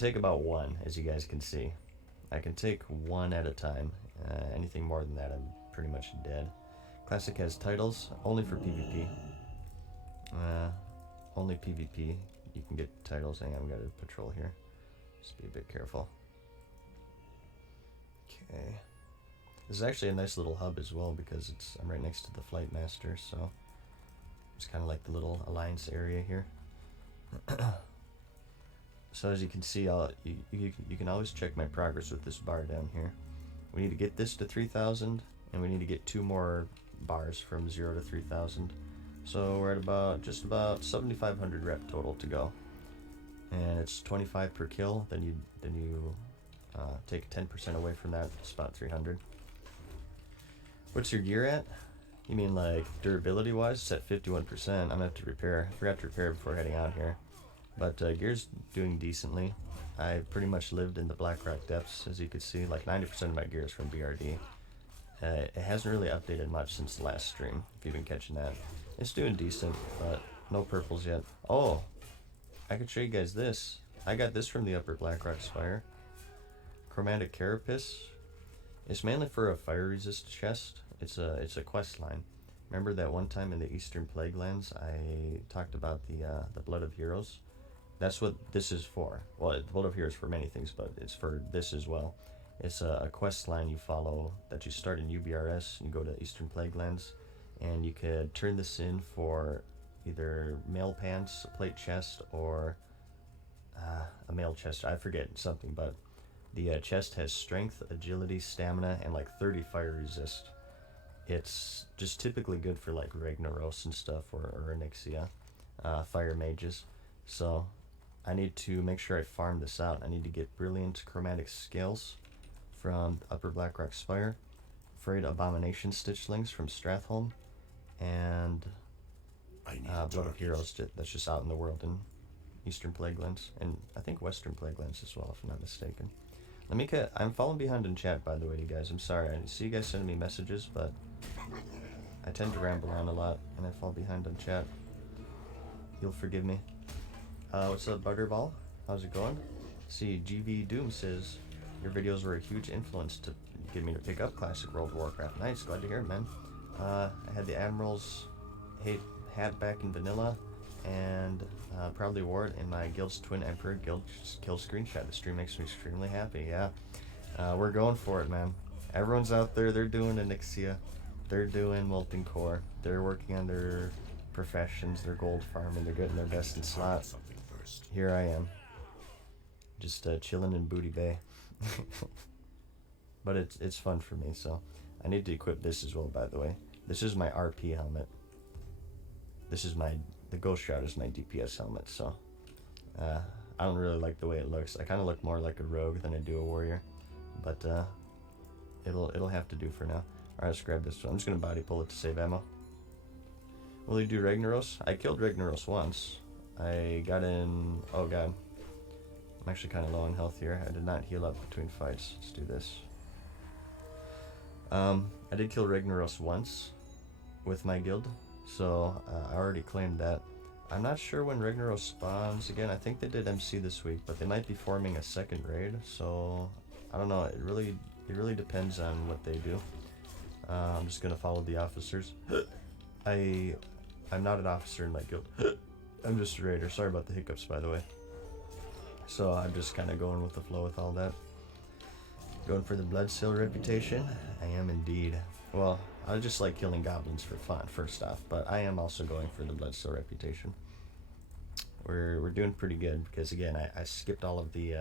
take about one, as you guys can see. I can take one at a time. Anything more than that, I'm pretty much dead. Classic has titles, only for PvP. Only PvP. You can get titles. Hang on, we got a patrol here. Just be a bit careful. Okay. This is actually a nice little hub as well because I'm right next to the Flight Master, so it's kind of like the little Alliance area here. So as you can see, you can always check my progress with this bar down here. We need to get this to 3,000, and we need to get 2 more bars from 0 to 3,000. So we're at just about 7,500 rep total to go, and it's 25 per kill. Then you take 10% away from that, it's about 300. What's your gear at? You mean like durability wise? It's at 51%. I'm gonna have to repair. I forgot to repair before heading out here, but gear's doing decently. I pretty much lived in the Blackrock depths, as you can see. Like 90% of my gear is from BRD. It hasn't really updated much since the last stream, if you've been catching that. It's doing decent, but no purples yet. Oh, I could show you guys this. I got this from the Upper Blackrock Spire. Chromatic Carapace. It's mainly for a fire resist chest. It's a quest line. Remember that one time in the Eastern Plague Lands I talked about the Blood of Heroes? That's what this is for. Well, the Blood of Heroes for many things, but it's for this as well. It's a quest line you follow that you start in UBRS and you go to Eastern Plague Lands, and you could turn this in for either mail pants, a plate chest, or a mail chest. I forget something, but the chest has strength, agility, stamina, and like 30 fire resist. It's just typically good for like Ragnaros and stuff, or Onyxia, fire mages. So I need to make sure I farm this out. I need to get brilliant chromatic scales from Upper Blackrock Spire, frayed abomination stitchlings from Stratholme, and Blood of Heroes that's just out in the world in Eastern Plaguelands, and I think Western Plaguelands as well, if I'm not mistaken. I'm falling behind in chat, by the way, you guys. I'm sorry. I see you guys sending me messages, but I tend to ramble on a lot, and I fall behind on chat. You'll forgive me. What's up, Butterball? How's it going? See, GV Doom says, your videos were a huge influence to get me to pick up Classic World of Warcraft. Nice, glad to hear it, man. I had the Admiral's hat back in vanilla, and proudly wore it in my Guild's Twin Emperor Guild kill screenshot. The stream makes me extremely happy, yeah. We're going for it, man. Everyone's out there, they're doing Onyxia, they're doing Molten Core, they're working on their professions, their gold farming, they're getting their best in slot. Here I am, just chilling in Booty Bay. But it's fun for me, so I need to equip this as well, by the way. This is my RP helmet. This is the Ghost Shroud is my DPS helmet, so I don't really like the way it looks. I kind of look more like a rogue than I do a warrior, but it'll have to do for now. Alright, let's grab this one. I'm just gonna body pull it to save ammo. Will you do Ragnaros? I killed Ragnaros once. I got in... oh god. I'm actually kind of low on health here. I did not heal up between fights. Let's do this. I did kill Ragnaros once with my guild, so I already claimed that. I'm not sure when Ragnaros spawns again. I think they did MC this week, but they might be forming a second raid, so I don't know. It really depends on what they do. I'm just gonna follow the officers. I'm not an officer in my guild. I'm just a raider. Sorry about the hiccups, by the way. So I'm just kind of going with the flow with all that. Going for the Bloodseal reputation? I am indeed. Well, I just like killing goblins for fun, first off, but I am also going for the Bloodseal reputation. We're doing pretty good because, again, I skipped all of the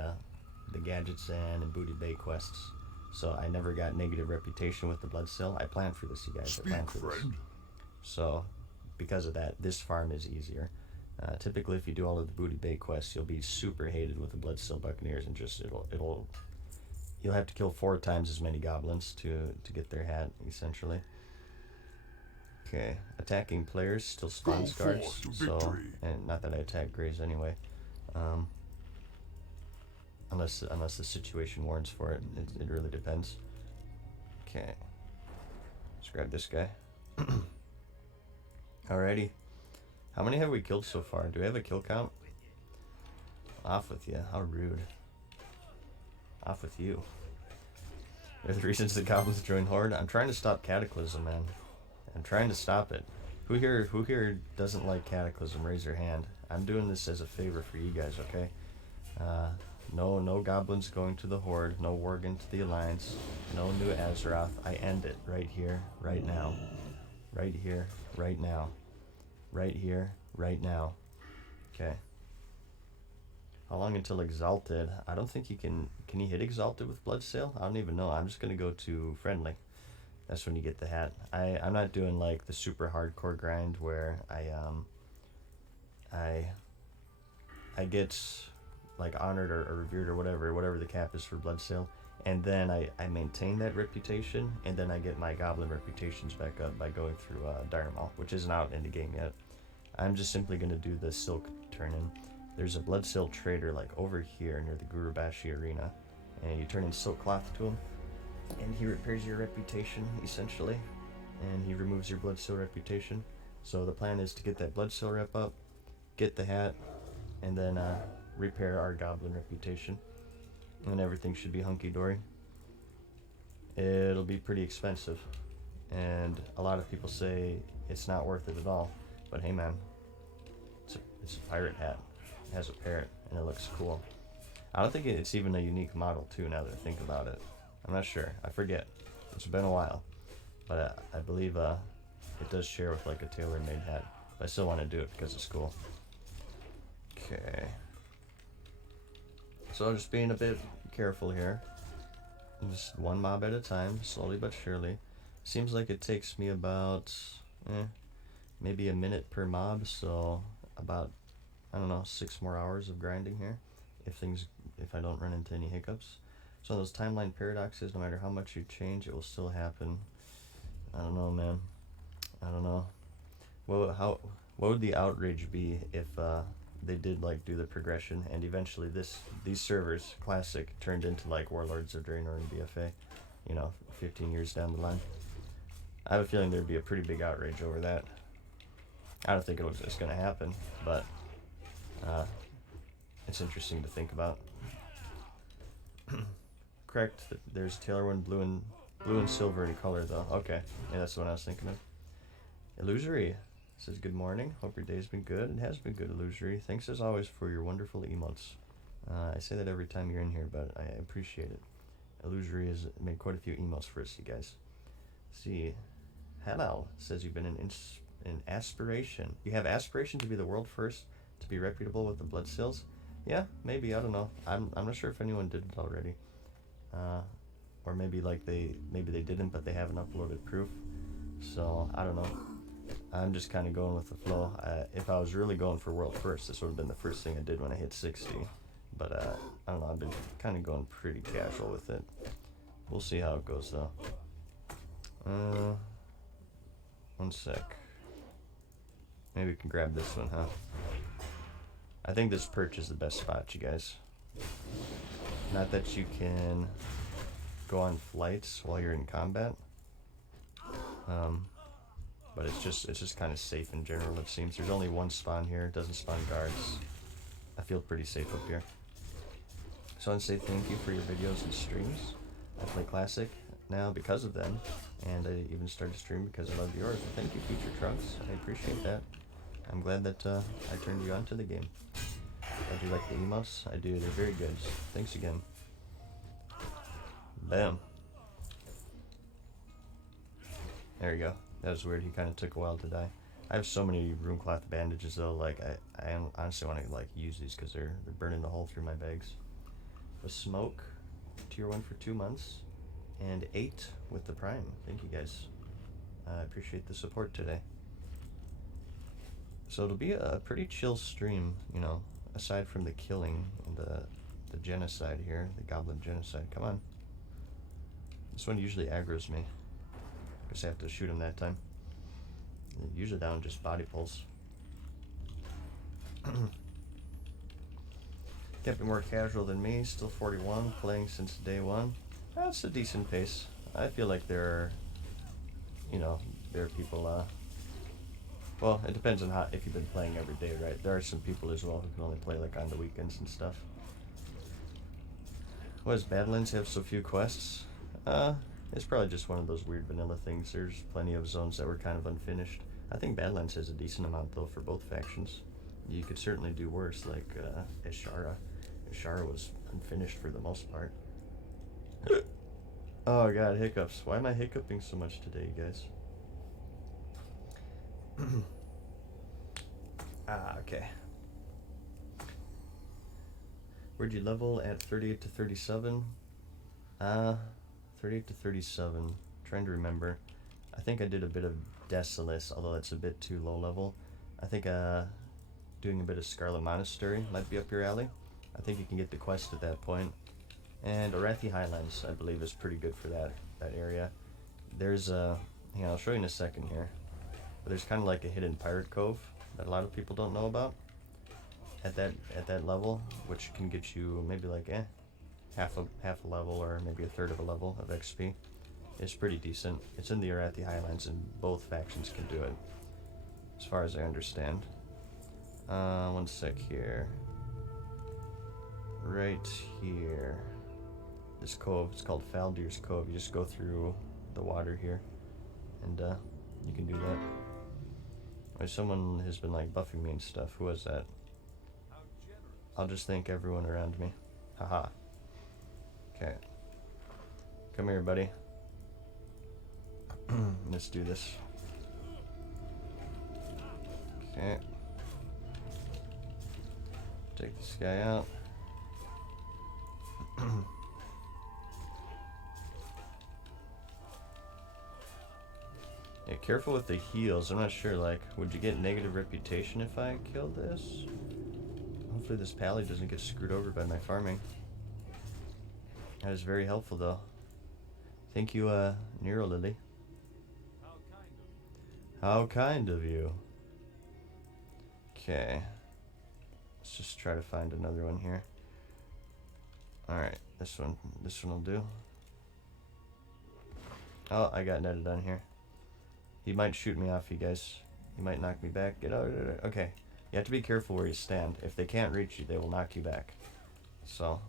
Gadgets and Booty Bay quests, so I never got negative reputation with the Bloodseal. I planned for this, you guys. I planned for this. So because of that, this farm is easier. Typically, if you do all of the Booty Bay quests, you'll be super hated with the Bloodseal Buccaneers, and just you'll have to kill 4 times as many goblins to get their hat, essentially. Okay, attacking players still spawn scars, so, and not that I attack Greys anyway, unless the situation warrants for it. It really depends. Okay, let's grab this guy. Alrighty, how many have we killed so far? Do we have a kill count? Off with you, how rude. Off with you. Are the reasons the goblins join Horde? I'm trying to stop Cataclysm, man. I'm trying to stop it. Who here doesn't like Cataclysm? Raise your hand. I'm doing this as a favor for you guys, okay? No goblins going to the Horde. No Worgen to the Alliance. No new Azeroth. I end it right here, right now. Right here, right now. Right here, right now. Okay. How long until Exalted? I don't think you can. Can you hit Exalted with Bloodsail? I don't even know. I'm just gonna go to Friendly. That's when you get the hat. I'm not doing like the super hardcore grind where I get like honored or revered or whatever the cap is for Bloodsail, and then I maintain that reputation, and then I get my goblin reputations back up by going through Dire Maul, which isn't out in the game yet. I'm just simply gonna do the Silk turn-in. There's a Bloodsail trader like over here near the Gurubashi Arena, and you turn in Silk Cloth to him, and he repairs your reputation essentially, and he removes your Bloodsail reputation. So the plan is to get that Bloodsail rep up, get the hat, and then repair our goblin reputation, and everything should be hunky-dory. It'll be pretty expensive, and a lot of people say it's not worth it at all, but hey man, it's a pirate hat. It has a parrot, and it looks cool. I don't think it's even a unique model too, now that I think about it. I'm not sure, I forget, it's been a while, but I believe it does share with like a tailor-made hat, but I still want to do it because it's cool. Okay. So just being a bit careful here. Just one mob at a time, slowly but surely. Seems like it takes me about, maybe a minute per mob, so about, I don't know, 6 more hours of grinding here, if I don't run into any hiccups. So those timeline paradoxes, no matter how much you change, it will still happen. I don't know, man. I don't know. What would the outrage be if they did like do the progression and eventually these servers, Classic, turned into like Warlords of Draenor and BFA, 15 years down the line? I have a feeling there'd be a pretty big outrage over that. I don't think it's going to happen, but it's interesting to think about. Correct. There's Tailorwind blue and silver in color though. Okay, yeah, that's the one I was thinking of. Illusory says good morning. Hope your day's been good. It has been good, Illusory. Thanks as always for your wonderful emotes. I say that every time you're in here, but I appreciate it. Illusory has made quite a few emotes for us, you guys. Let's see, Halal says you've been in aspiration. You have aspiration to be the world first to be reputable with the Bloodsails. Yeah, maybe, I don't know. I'm not sure if anyone did it already. Or maybe like they didn't, but they haven't uploaded proof. So I don't know. I'm just kind of going with the flow. If I was really going for world first, this would have been the first thing I did when I hit 60. But I don't know. I've been kind of going pretty casual with it. We'll see how it goes though. One sec. Maybe we can grab this one, huh? I think this perch is the best spot, you guys. Not that you can go on flights while you're in combat, but it's just kind of safe in general. It seems there's only one spawn here. It doesn't spawn guards. I feel pretty safe up here. So I want to say thank you for your videos and streams. I play Classic now because of them, and I even started to stream because I love yours. So thank you, Future Trunks. I appreciate that. I'm glad that I turned you on to the game. I do like the emotes. I do. They're very good. Thanks again. Bam. There you go. That was weird. He kind of took a while to die. I have so many Runecloth bandages though. Like I honestly want to like use these because they're burning the hole through my bags. The smoke, tier 1 for 2 months, and 8 with the Prime. Thank you guys. I appreciate the support today. So it'll be a pretty chill stream, aside from the killing and the genocide here, the goblin genocide. Come on. This one usually aggroes me. Guess I have to shoot him that time. Usually down just body pulls. Kept it more casual than me, still 41, playing since day 1. That's a decent pace. I feel like there are people, well, it depends on if you've been playing every day, right? There are some people as well who can only play like on the weekends and stuff. Why does Badlands have so few quests? It's probably just one of those weird vanilla things. There's plenty of zones that were kind of unfinished. I think Badlands has a decent amount though for both factions. You could certainly do worse, like Ishara. Ishara was unfinished for the most part. Oh god, hiccups. Why am I hiccuping so much today, you guys? Okay. Where'd you level at 38 to 37? 38 to 37. Trying to remember. I think I did a bit of Decilis, although that's a bit too low level. I think doing a bit of Scarlet Monastery might be up your alley. I think you can get the quest at that point. And Arathi Highlands, I believe, is pretty good for that area. There's hang on, I'll show you in a second here. But there's kind of like a hidden pirate cove that a lot of people don't know about at that level, which can get you maybe like half a level or maybe a third of a level of XP. It's pretty decent. It's in the Arathi Highlands, and both factions can do it, as far as I understand. One sec here. Right here. This cove, it's called Faldir's Cove. You just go through the water here, and you can do that. Wait, someone has been like buffing me and stuff. Who was that? I'll just thank everyone around me. Haha. Okay. Come here, buddy. Let's do this. Okay. Take this guy out. Yeah, careful with the heals. I'm not sure, like, would you get negative reputation if I killed this? Hopefully this pally doesn't get screwed over by my farming. That is very helpful, though. Thank you, Nero Lily. How kind of you. Okay. Let's just try to find another one here. Alright, this one will do. Oh, I got netted on here. He might shoot me off, you guys. He might knock me back. Get out. Okay. You have to be careful where you stand. If they can't reach you, they will knock you back. So.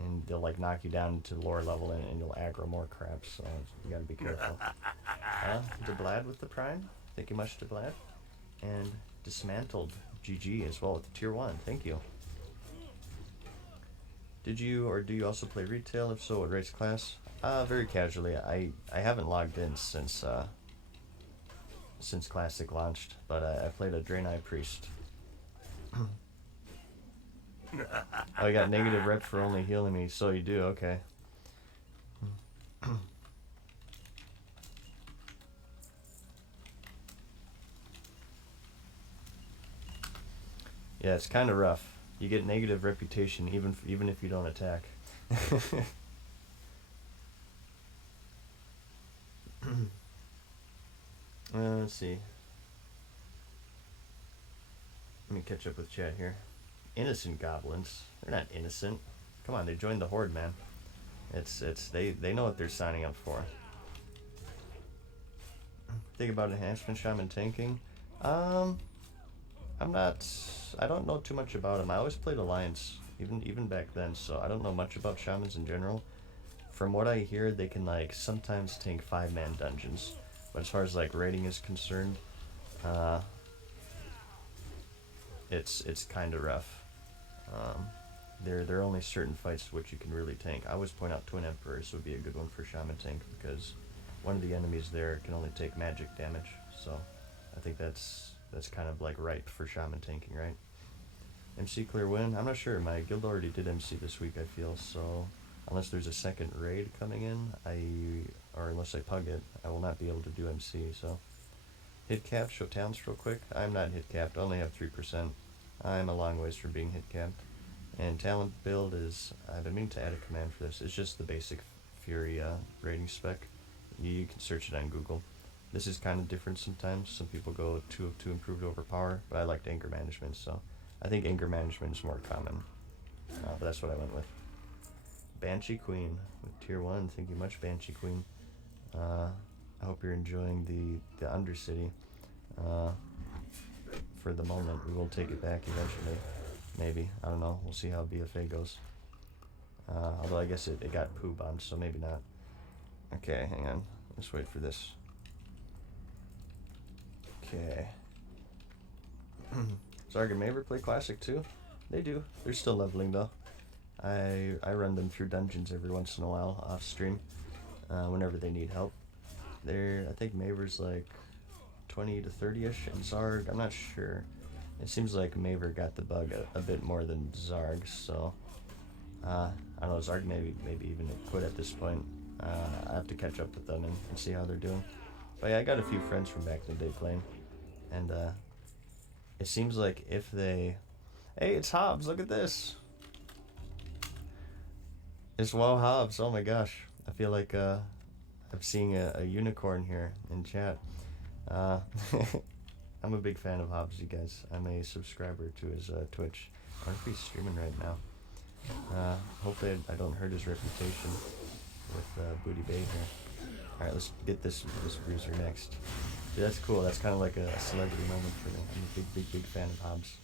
And they'll like knock you down to the lower level and you'll aggro more crap. So you gotta be careful. Deblad with the prime. Thank you much, Deblad. And Dismantled GG as well with tier 1. Thank you. Did you or do you also play retail? If so, what race class? Very casually. I haven't logged in since Classic launched, but I played a Draenei Priest. Oh, you got negative rep for only healing me, so you do, okay. Yeah, it's kind of rough. You get negative reputation even if you don't attack. Let's see. Let me catch up with chat here. Innocent goblins. They're not innocent. Come on, they joined the horde, man. They know what they're signing up for. Think about enhancement shaman tanking. I don't know too much about them. I always played Alliance, even back then, so I don't know much about shamans in general. From what I hear, they can like sometimes tank 5-man dungeons, but as far as like raiding is concerned, it's kind of rough. There are only certain fights which you can really tank. I always point out Twin Emperors would be a good one for shaman tank because one of the enemies there can only take magic damage, so I think that's kind of like ripe for shaman tanking, right? MC clear win? I'm not sure. My guild already did MC this week, I feel, so unless there's a second raid coming in, or unless I pug it, I will not be able to do MC, so. Hit capped, show towns real quick. I'm not hit capped, I only have 3%. I'm a long ways from being hit capped. And talent build is, I've been meaning to add a command for this. It's just the basic Fury rating spec. You can search it on Google. This is kind of different sometimes. Some people go 2 of 2 improved overpower, but I liked anger management, so I think anger management is more common. But that's what I went with. Banshee Queen with tier 1. Thank you much, Banshee Queen. I hope you're enjoying the Undercity. For the moment, we will take it back eventually. Maybe. I don't know. We'll see how BFA goes. Although I guess it got poo bombed, so maybe not. Okay, hang on. Let's wait for this. Okay. Zarg and Maver play Classic too? They do. They're still leveling though. I run them through dungeons every once in a while off stream, whenever they need help. I think Maver's like 20 to 30ish, and Zarg, I'm not sure. It seems like Maver got the bug a bit more than Zarg, so I don't know, Zarg maybe even quit at this point. I have to catch up with them and see how they're doing. But yeah, I got a few friends from back in the day playing, and it seems like if they... Hey, it's Hobbs, look at this! It's WoW Hobbs, oh my gosh. I feel like I'm seeing a unicorn here in chat. I'm a big fan of Hobbs, you guys. I'm a subscriber to his Twitch. I wonder if he's streaming right now. Hopefully I don't hurt his reputation with Booty Bay here. Alright, let's get this bruiser next. Dude, that's cool. That's kind of like a celebrity moment for me. I'm a big fan of Hobbs.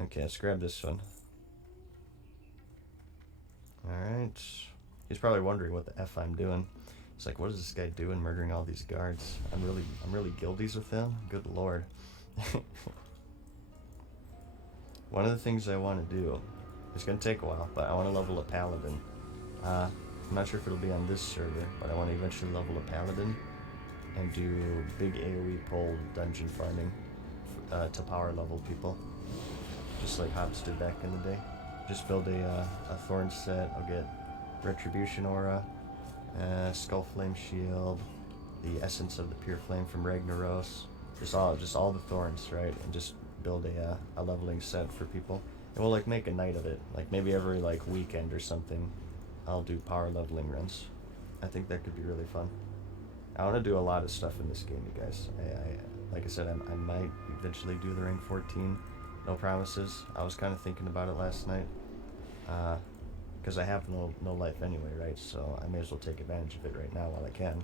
Okay, let's grab this one. Alright. He's probably wondering what the F I'm doing. It's like, what is this guy doing murdering all these guards? I'm really guildies with them? Good lord. One of the things I want to do, it's going to take a while, but I want to level a paladin. I'm not sure if it'll be on this server, but I want to eventually level a paladin and do big AoE pull dungeon farming to power level people. Just like Hobbs did back in the day. Just build a thorn set. I'll get Retribution Aura, Skull Flame Shield, the Essence of the Pure Flame from Ragnaros. Just all the thorns, right? And just build a leveling set for people. And we'll like make a night of it. Like maybe every like weekend or something, I'll do power leveling runs. I think that could be really fun. I want to do a lot of stuff in this game, you guys. Like I said, I might eventually do the rank 14. No promises. I was kind of thinking about it last night. Because I have no life anyway, right? So I may as well take advantage of it right now while I can.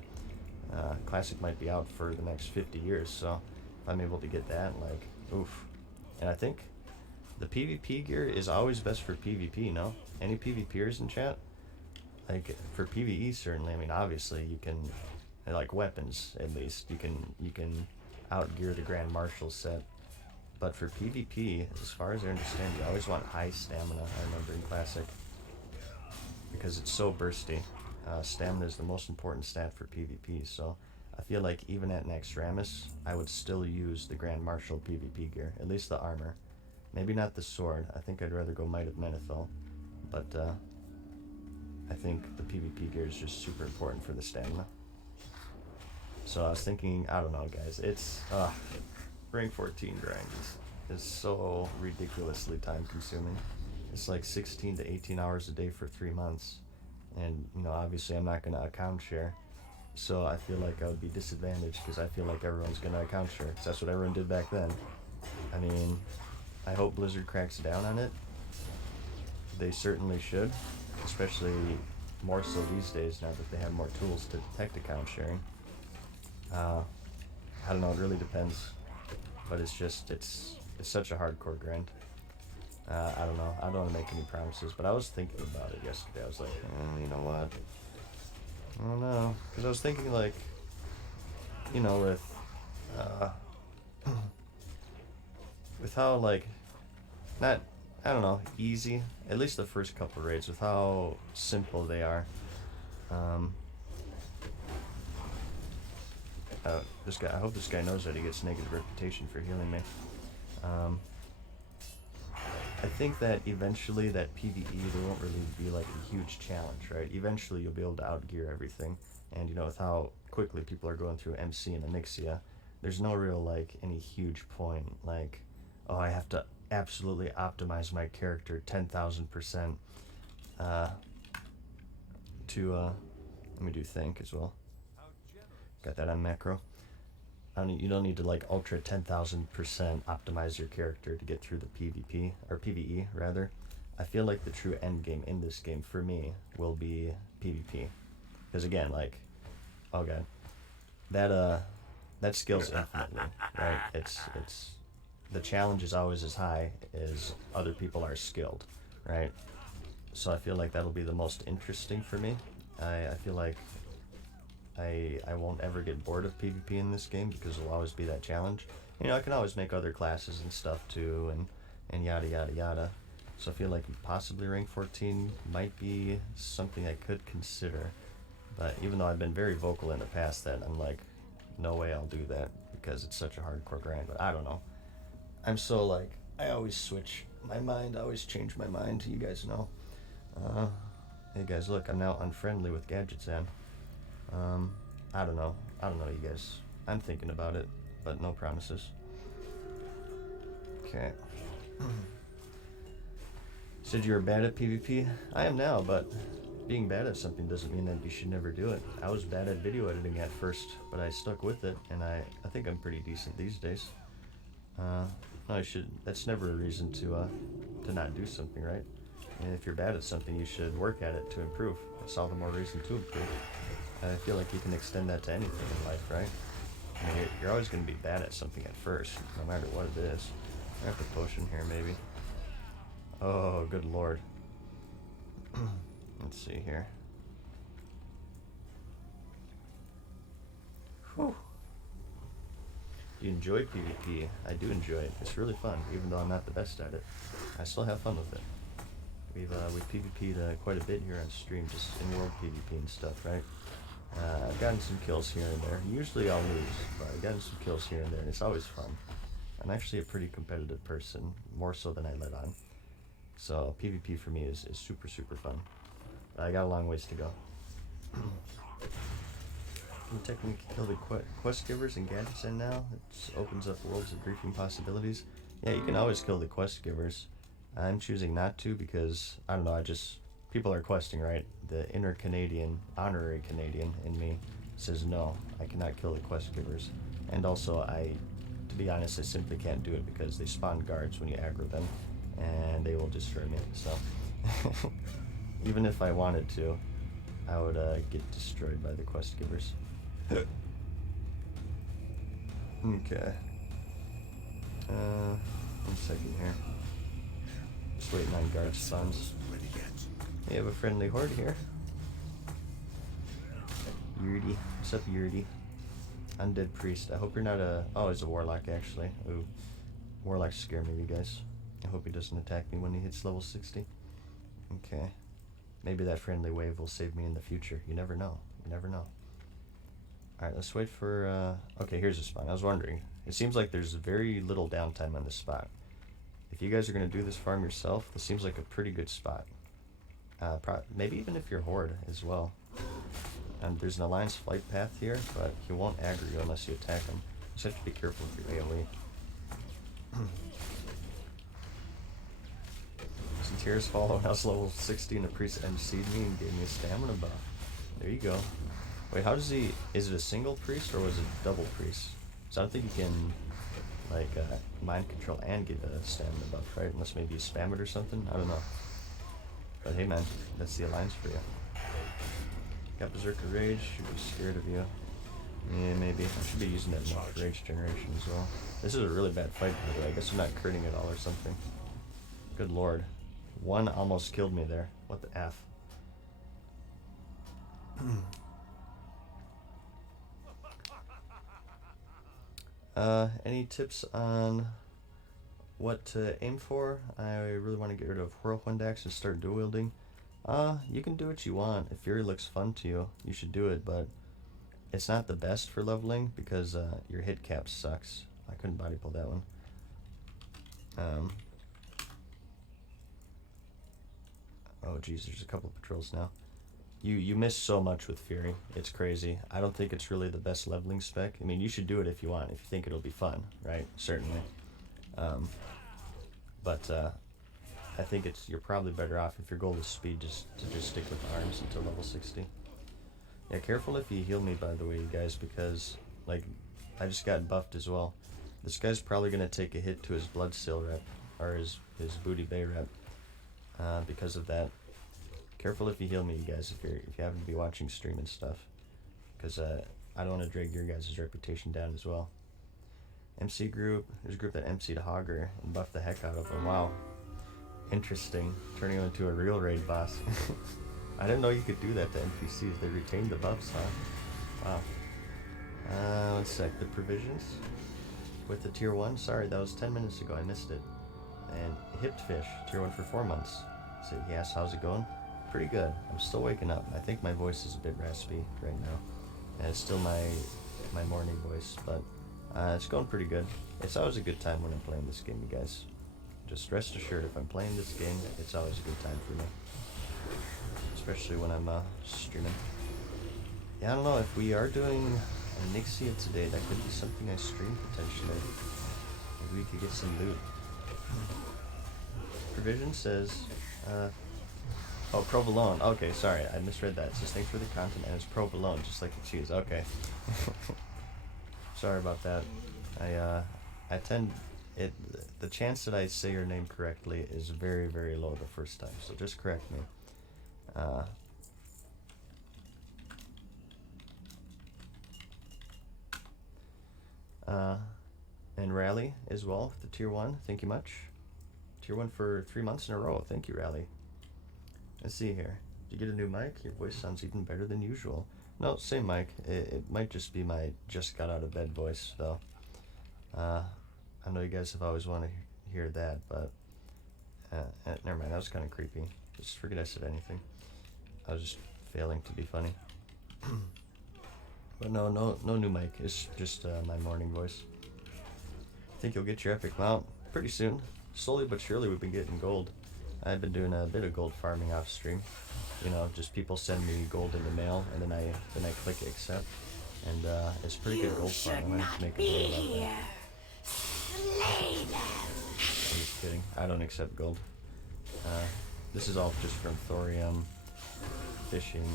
Classic might be out for the next 50 years, so if I'm able to get that, like, oof. And I think the PvP gear is always best for PvP, no? Any PvPers in chat? Like, for PvE, certainly. I mean, obviously, you can, like, weapons, at least. You can outgear the Grand Marshal set. But for PvP, as far as I understand, you always want high stamina, I remember in Classic. Because it's so bursty. Stamina is the most important stat for PvP, so I feel like even at Naxxramas, I would still use the Grand Marshal PvP gear, at least the armor. Maybe not the sword. I think I'd rather go Might of Menethil. But I think the PvP gear is just super important for the stamina. So I was thinking, I don't know, guys, it's rank 14 grind is so ridiculously time consuming. It's like 16 to 18 hours a day for 3 months. And, you know, obviously I'm not going to account share. So I feel like I would be disadvantaged because I feel like everyone's going to account share. Because that's what everyone did back then. I mean, I hope Blizzard cracks down on it. They certainly should. Especially more so these days now that they have more tools to detect account sharing. I don't know, it really depends. But it's just, it's such a hardcore grind. I don't know. I don't want to make any promises, but I was thinking about it yesterday. I was like, you know what? I don't know. Because I was thinking, like, you know, with how, like, not, I don't know, easy, at least the first couple raids, with how simple they are. I hope this guy knows that he gets negative reputation for healing me. I think that eventually that PvE, there won't really be like a huge challenge, right? Eventually you'll be able to outgear everything. And you know, with how quickly people are going through MC and Onyxia, there's no real like any huge point like, oh, I have to absolutely optimize my character 10,000% to let me do think as well. Got that on macro. You don't need to like ultra 10,000% optimize your character to get through the PvP, or PvE rather. I feel like the true end game in this game for me will be PvP. Because again, like, oh god, that scales infinitely, right? It's the challenge is always as high as other people are skilled, right? So I feel like that'll be the most interesting for me. I feel like I won't ever get bored of PvP in this game because there'll always be that challenge. You know, I can always make other classes and stuff too, and yada yada yada. So I feel like possibly rank 14 might be something I could consider. But even though I've been very vocal in the past that I'm like, no way I'll do that because it's such a hardcore grind. But I don't know. I'm so like, I always switch my mind, I always change my mind, you guys know. Hey guys, look, I'm now unfriendly with Gadgetzan. I don't know. I don't know, you guys. I'm thinking about it, but no promises. Okay. Said you were bad at PvP? I am now, but being bad at something doesn't mean that you should never do it. I was bad at video editing at first, but I stuck with it, and I think I'm pretty decent these days. That's never a reason to not do something, right? And if you're bad at something, you should work at it to improve. That's all the more reason to improve. I feel like you can extend that to anything in life, right? I mean, you're always going to be bad at something at first, no matter what it is. I have a potion here, maybe. Oh, good lord. Let's see here. Whew. Do you enjoy PvP? I do enjoy it. It's really fun, even though I'm not the best at it. I still have fun with it. We've PvP'd quite a bit here on stream, just in world PvP and stuff, right? I've gotten some kills here and there. Usually I'll lose, but I've gotten some kills here and there, and it's always fun. I'm actually a pretty competitive person, more so than I let on. So PvP for me is super, super fun. I got a long ways to go. You can technically kill the quest givers and gadgets in now. It opens up worlds of griefing possibilities. Yeah, you can always kill the quest givers. I'm choosing not to because, I don't know, people are questing, right? The inner Canadian, honorary Canadian in me says no, I cannot kill the quest givers. And also, to be honest, I simply can't do it because they spawn guards when you aggro them, and they will destroy me, so. Even if I wanted to, I would get destroyed by the quest givers. Okay. 1 second here. Just waiting on guard spawns. We have a friendly horde here. Yurdi. What's up, Yurdi? Undead priest. I hope you're not oh, he's a warlock, actually. Ooh. Warlocks scare me, you guys. I hope he doesn't attack me when he hits level 60. Okay. Maybe that friendly wave will save me in the future. You never know. You never know. Alright, let's wait for, okay, here's a spawn. I was wondering. It seems like there's very little downtime on this spot. If you guys are going to do this farm yourself, this seems like a pretty good spot. Maybe even if you're horde as well. And there's an alliance flight path here, but he won't aggro you unless you attack him. You just have to be careful with your AoE. Some tears follow when I was level 60 and the priest MC'd me and gave me a stamina buff. There you go. Wait, how does he... Is it a single priest or was it double priest? So I don't think you can, like, mind control and get a stamina buff, right? Unless maybe you spam it or something? I don't know. But hey man, that's the alliance for you. Got Berserker Rage, should be scared of you. Yeah, maybe. I should be using that more for Rage Generation as well. This is a really bad fight, by the way. I guess I'm not critting at all or something. Good lord. One almost killed me there. What the F? Any tips on what to aim for? I really want to get rid of Whirlwind Axe and start dual wielding. You can do what you want. If Fury looks fun to you, you should do it, but it's not the best for leveling because your hit cap sucks. I couldn't body pull that one. Oh geez, there's a couple of patrols now. You miss so much with Fury. It's crazy. I don't think it's really the best leveling spec. I mean, you should do it if you want, if you think it'll be fun, right? Certainly. But I think you're probably better off if your goal is speed, just stick with arms until level 60. Yeah, careful if you heal me, by the way, you guys, because like I just got buffed as well. This guy's probably gonna take a hit to his Bloodseal rep or his Booty Bay rep because of that. Careful if you heal me, you guys, if you happen to be watching stream and stuff, because I don't want to drag your guys' reputation down as well. MC group, there's a group that MC'd Hogger and buffed the heck out of him. Wow. Interesting. Turning him into a real raid boss. I didn't know you could do that to NPCs. They retained the buffs, huh? Wow. One sec. The provisions with the tier 1. Sorry, that was 10 minutes ago. I missed it. And hipped fish, tier 1 for 4 months. So yes, how's it going? Pretty good. I'm still waking up. I think my voice is a bit raspy right now. And it's still my morning voice, but it's going pretty good. It's always a good time when I'm playing this game, you guys. Just rest assured, if I'm playing this game, it's always a good time for me. Especially when I'm streaming. Yeah, I don't know, if we are doing a Nixia today, that could be something I stream potentially. Maybe we could get some loot. Provision says, oh, provolone. Okay, sorry, I misread that. It says thanks for the content, and it's provolone, just like the cheese. Okay. Sorry about that. I tend it. The chance that I say your name correctly is very, very low the first time. So just correct me. And Rally as well, the tier 1. Thank you much. Tier 1 for 3 months in a row. Thank you, Rally. Let's see here. Did you get a new mic? Your voice sounds even better than usual. No, same mic. It might just be my just got out of bed voice, though. I know you guys have always wanted to hear that, but never mind. That was kind of creepy. Just forget I said anything. I was just failing to be funny. But no new mic. It's just my morning voice. Think you'll get your epic mount pretty soon. Slowly but surely, we've been getting gold. I've been doing a bit of gold farming off stream. You know, just people send me gold in the mail, and then I click accept, and it's pretty good gold farm. I'm gonna have to make a video about that. I'm just kidding. I don't accept gold. This is all just from thorium, fishing,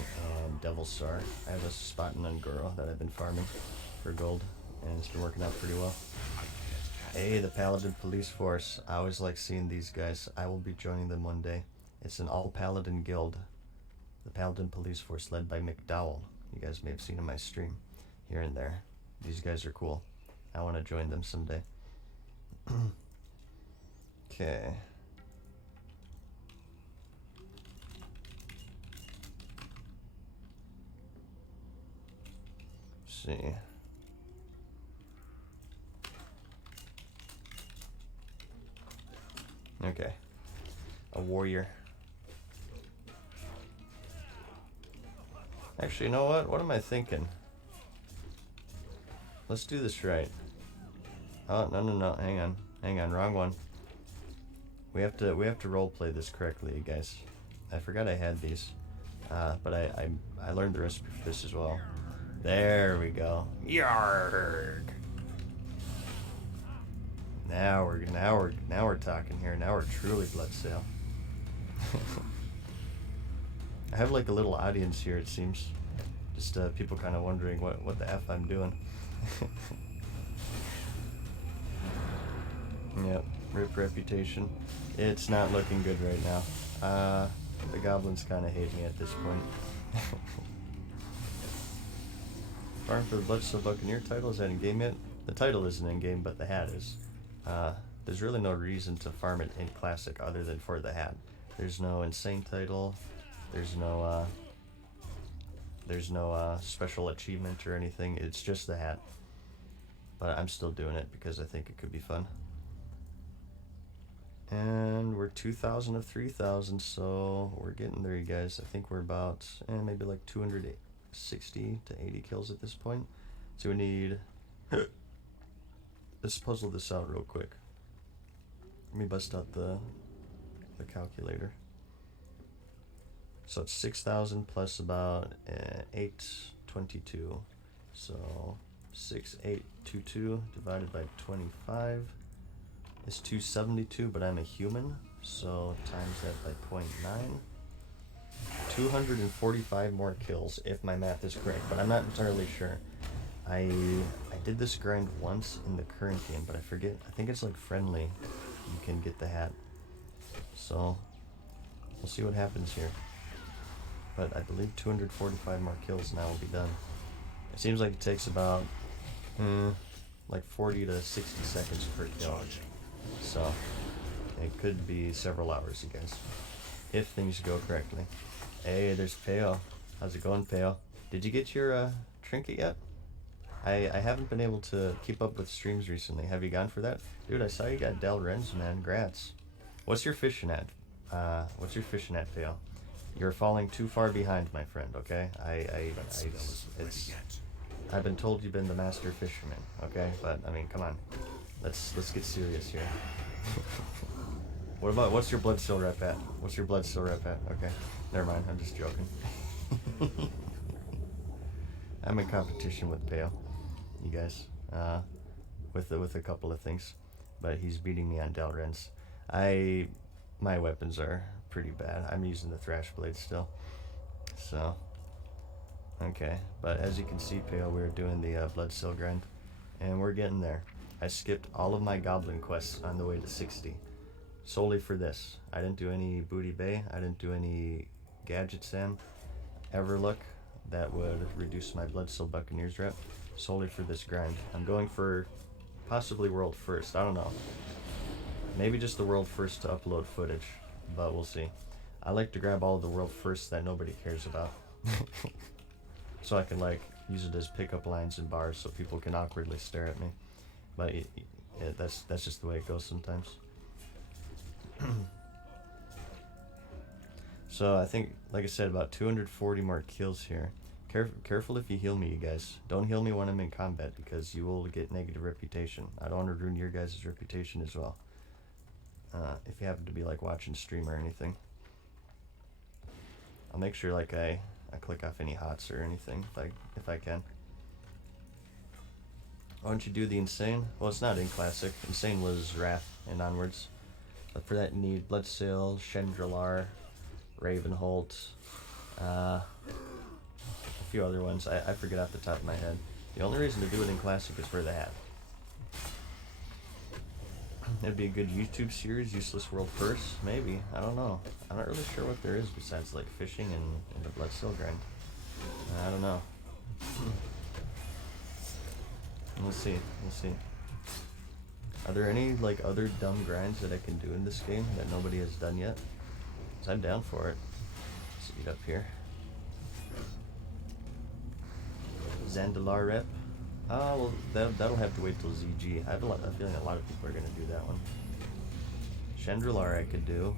and devil star. I have a spot in Angoro that I've been farming for gold, and it's been working out pretty well. Hey, the Paladin Police Force. I always like seeing these guys. I will be joining them one day. It's an all-Paladin guild. The Paladin Police Force led by McDowell. You guys may have seen in my stream here and there. These guys are cool. I want to join them someday. Okay. See. Okay. A warrior. Actually, you know what? What am I thinking? Let's do this right. Oh, no. Hang on. Wrong one. We have to roleplay this correctly, you guys. I forgot I had these. But I learned the recipe for this as well. There we go. Yarg. Now we're talking here. Now we're truly Bloodsail. I have like a little audience here, it seems. Just people kind of wondering what the F I'm doing. Yep, rip reputation. It's not looking good right now. The goblins kind of hate me at this point. Farm for the Bloodsail Buccaneer title, is that in game yet? The title isn't in game, but the hat is. There's really no reason to farm it in Classic other than for the hat. There's no insane title. There's no special achievement or anything. It's just the hat. But I'm still doing it because I think it could be fun. And we're 2,000 of 3,000, so we're getting there, you guys. I think we're about maybe like 260 to 80 kills at this point. So we need... Let's puzzle this out real quick. Let me bust out the calculator. So it's 6,000 plus about 822. So 6822 divided by 25 is 272, but I'm a human, so times that by 0.9. 245 more kills if my math is correct, but I'm not entirely sure. I did this grind once in the current game, but I forget. I think it's like friendly. You can get the hat. So we'll see what happens here. But I believe 245 more kills and I will be done. It seems like it takes about like 40 to 60 seconds per kill. So It could be several hours, you guys, if things go correctly. Hey, there's Peo. How's it going, Peo? Did you get your trinket yet? I haven't been able to keep up with streams recently. Have you gone for that? Dude, I saw you got Del Renz, man. Grats. What's your fishing at? What's your fishing at, Peo? You're falling too far behind, my friend, okay? I've been told you've been the master fisherman, okay? But, I mean, come on. Let's get serious here. What's your blood still rep at? What's your blood still rep at? Okay. Never mind, I'm just joking. I'm in competition with Peo, you guys, with a couple of things, but he's beating me on Delren's. My weapons are pretty bad. I'm using the thrash blade still, so okay. But as you can see, Peo, we're doing the blood still grind, and we're getting there. I skipped all of my goblin quests on the way to 60, solely for this. I didn't do any booty bay. I didn't do any gadget sam, Everlook. That would reduce my Bloodsteel Buccaneers rep, solely for this grind. I'm going for possibly world first. I don't know. Maybe just the world first to upload footage, but we'll see. I like to grab all of the world firsts that nobody cares about, so I can like use it as pickup lines and bars so people can awkwardly stare at me. But that's just the way it goes sometimes. So I think, like I said, about 240 more kills here. Careful if you heal me, you guys. Don't heal me when I'm in combat, because you will get negative reputation. I don't want to ruin your guys' reputation as well. If you happen to be like watching stream or anything, I'll make sure like I click off any hots or anything if I can. Why don't you do the insane? Well, it's not in classic. Insane was Wrath and onwards. But for that you need Bloodsail, Chandrilar, Ravenholt, a few other ones. I forget off the top of my head. The only reason to do it in classic is for the hat. It'd be a good YouTube series, Useless World First, maybe. I don't know. I'm not really sure what there is besides like fishing and the Bloodsteel grind. I don't know. We'll see. We'll see. Are there any like other dumb grinds that I can do in this game that nobody has done yet? 'Cause I'm down for it. Speed up here. Zandalar rep. Oh, well, that'll have to wait till ZG. I have a feeling a lot of people are gonna do that one. Chandrilar I could do.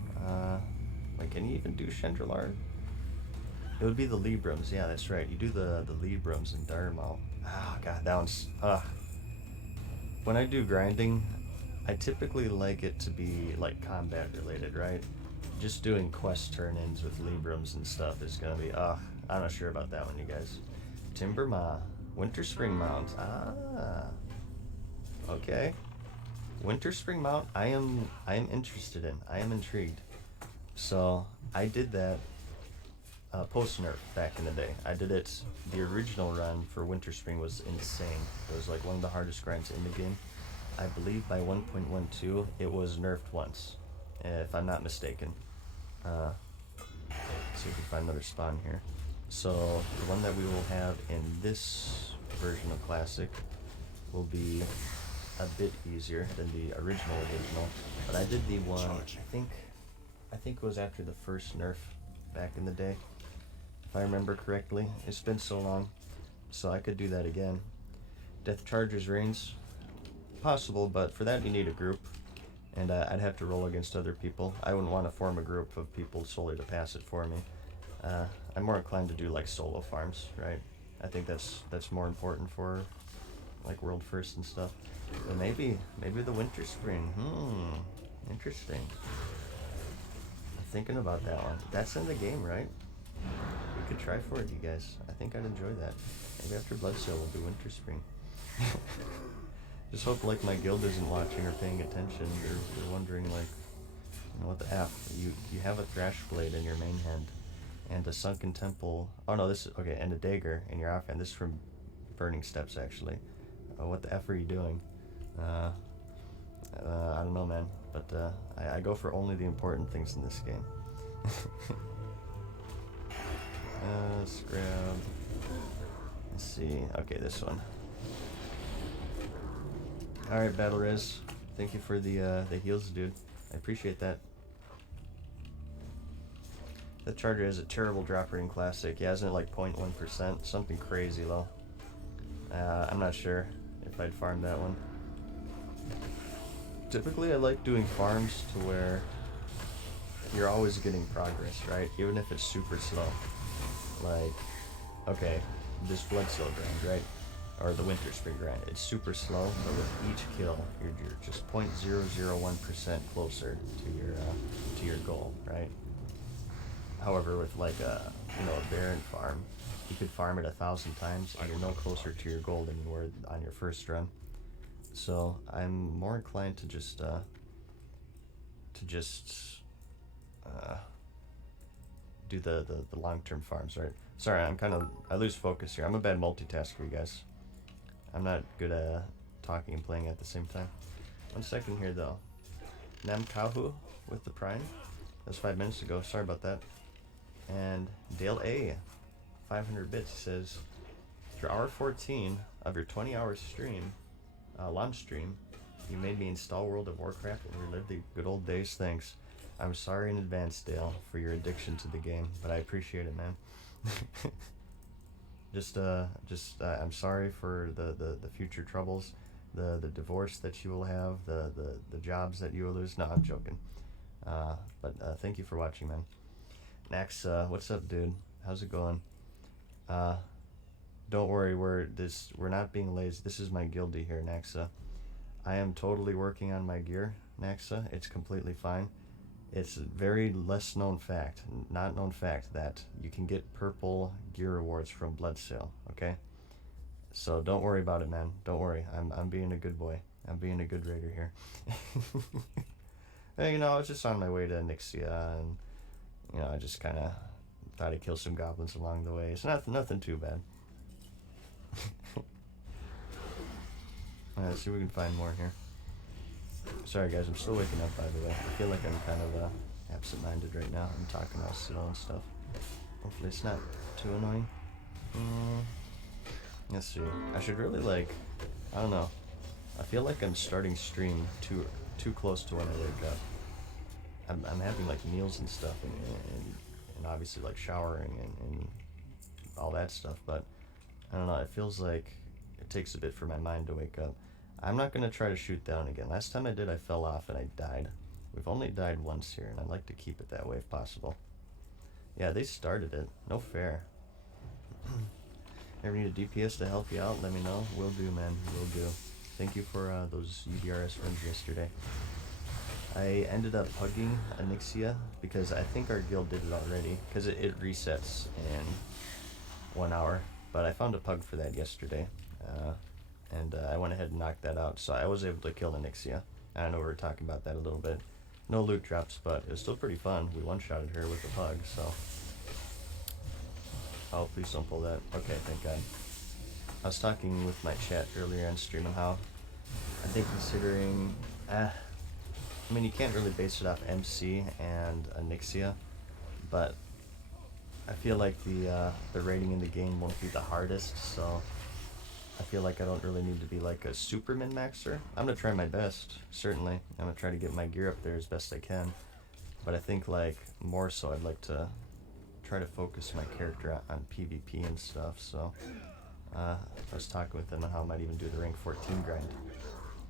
Like, can you even do Chandrilar? It would be the Librams. Yeah, that's right. You do the Librams and Darmal. Ah, God, that one's... When I do grinding, I typically like it to be, like, combat related, right? Just doing quest turn-ins with Librams and stuff is gonna be... I'm not sure about that one, you guys. Timbermaw. Winter Spring Mount. Okay. Winter Spring Mount, I am interested in. I am intrigued. So, I did that post-nerf back in the day. I did it, the original run for Winter Spring was insane. It was like one of the hardest grinds in the game. I believe by 1.12 it was nerfed once, if I'm not mistaken. See if we can find another spawn here. So the one that we will have in this version of Classic will be a bit easier than the original. But I did the one, I think it was after the first nerf back in the day, if I remember correctly. It's been so long, so I could do that again. Death Charger's Reigns, possible, but for that you need a group, and I'd have to roll against other people. I wouldn't want to form a group of people solely to pass it for me. I'm more inclined to do like solo farms, right? I think that's more important for like world first and stuff. But maybe the Winter Spring. Interesting. I'm thinking about that one. That's in the game, right? We could try for it, you guys. I think I'd enjoy that. Maybe after Bloodsteel we'll do Winter Spring. Just hope like my guild isn't watching or paying attention. They're wondering like, you know, what the F? You have a Thrash Blade in your main hand. And a Sunken Temple. Oh no, this is okay. And a dagger in your offhand. This is from Burning Steps, actually. What the F are you doing? I don't know, man. But I go for only the important things in this game. Let's grab. Let's see. Okay, this one. All right, Battle Riz. Thank you for the heals, dude. I appreciate that. That charger has a terrible drop rate in Classic. Yeah, isn't it like 0.1%? Something crazy low. I'm not sure if I'd farm that one. Typically, I like doing farms to where you're always getting progress, right? Even if it's super slow. Like, okay, this Bloodseal grind, right? Or the Winter Spring grind. It's super slow, but with each kill, you're just 0.001% closer to your goal, right? However, with like a Baron farm, you could farm it 1,000 times, and you're no closer to your goal than you were on your first run. So I'm more inclined to just do the long-term farms, right? Sorry, I lose focus here. I'm a bad multitasker, you guys. I'm not good at talking and playing at the same time. 1 second here, though. Namkahu with the Prime. That was 5 minutes ago. Sorry about that. And Dale A, 500 bits, says, for hour 14 of your 20-hour stream, launch stream, you made me install World of Warcraft and relive the good old days. Thanks. I'm sorry in advance, Dale, for your addiction to the game, but I appreciate it, man. I'm sorry for the future troubles, the divorce that you will have, the jobs that you will lose. No, I'm joking. But thank you for watching, man. Nax, what's up, dude? How's it going? Don't worry, we're not being lazy. This is my guildie here, Naxa. I am totally working on my gear, Naxa. It's completely fine. It's a very less known fact, not known fact, that you can get purple gear rewards from Bloodseal, okay? So don't worry about it, man. Don't worry. I'm being a good boy. I'm being a good raider here. Hey, I was just on my way to Nixia, and I just kind of thought I'd kill some goblins along the way. It's nothing too bad. Alright, let's see if we can find more here. Sorry guys, I'm still waking up, by the way. I feel like I'm kind of absent-minded right now. I'm talking all slow and stuff. Hopefully it's not too annoying. Let's see. I should really I don't know. I feel like I'm starting stream too close to when I wake up. I'm having like meals and stuff, and obviously like showering and all that stuff, but I don't know, it feels like it takes a bit for my mind to wake up. I'm not going to try to shoot down again. Last time I did, I fell off and I died. We've only died once here, and I'd like to keep it that way if possible. Yeah, they started it. No fair. Ever need a DPS to help you out? Let me know. Will do, man. Will do. Thank you for those UDRS runs yesterday. I ended up hugging Anixia because I think our guild did it already, because it resets in 1 hour. But I found a pug for that yesterday, and I went ahead and knocked that out, so I was able to kill Anixia. I know we were talking about that a little bit. No loot drops, but it was still pretty fun. We one-shotted her with a pug, so... Oh, please don't pull that. Okay, thank God. I was talking with my chat earlier on stream on how I think considering... I mean, you can't really base it off MC and Anixia, but I feel like the rating in the game won't be the hardest, so I feel like I don't really need to be like a super min-maxer. I'm going to try my best, certainly. I'm going to try to get my gear up there as best I can, but I think like more so I'd like to try to focus my character on PvP and stuff, so I was talking with them on how I might even do the rank 14 grind,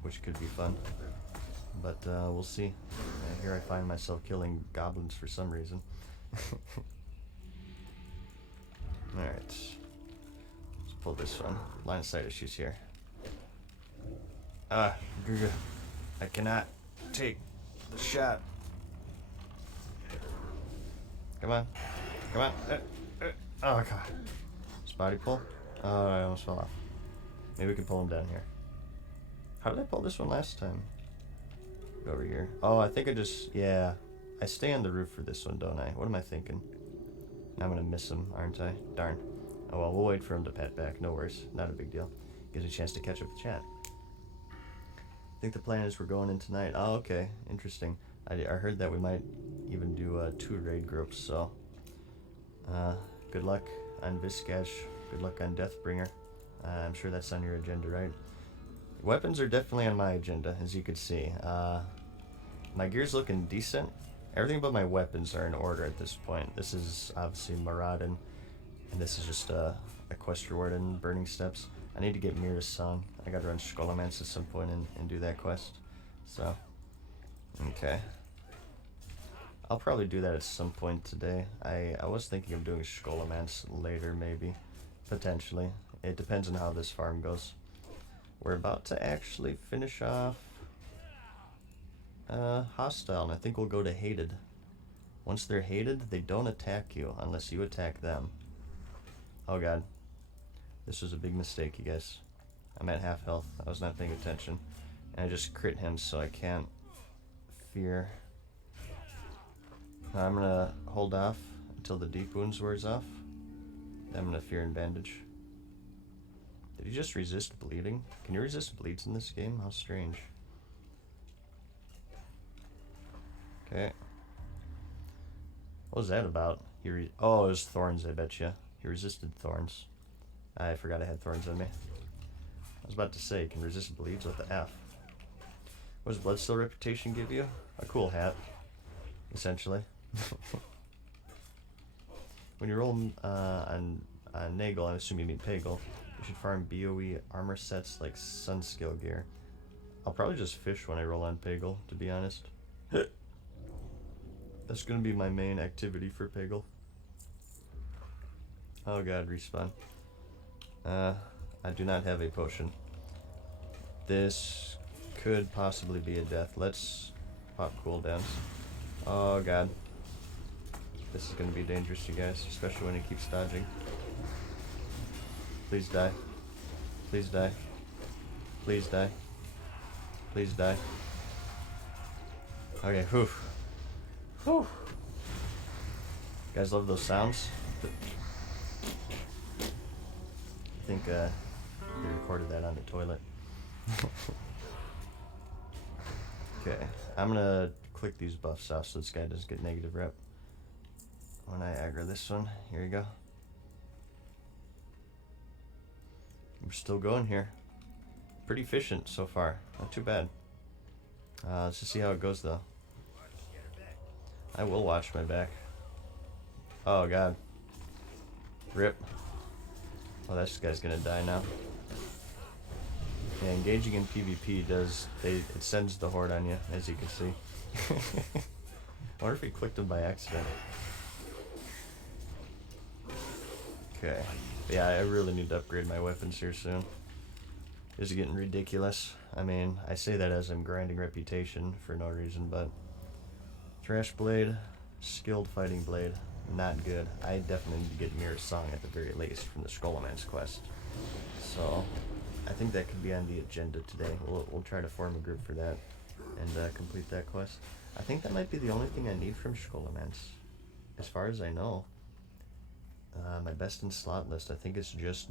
which could be fun. But we'll see. Here I find myself killing goblins for some reason. Alright. Let's pull this one. Line of sight issues here. I cannot take the shot. Come on. Come on. Oh, God. Just body pull. Oh, I almost fell off. Maybe we can pull him down here. How did I pull this one last time? Go over here. Oh, I think yeah. I stay on the roof for this one, don't I? What am I thinking? Now I'm gonna miss him, aren't I? Darn. Oh well, we'll wait for him to pet back. No worries. Not a big deal. Gives me a chance to catch up with chat. I think the plan is we're going in tonight. Oh, okay. Interesting. I heard that we might even do 2 raid groups, so... good luck on Viscash. Good luck on Deathbringer. I'm sure that's on your agenda, right? Weapons are definitely on my agenda, as you could see. My gear's looking decent. Everything but my weapons are in order at this point. This is obviously Maradin, and this is just a quest reward in Burning Steps. I need to get Mira's Song. I gotta run Skolamance at some point and do that quest. So, okay. I'll probably do that at some point today. I was thinking of doing Skolamance later, maybe. Potentially. It depends on how this farm goes. We're about to actually finish off Hostile, and I think we'll go to Hated. Once they're hated, they don't attack you unless you attack them. Oh god. This was a big mistake, you guys. I'm at half health. I was not paying attention. And I just crit him, so I can't fear. Now I'm gonna hold off until the deep wounds wears off. Then I'm gonna fear and bandage. Did he just resist bleeding? Can you resist bleeds in this game? How strange. Okay. What was that about? Oh, it was thorns, I bet you. He resisted thorns. I forgot I had thorns on me. I was about to say, can resist bleeds with the F. What does Bloodstill Reputation give you? A cool hat, essentially. When you roll on Nagel, I assume you mean Pagel, you should farm BOE armor sets like Sunscale gear. I'll probably just fish when I roll on Pagel, to be honest. That's gonna be my main activity for Pagel. Oh god, respawn. I do not have a potion. This could possibly be a death. Let's pop cooldowns. Oh god. This is gonna be dangerous, you guys, especially when he keeps dodging. Please die. Please die. Please die. Please die. Okay, whew. Whew. You guys love those sounds? I think they recorded that on the toilet. Okay, I'm gonna click these buffs off so this guy doesn't get negative rep. When I aggro this one, here you go. We're still going here. Pretty efficient so far, not too bad. Let's just see how it goes though. I will watch my back. Oh god. Rip. Oh, this guy's gonna die now. Yeah, engaging in PvP it sends the horde on you, as you can see. I wonder if he clicked him by accident. Okay. Yeah, I really need to upgrade my weapons here soon. This is getting ridiculous. I mean, I say that as I'm grinding reputation for no reason, but Thrash Blade, Skilled Fighting Blade, not good. I definitely need to get Mira's Song at the very least from the Skolamance quest. So, I think that could be on the agenda today. We'll try to form a group for that and complete that quest. I think that might be the only thing I need from Skolamance, as far as I know. My best in slot list, I think it's just,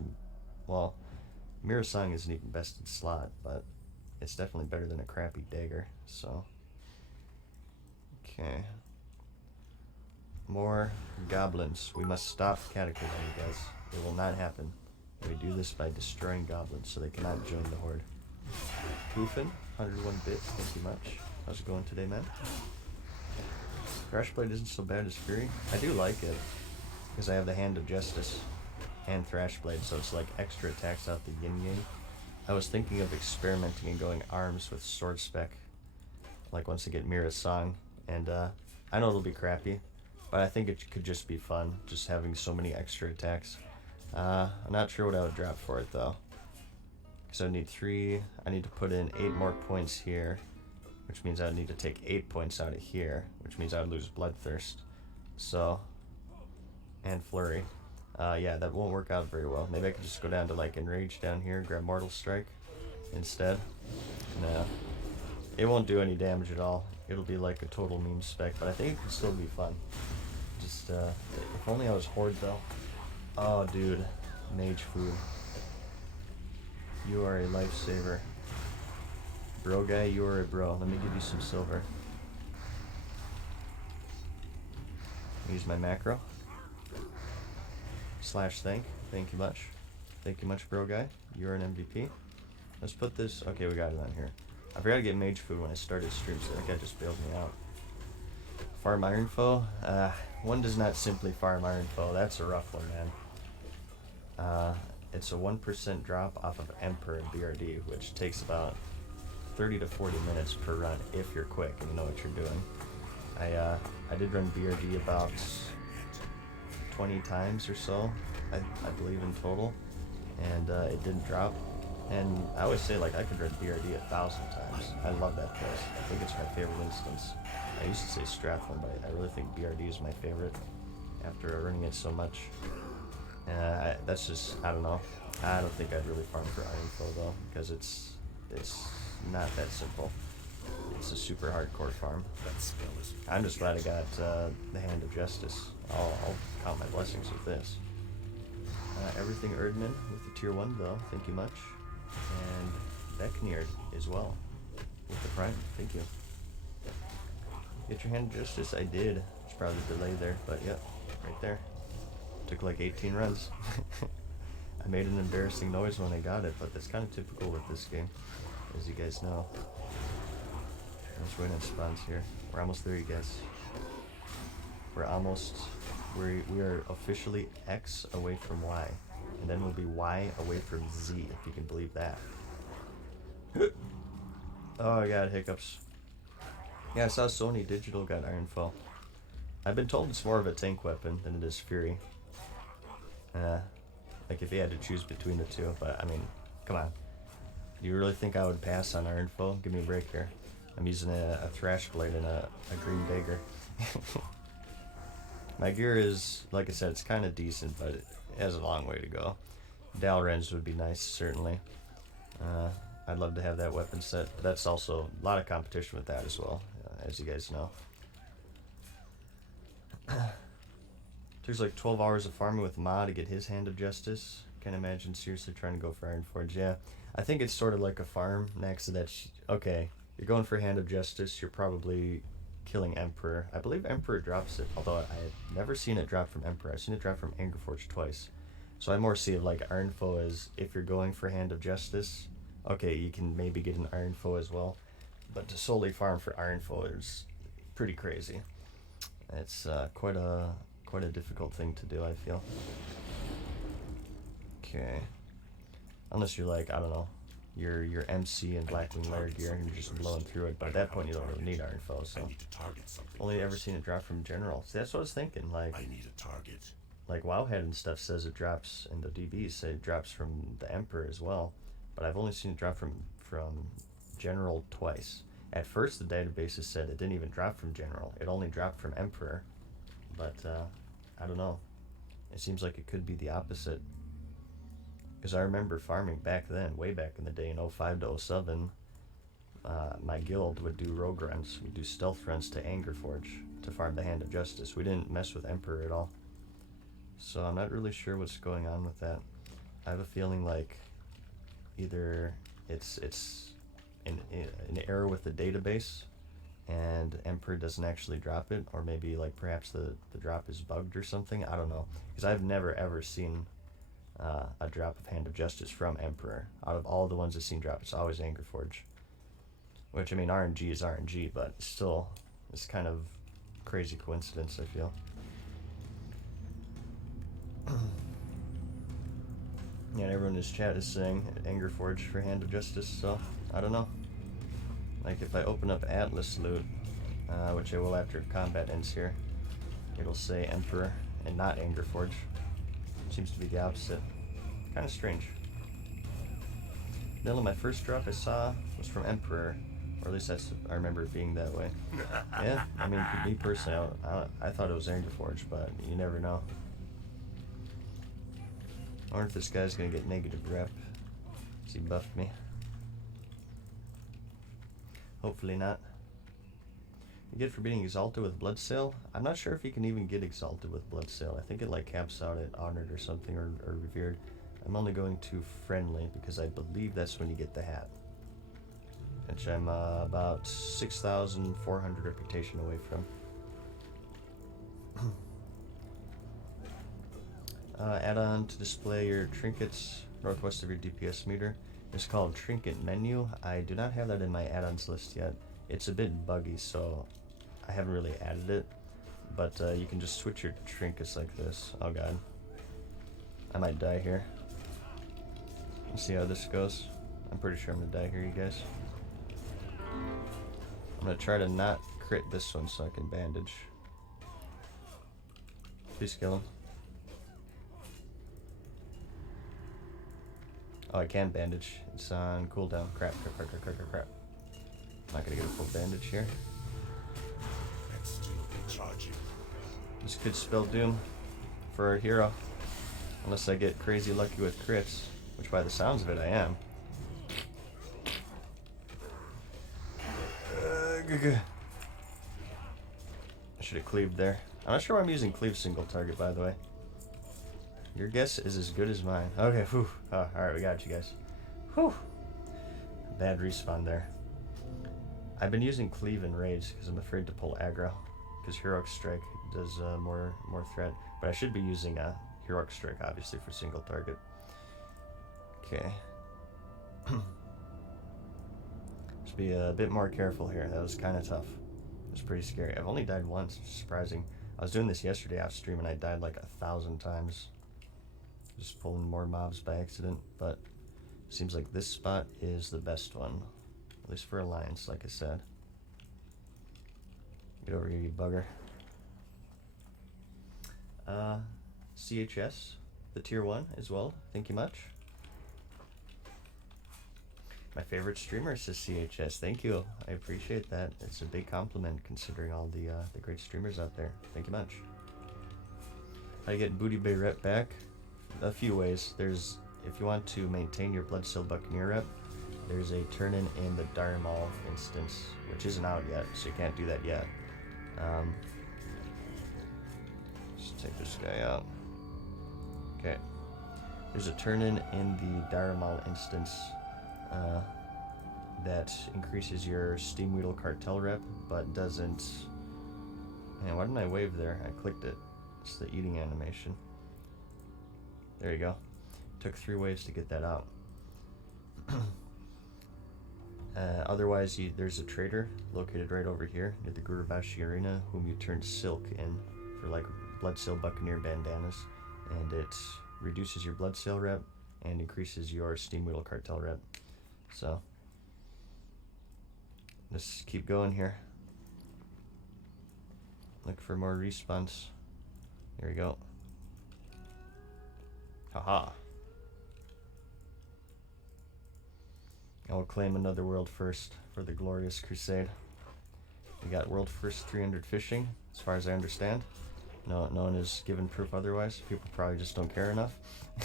well, Mira's Song isn't even best in slot, but it's definitely better than a crappy dagger, so. Okay. More goblins. We must stop Cataclysm, you guys. It will not happen. We do this by destroying goblins so they cannot join the horde. Poofin, 101 bits, thank you much. How's it going today, man? Thrash Blade isn't so bad as Fury. I do like it, because I have the Hand of Justice and Thrash Blade, so it's like extra attacks out the yin-yang. I was thinking of experimenting and going arms with Sword Spec, like once I get Mira's Song, and I know it'll be crappy, but I think it could just be fun, just having so many extra attacks. I'm not sure what I would drop for it though, because I need to put in 8 more points here, which means I would need to take 8 points out of here, which means I would lose Bloodthirst, so, and Flurry. Yeah, that won't work out very well. Maybe I could just go down to like Enrage down here, grab Mortal Strike instead. No, it won't do any damage at all. It'll be like a total meme spec, but I think it could still be fun. Just, if only I was Horde though. Oh, dude. Mage food. You are a lifesaver. Bro guy, you are a bro. Let me give you some silver. Use my macro. Slash thank. Thank you much. Thank you much, bro guy. You're an MVP. Let's put this... Okay, we got it on here. I forgot to get mage food when I started stream, so that guy just bailed me out. Farm iron foe? One does not simply farm iron foe. That's a rough one, man. It's a 1% drop off of Emperor and BRD, which takes about 30 to 40 minutes per run if you're quick and you know what you're doing. I did run BRD about 20 times or so, I believe in total, and it didn't drop. And I always say, like, I could run BRD 1,000 times. I love that place. I think it's my favorite instance. I used to say Strathland, but I really think BRD is my favorite after running it so much. That's just, I don't know. I don't think I'd really farm for Iron Foe though, because it's not that simple. It's a super hardcore farm. I'm just glad I got the Hand of Justice. I'll count my blessings with this. Everything Erdman with the tier 1 though, thank you much. And Beckneard as well with the Prime, thank you. Get your Hand of Justice? I did. There's probably a delay there, but yep, right there. Took like 18 runs. I made an embarrassing noise when I got it, but that's kind of typical with this game, as you guys know. Let's win in spawns here. We're almost there, you guys. We are officially X away from Y, and then we'll be Y away from Z, if you can believe that. Oh, I got hiccups. Yeah, I saw Sony Digital got Iron Foe. I've been told it's more of a tank weapon than it is Fury. Like if you had to choose between the two, but I mean, come on. Do you really think I would pass on Iron Foe? Give me a break here. I'm using a Thrash Blade and a Green Dagger. My gear is, like I said, it's kind of decent, but it has a long way to go. Dalrens would be nice, certainly. I'd love to have that weapon set, but that's also a lot of competition with that as well, as you guys know. There's like 12 hours of farming with Ma to get his Hand of Justice. Can't imagine seriously trying to go for Iron Forge. Yeah, I think it's sort of like a farm next to that. Okay, you're going for Hand of Justice. You're probably killing Emperor. I believe Emperor drops it, although I had never seen it drop from Emperor. I've seen it drop from Angerforge twice. So I more see it like Iron Foe as if you're going for Hand of Justice. Okay, you can maybe get an Iron Foe as well. But to solely farm for Iron Foe is pretty crazy. It's quite a difficult thing to do, I feel. Okay. Unless you're like, I don't know, you're MC and Blackwing Lair gear and you're just blowing through it, but at that point you don't really need Iron Foe, so. Only ever seen it drop from General. See, that's what I was thinking, like, I need a target. Like Wowhead and stuff says it drops, and the DBs say it drops from the Emperor as well, but I've only seen it drop from General twice. At first the databases said it didn't even drop from General, it only dropped from Emperor, but I don't know. It seems like it could be the opposite. Because I remember farming back then, way back in the day in 05 to 07, my guild would do rogue runs. We'd do stealth runs to Angerforge to farm the Hand of Justice. We didn't mess with Emperor at all. So I'm not really sure what's going on with that. I have a feeling like either it's an error with the database and Emperor doesn't actually drop it, or maybe like perhaps the drop is bugged or something. I don't know, because I've never ever seen a drop of Hand of Justice from Emperor. Out of all the ones I've seen drop, it's always Angerforge. Which, I mean, RNG is RNG, but still, it's kind of crazy coincidence, I feel. Yeah, and everyone in this chat is saying Angerforge for Hand of Justice, so I don't know. Like if I open up Atlas loot, which I will after combat ends here, it'll say Emperor and not Angerforge. Seems to be the opposite. Kind of strange. Vanilla, my first drop I saw was from Emperor, or at least I remember it being that way. Yeah, I mean, me personally, I thought it was Angerforge, but you never know. I wonder if this guy's gonna get negative rep. He buffed me. Hopefully not. You get for being Exalted with Bloodsail? I'm not sure if you can even get Exalted with Bloodsail. I think it like caps out at Honored or something, or Revered. I'm only going to Friendly because I believe that's when you get the hat. Which I'm about 6,400 reputation away from. Add on to display your trinkets northwest of your DPS meter. is called Trinket Menu. I do not have that in my add-ons list yet. It's a bit buggy, so I haven't really added it. But you can just switch your trinkets like this. Oh god. I might die here. Let's see how this goes. I'm pretty sure I'm gonna die here, you guys. I'm gonna try to not crit this one so I can bandage. Please kill him. Oh, I can bandage. It's on cooldown. Crap. I'm not gonna get a full bandage here. This could spell doom for our hero. Unless I get crazy lucky with crits. Which by the sounds of it, I am. I should have cleaved there. I'm not sure why I'm using cleave single target, by the way. Your guess is as good as mine. Okay, whew. Oh, alright, we got you guys. Whew. Bad respawn there. I've been using cleave and rage because I'm afraid to pull aggro. Because heroic strike does more threat. But I should be using heroic strike, obviously, for single target. Okay. Just be a bit more careful here. That was kind of tough. It was pretty scary. I've only died once, which is surprising. I was doing this yesterday off stream and I died like 1,000 times. Just pulling more mobs by accident, but it seems like this spot is the best one. At least for Alliance, like I said. Get over here, you bugger. CHS, the tier 1 as well. Thank you much. My favorite streamer says CHS. Thank you. I appreciate that. It's a big compliment considering all the great streamers out there. Thank you much. How to get Booty Bay rep back? A few ways. There's, if you want to maintain your Bloodseal Buccaneer rep, there's a turn-in the Darmal instance, which isn't out yet, so you can't do that yet. Let's take this guy out. Okay. There's a turn-in the Darmal instance that increases your Steamweedle Cartel rep, but doesn't... Man, why didn't I wave there? I clicked it. It's the eating animation. There you go. Took 3 waves to get that out. Otherwise, there's a trader located right over here near the Gurubashi Arena, whom you turn silk in for like Bloodseal Buccaneer bandanas, and it reduces your Bloodseal rep and increases your Steamweedle Cartel rep. So let's keep going here. Look for more respawns. There we go. Haha. I will claim another world first for the glorious crusade. We got world first 300 fishing, as far as I understand. No one has given proof otherwise. People probably just don't care enough.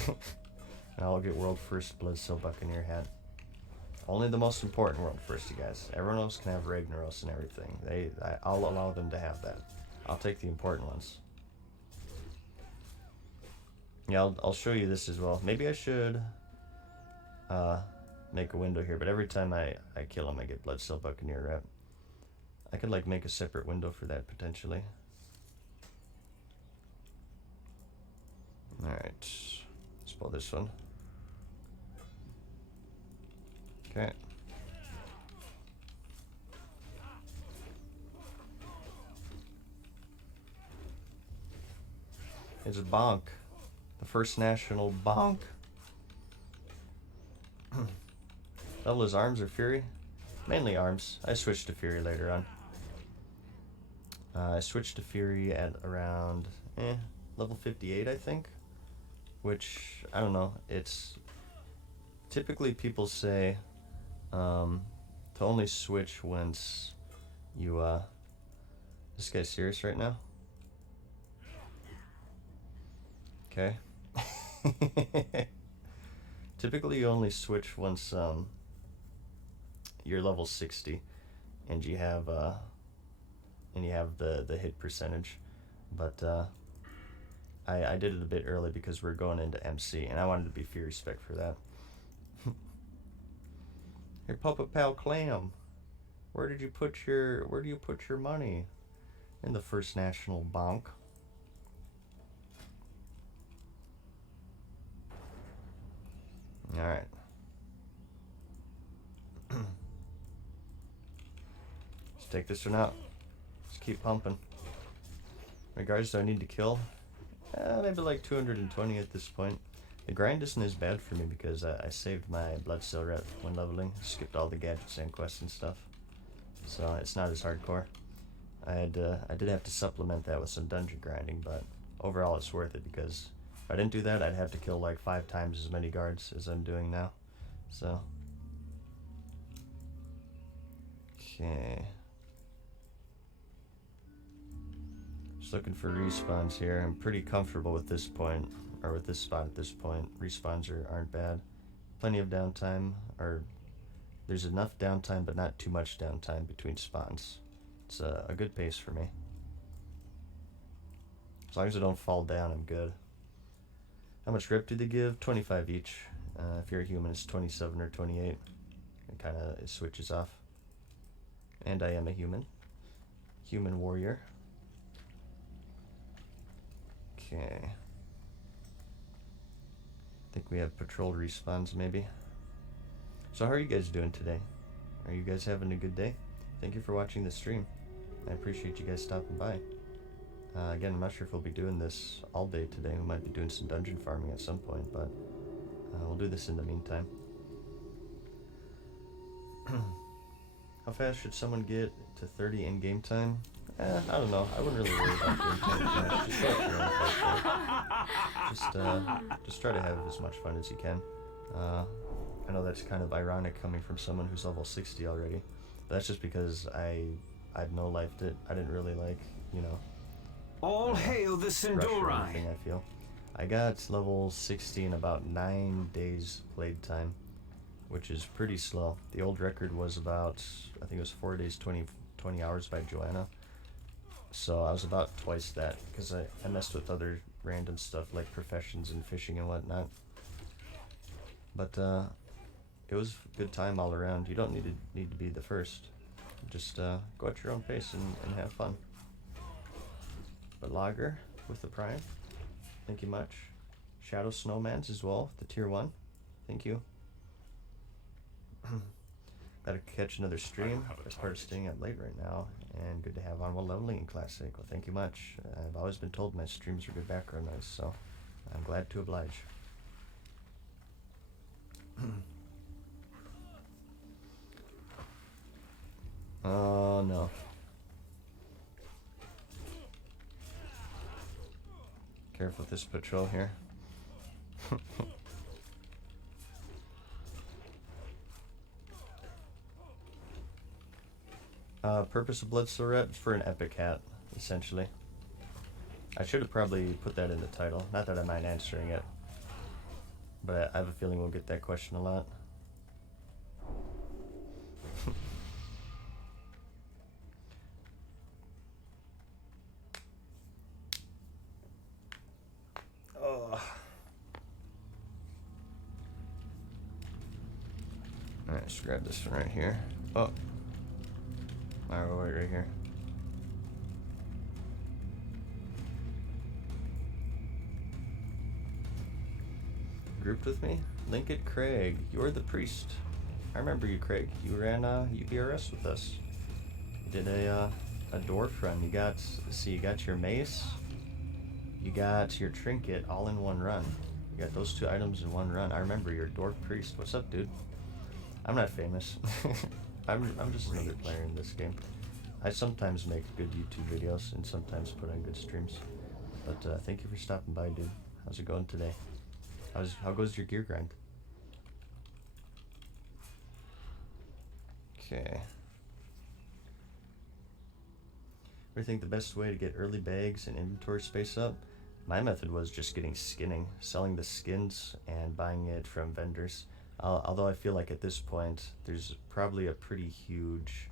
And I'll get world first Bloodseal Buccaneer hat. Only the most important world first, you guys. Everyone else can have Ragnaros and everything. I'll allow them to have that. I'll take the important ones. Yeah, I'll show you this as well. Maybe I should make a window here, but every time I kill him, I get Bloodseal Buccaneer rep. I could like make a separate window for that potentially. Alright, let's pull this one. Okay. It's a bonk. The first national bonk. Level his arms or fury? Mainly arms. I switched to fury later on. I switched to fury at around level 58, I think. Which, I don't know. It's typically people say to only switch once you this guy's serious right now? Okay. Typically you only switch once you're level 60 and you have the hit percentage, but I did it a bit early because we're going into MC and I wanted to be Fury spec for that. Here, Puppet Pal Clam, where do you put your money? In the first national bonk. Alright. take this one out. Just keep pumping. How many guards do I need to kill? Maybe like 220 at this point. The grind isn't as bad for me because I saved my blood seal rep when leveling. Skipped all the gadgets and quests and stuff. So it's not as hardcore. I did have to supplement that with some dungeon grinding, but overall it's worth it because if I didn't do that, I'd have to kill like 5 times as many guards as I'm doing now. So. Okay. Just looking for respawns here. I'm pretty comfortable with this point, or with this spot at this point. Respawns aren't bad. Plenty of downtime, or there's enough downtime but not too much downtime between spawns. It's a good pace for me. As long as I don't fall down, I'm good. How much rep do they give? 25 each. If you're a human, it's 27 or 28. It kind of switches off. And I am a human. Human warrior. Okay. I think we have patrol respawns maybe. So how are you guys doing today? Are you guys having a good day? Thank you for watching the stream. I appreciate you guys stopping by. Again, I'm not sure if we'll be doing this all day today. We might be doing some dungeon farming at some point, but we'll do this in the meantime. How fast should someone get to 30 in game time? I don't know. I wouldn't really worry about game time. Just go at your own pace. Just try to have as much fun as you can. I know that's kind of ironic coming from someone who's level 60 already. But that's just because I've no-lifed it. I didn't really like, you know. All hail the Sindorai! I feel. I got level 60 in about 9 days played time, which is pretty slow. The old record was about, I think it was 4 days, 20 hours by Joanna. So I was about twice that because I messed with other random stuff like professions and fishing and whatnot. But it was a good time all around. You don't need to be the first. Just go at your own pace and have fun. But Lager with the Prime, thank you much. Shadow Snowmans as well, the tier 1, thank you. Gotta catch another stream. That's part of staying up late right now, and good to have on One Leveling in Classic. Well, thank you much. I've always been told my streams are good background noise, so I'm glad to oblige. Oh no. Careful with this patrol here. Purpose of Blood Soret for an epic hat, essentially. I should have probably put that in the title. Not that I mind answering it, but I have a feeling we'll get that question a lot. Alright, let's grab this one right here. Oh. Alright, right here. Grouped with me? Linkit Craig, you're the priest. I remember you, Craig. You ran UBRS with us. You did a dwarf run. You got, let's see, you got your mace. You got your trinket all in one run. You got those 2 items in one run. I remember you're a dwarf priest. What's up, dude? I'm not famous. I'm just another player in this game. I sometimes make good YouTube videos and sometimes put on good streams. But thank you for stopping by, dude. How's it going today? How goes your gear grind? Okay. What do you think the best way to get early bags and inventory space up? My method was just getting skinning, selling the skins and buying it from vendors. Although I feel like at this point, there's probably a pretty huge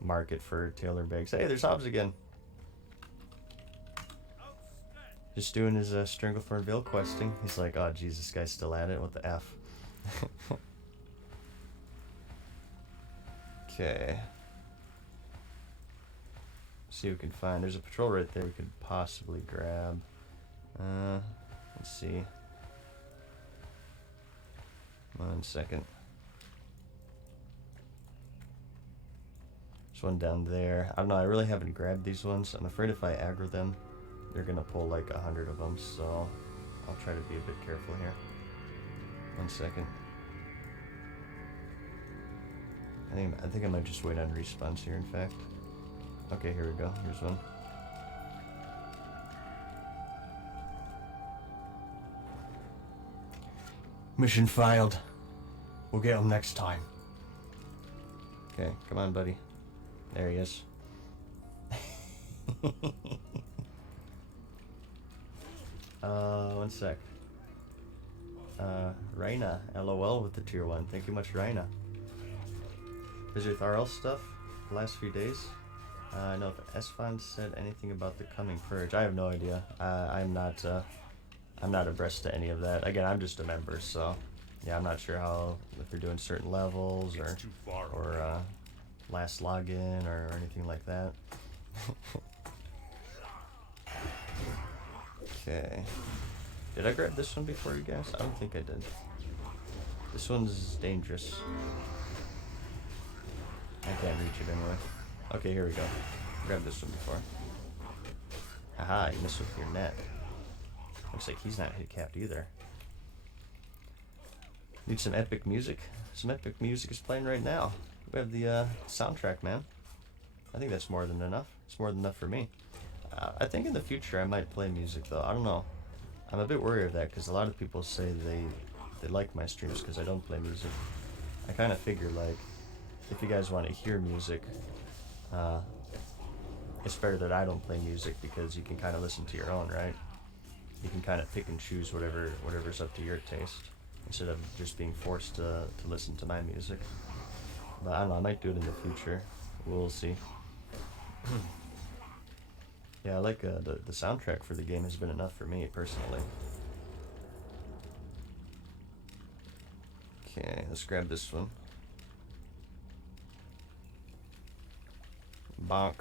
market for tailor bags. Hey, there's Hobbs again. Just doing his Stranglethorn Veil questing. He's like, oh jeez, this guy's still at it. What the F? Okay. See what we can find. There's a patrol right there we could possibly grab. Let's see. 1 second. There's one down there. I don't know, I really haven't grabbed these ones. I'm afraid if I aggro them, they're gonna pull like 100 of them, so I'll try to be a bit careful here. 1 second. I think I might just wait on respawns here, in fact. Okay, here we go. Here's one. Mission failed. We'll get him next time. Okay, come on, buddy. There he is. 1 sec. Raina, LOL with the tier 1. Thank you much, Raina. Is your Tharl stuff the last few days? I know if Esfand said anything about the coming purge. I have no idea. I'm not abreast to any of that. Again, I'm just a member, so yeah, I'm not sure how, if they're doing certain levels or last login or anything like that. Okay. Did I grab this one before, you guys? I don't think I did. This one's dangerous. I can't reach it anyway. Okay, here we go. Grab this one before. Haha, you missed with your net. Looks like he's not hit capped either. Need some epic music? Some epic music is playing right now. We have the soundtrack, man. I think that's more than enough. It's more than enough for me. I think in the future I might play music though. I don't know. I'm a bit worried of that because a lot of people say they like my streams because I don't play music. I kind of figure like if you guys want to hear music, it's better that I don't play music because you can kind of listen to your own, right? You can kind of pick and choose whatever's up to your taste instead of just being forced to listen to my music. But I don't know, I might do it in the future. We'll see. Yeah, I like the soundtrack for the game has been enough for me personally. Okay, let's grab this one. Bonk.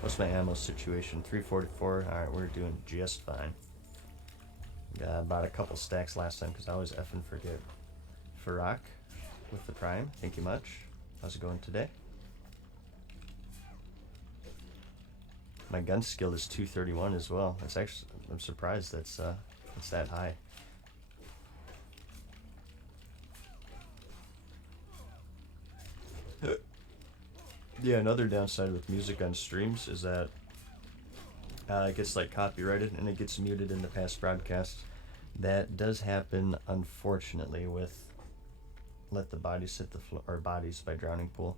What's my ammo situation? 344. Alright, we're doing just fine. I bought a couple stacks last time because I always effing forget. Farak with the Prime. Thank you much. How's it going today? My gun skill is 231 as well. That's actually, I'm surprised it's that high. Yeah, another downside with music on streams is that it gets like copyrighted and it gets muted in the past broadcasts. That does happen, unfortunately, with Let the Bodies Hit the Floor, or Bodies by Drowning Pool.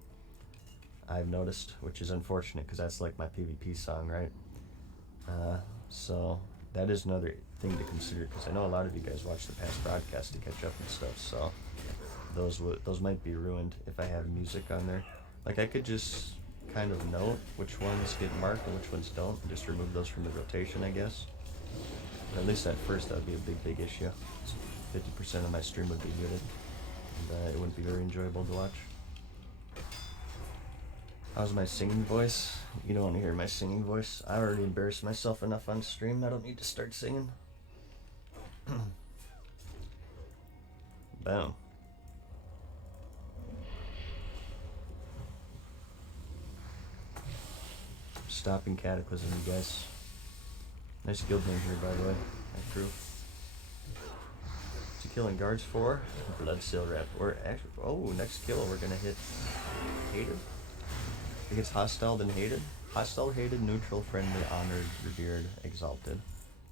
I've noticed, which is unfortunate because that's like my PvP song, right? So that is another thing to consider because I know a lot of you guys watch the past broadcasts to catch up and stuff. So those might be ruined if I have music on there. Like I could just kind of note which ones get marked and which ones don't, and just remove those from the rotation, I guess. But at least at first that would be a big issue. 50% of my stream would be muted, and it wouldn't be very enjoyable to watch. How's my singing voice? You don't want to hear my singing voice. I already embarrassed myself enough on stream. I don't need to start singing. Boom. Stopping Cataclysm, you guys. Nice guild name here, by the way. My crew. To killing guards for Blood Seal Rep. We're actually, oh, next kill we're gonna hit Hated. I think it's hostile then hated. Hostile, hated, neutral, friendly, honored, revered, exalted.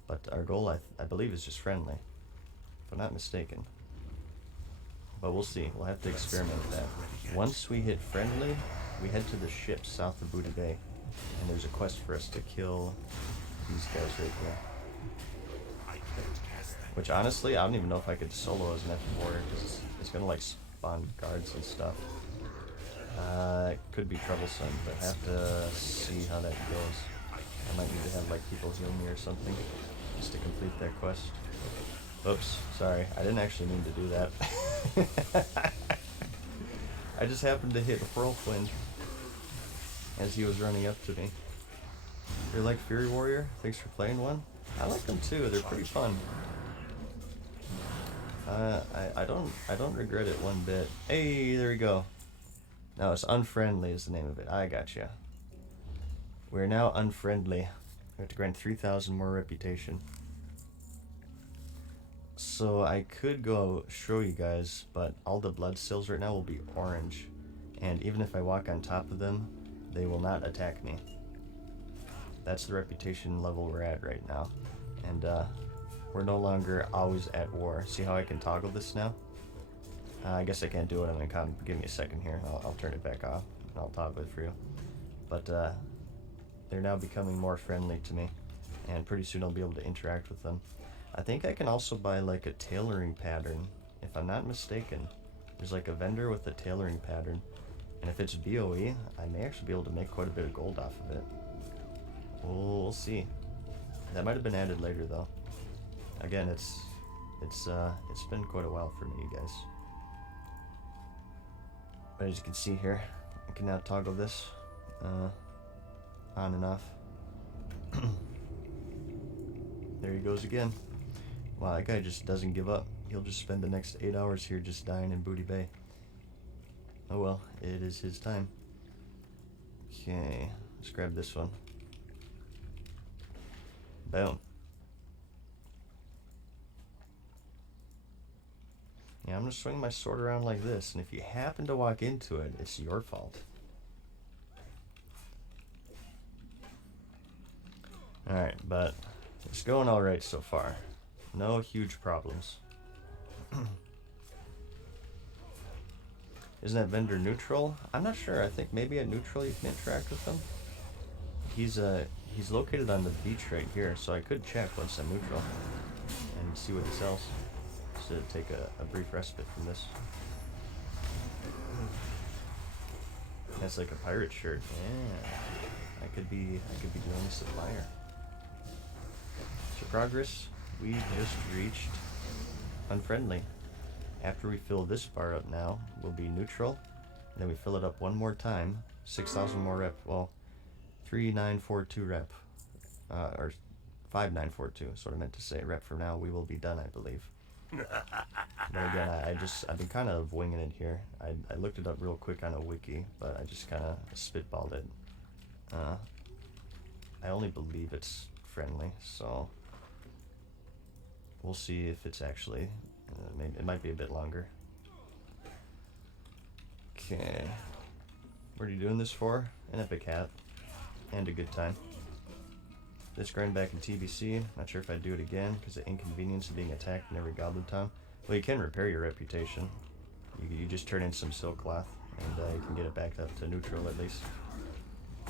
But our goal, I believe, is just friendly, if I'm not mistaken. But we'll see. We'll have to experiment with that. Once we hit friendly, we head to the ship south of Booty Bay, and there's a quest for us to kill these guys right here. Which honestly, I don't even know if I could solo as an F warrior because it's gonna like spawn guards and stuff. It could be troublesome, but I have to see how that goes. I might need to have like people heal me or something just to complete that quest. Oops, sorry, I didn't actually mean to do that. I just happened to hit a whirlwind as he was running up to me. You're like Fury Warrior? Thanks for playing one. I like them too, they're pretty fun. I don't regret it one bit. Hey, there we go. No, it's unfriendly is the name of it. I gotcha. We're now unfriendly. We have to grant 3,000 more reputation. So I could go show you guys, but all the blood cells right now will be orange. And even if I walk on top of them, they will not attack me. That's the reputation level we're at right now. And we're no longer always at war. See how I can toggle this now? I guess I can't do it. I'm gonna come. Give me a second here. I'll turn it back off and I'll toggle it for you. But they're now becoming more friendly to me, and pretty soon I'll be able to interact with them. I think I can also buy like a tailoring pattern, if I'm not mistaken. There's like a vendor with a tailoring pattern, and if it's BOE, I may actually be able to make quite a bit of gold off of it. We'll see. That might have been added later though. Again, it's been quite a while for me, you guys. But as you can see here, I can now toggle this on and off. There he goes again. Wow, that guy just doesn't give up. He'll just spend the next 8 hours here just dying in Booty Bay. Oh well, it is his time. Okay, let's grab this one. Boom. Yeah, I'm gonna swing my sword around like this, and if you happen to walk into it, it's your fault. Alright, but it's going alright so far. No huge problems. Isn't that vendor neutral? I'm not sure. I think maybe at neutral you can interact with him. He's located on the beach right here, so I could check once I'm neutral and see what he sells. Just to take a brief respite from this. That's like a pirate shirt. Yeah, I could be the only supplier. So progress, we just reached unfriendly. After we fill this bar up now, we'll be neutral. And then we fill it up one more time, 6,000 more rep. Well, 3,942 rep, or 5,942 is what I meant to say. Rep from now, we will be done, I believe. But again, I've been kind of winging it here. I looked it up real quick on a wiki, but I just kind of spitballed it. I only believe it's friendly, so we'll see if it's actually, maybe it might be a bit longer. Okay, what are you doing this for? An epic hat and a good time. This grind back in TBC. Not sure if I'd do it again because of the inconvenience of being attacked in every goblin town. Well, you can repair your reputation. You just turn in some silk cloth and you can get it back up to neutral at least.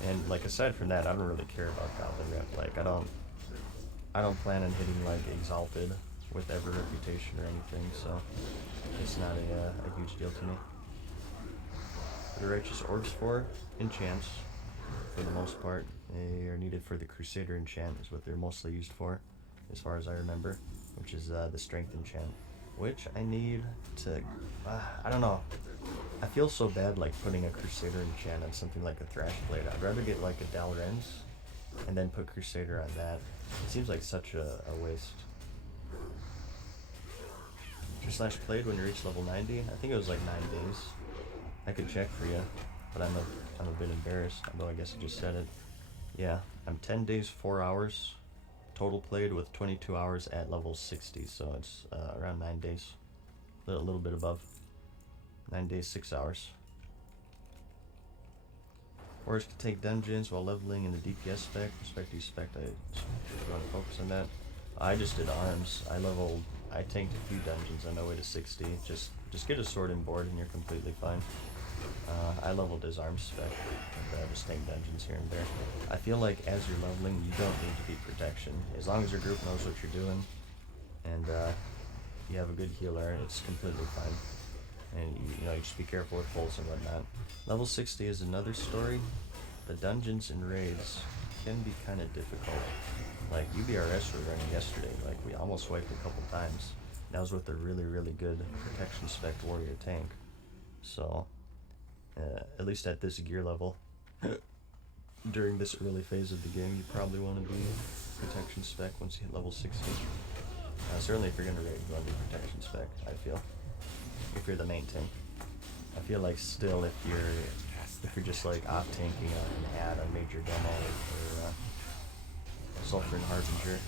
And like aside from that, I don't really care about goblin rep. Like I don't plan on hitting like exalted with every reputation or anything, so it's not a huge deal to me. What are righteous orbs for? Enchants, for the most part. They are needed for the Crusader enchant, is what they're mostly used for, as far as I remember, which is the strength enchant, which I need to, I don't know. I feel so bad like putting a Crusader enchant on something like a Thrash Blade. I'd rather get like a Dalrens and then put Crusader on that. It seems like such a waste. Slash played when you reach level 90. I think it was like 9 days. I could check for you, but I'm a bit embarrassed, although I guess I just said it. Yeah, I'm 10 days, 4 hours total played with 22 hours at level 60, so it's around 9 days. A little bit above. 9 days, 6 hours. Warriors can take dungeons while leveling in the DPS spec. Respect spec, I want to focus on that. I just did arms. I tanked a few dungeons on my way to 60. Just get a sword and board and you're completely fine. I leveled his arms spec, and just tank dungeons here and there. I feel like as you're leveling, you don't need to be protection. As long as your group knows what you're doing, and you have a good healer, it's completely fine. And you just be careful with pulls and whatnot. Level 60 is another story. The dungeons and raids can be kind of difficult. Like UBRS we were running yesterday, like we almost wiped a couple times. That was with a really, really good protection spec warrior tank. So, at least at this gear level, during this early phase of the game, you probably want to be protection spec once you hit level 60. Certainly if you're going to raid, you want to be protection spec, I feel. If you're the main tank. I feel like still if you're just like off tanking an ad on Major Domo or Sulfur and Harbinger,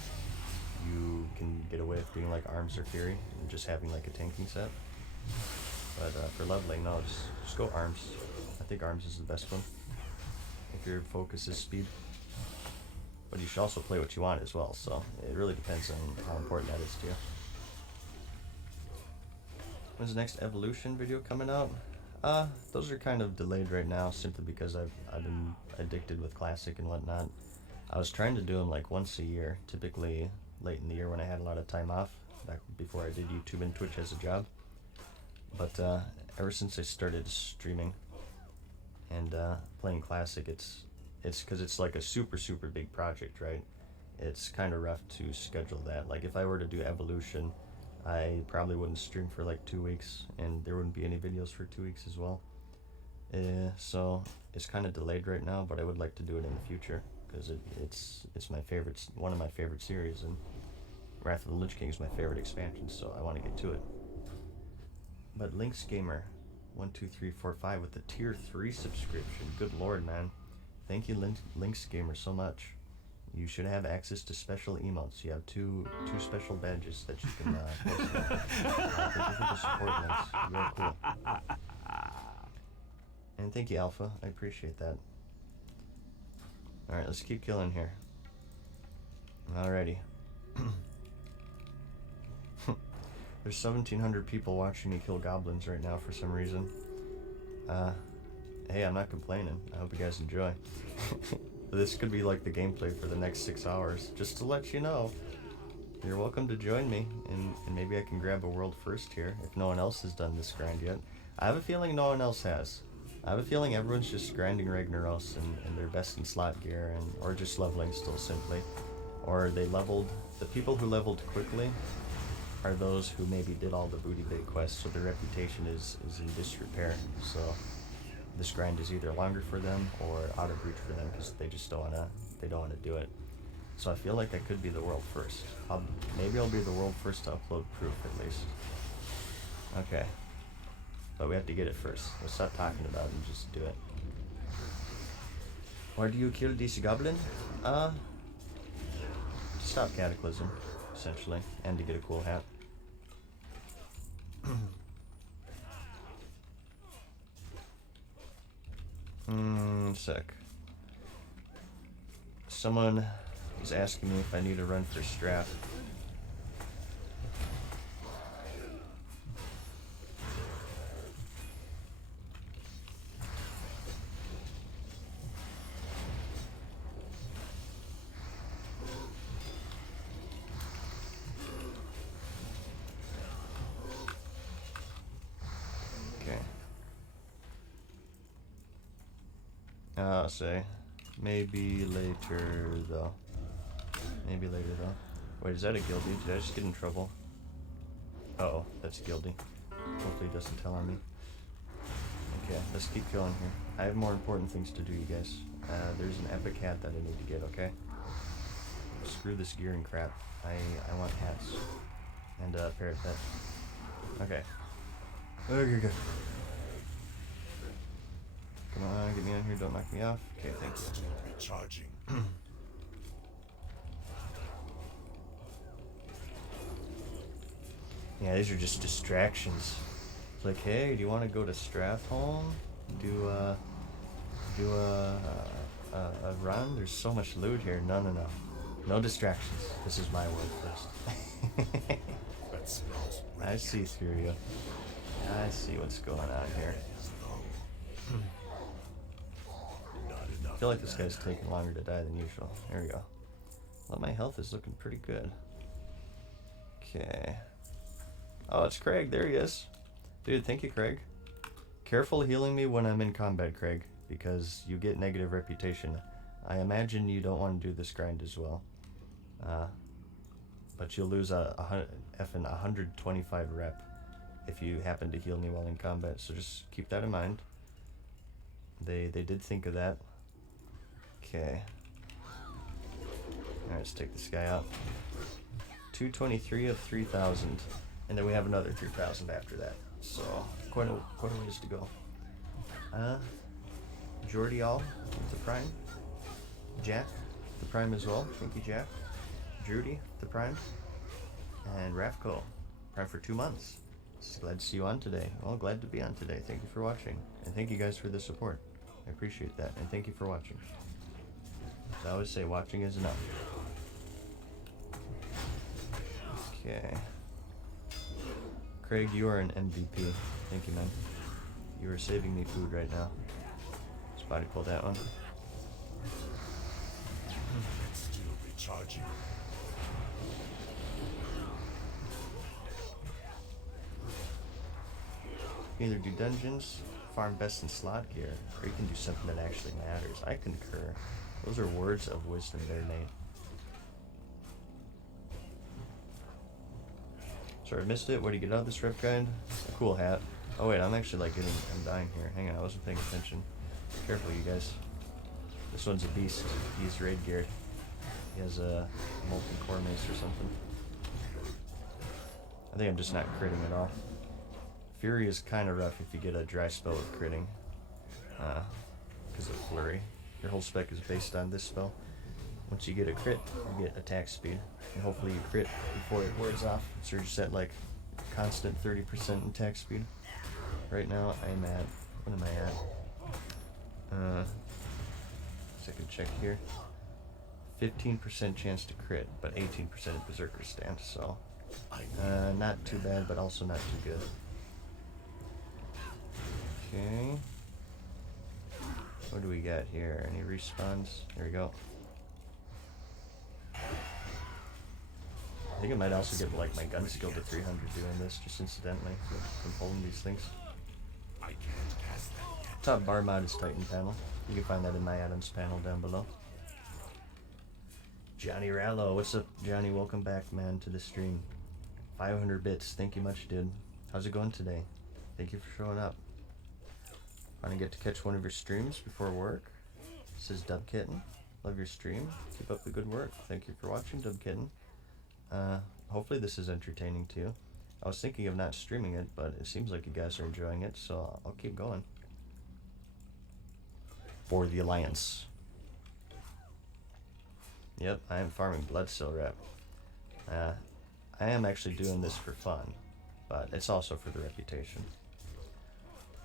you can get away with doing like Arms or Fury and just having like a tanking set. But for leveling, no, just go Arms. I think Arms is the best one if your focus is speed. But you should also play what you want as well, so it really depends on how important that is to you. When's the next Evolution video coming out? Those are kind of delayed right now simply because I've been addicted with Classic and whatnot. I was trying to do them like once a year, typically late in the year when I had a lot of time off, back before I did YouTube and Twitch as a job. But ever since I started streaming and playing Classic, it's because it's like a super big project, right? It's kind of rough to schedule that. Like if I were to do Evolution, I probably wouldn't stream for like 2 weeks, and there wouldn't be any videos for 2 weeks as well. So it's kind of delayed right now, but I would like to do it in the future because it's my favorite, one of my favorite series, and Wrath of the Lich King is my favorite expansion, so I want to get to it. But Lynx Gamer 12345 with the tier 3 subscription. Good lord, man. Thank you, Lynx Gamer, so much. You should have access to special emotes. You have two special badges that you can post on. Thank you for the support, Lynx. You're cool. And thank you, Alpha. I appreciate that. Alright, let's keep killing here. Alrighty. There's 1,700 people watching me kill goblins right now for some reason. Hey, I'm not complaining. I hope you guys enjoy. This could be like the gameplay for the next 6 hours, just to let you know. You're welcome to join me, and maybe I can grab a world first here, if no one else has done this grind yet. I have a feeling no one else has. I have a feeling everyone's just grinding Ragnaros and their best in slot gear, or just leveling still simply. Or they leveled, the people who leveled quickly are those who maybe did all the booty bait quests, so their reputation is in disrepair. So this grind is either longer for them or out of reach for them because they just don't wanna do it. So I feel like I could be the world first. Maybe I'll be the world first to upload proof at least. Okay, but we have to get it first. Let's stop talking about it and just do it. Why do you kill this goblin? To stop Cataclysm, essentially, and to get a cool hat. Sec. Someone is asking me if I need to run for Strath. I'll say maybe later though. Maybe later though. Wait, is that a guilty? Did I just get in trouble? Uh-oh, that's guilty. Hopefully it doesn't tell on me. Okay, let's keep going here. I have more important things to do, you guys. There's an epic hat that I need to get, okay? Screw this gearing crap. I want hats. And parrot pet. Okay. Okay, good. Come on, get me on here, don't knock me off. Okay, thank you. Recharging. Yeah, these are just distractions. It's like, hey, do you want to go to Strathholm? Do a run? There's so much loot here. No. No distractions. This is my word first. I see through you. I see what's going on here. I feel like this guy's taking longer to die than usual. There we go. Well, my health is looking pretty good. Okay. Oh, it's Craig. There he is. Dude, thank you, Craig. Careful healing me when I'm in combat, Craig, because you get negative reputation. I imagine you don't want to do this grind as well. But you'll lose a 125 rep if you happen to heal me while in combat, so just keep that in mind. They did think of that. Okay. Alright, let's take this guy out. 223 of 3,000. And then we have another 3,000 after that. So, quite a ways to go. Jordy All with the Prime. Jack, the Prime as well. Thank you, Jack. Judy, the Prime. And Rafco, Prime for 2 months. Just glad to see you on today. Well, glad to be on today. Thank you for watching. And thank you guys for the support. I appreciate that. And thank you for watching. As I always say, watching is enough. Okay. Craig, you are an MVP. Thank you, man. You are saving me food right now. Just body pull that one. Still recharging. Either do dungeons, farm best in slot gear, or you can do something that actually matters. I concur. Those are words of wisdom there, Nate. Sorry, I missed it. What do you get out of this rep guide? A cool hat. Oh wait, I'm actually like I'm dying here. Hang on, I wasn't paying attention. Careful, you guys. This one's a beast. He's raid geared. He has a molten core mace or something. I think I'm just not critting at all. Fury is kind of rough if you get a dry spell with critting. Because of flurry. Your whole spec is based on this spell. Once you get a crit, you get attack speed. And hopefully you crit before it wears off. So you're just at like constant 30% attack speed. Right now I'm at, what am I at? Second check here. 15% chance to crit, but 18% of Berserker stance, so not too bad, but also not too good. Okay. What do we got here? Any respawns? There we go. I think I might also get like my gun skill to 300 doing this, just incidentally, from holding these things. Top bar mod is Titan panel. You can find that in my items panel down below. Johnny Rallo, what's up, Johnny? Welcome back, man, to the stream. 500 bits, thank you much, dude. How's it going today? Thank you for showing up. Finally get to catch one of your streams before work. This is Dub Kitten. Love your stream. Keep up the good work. Thank you for watching, Dub Kitten. Hopefully this is entertaining to you. I was thinking of not streaming it, but it seems like you guys are enjoying it, so I'll keep going. For the Alliance. Yep, I am farming Bloodsill rep. I am actually doing this for fun, but it's also for the reputation.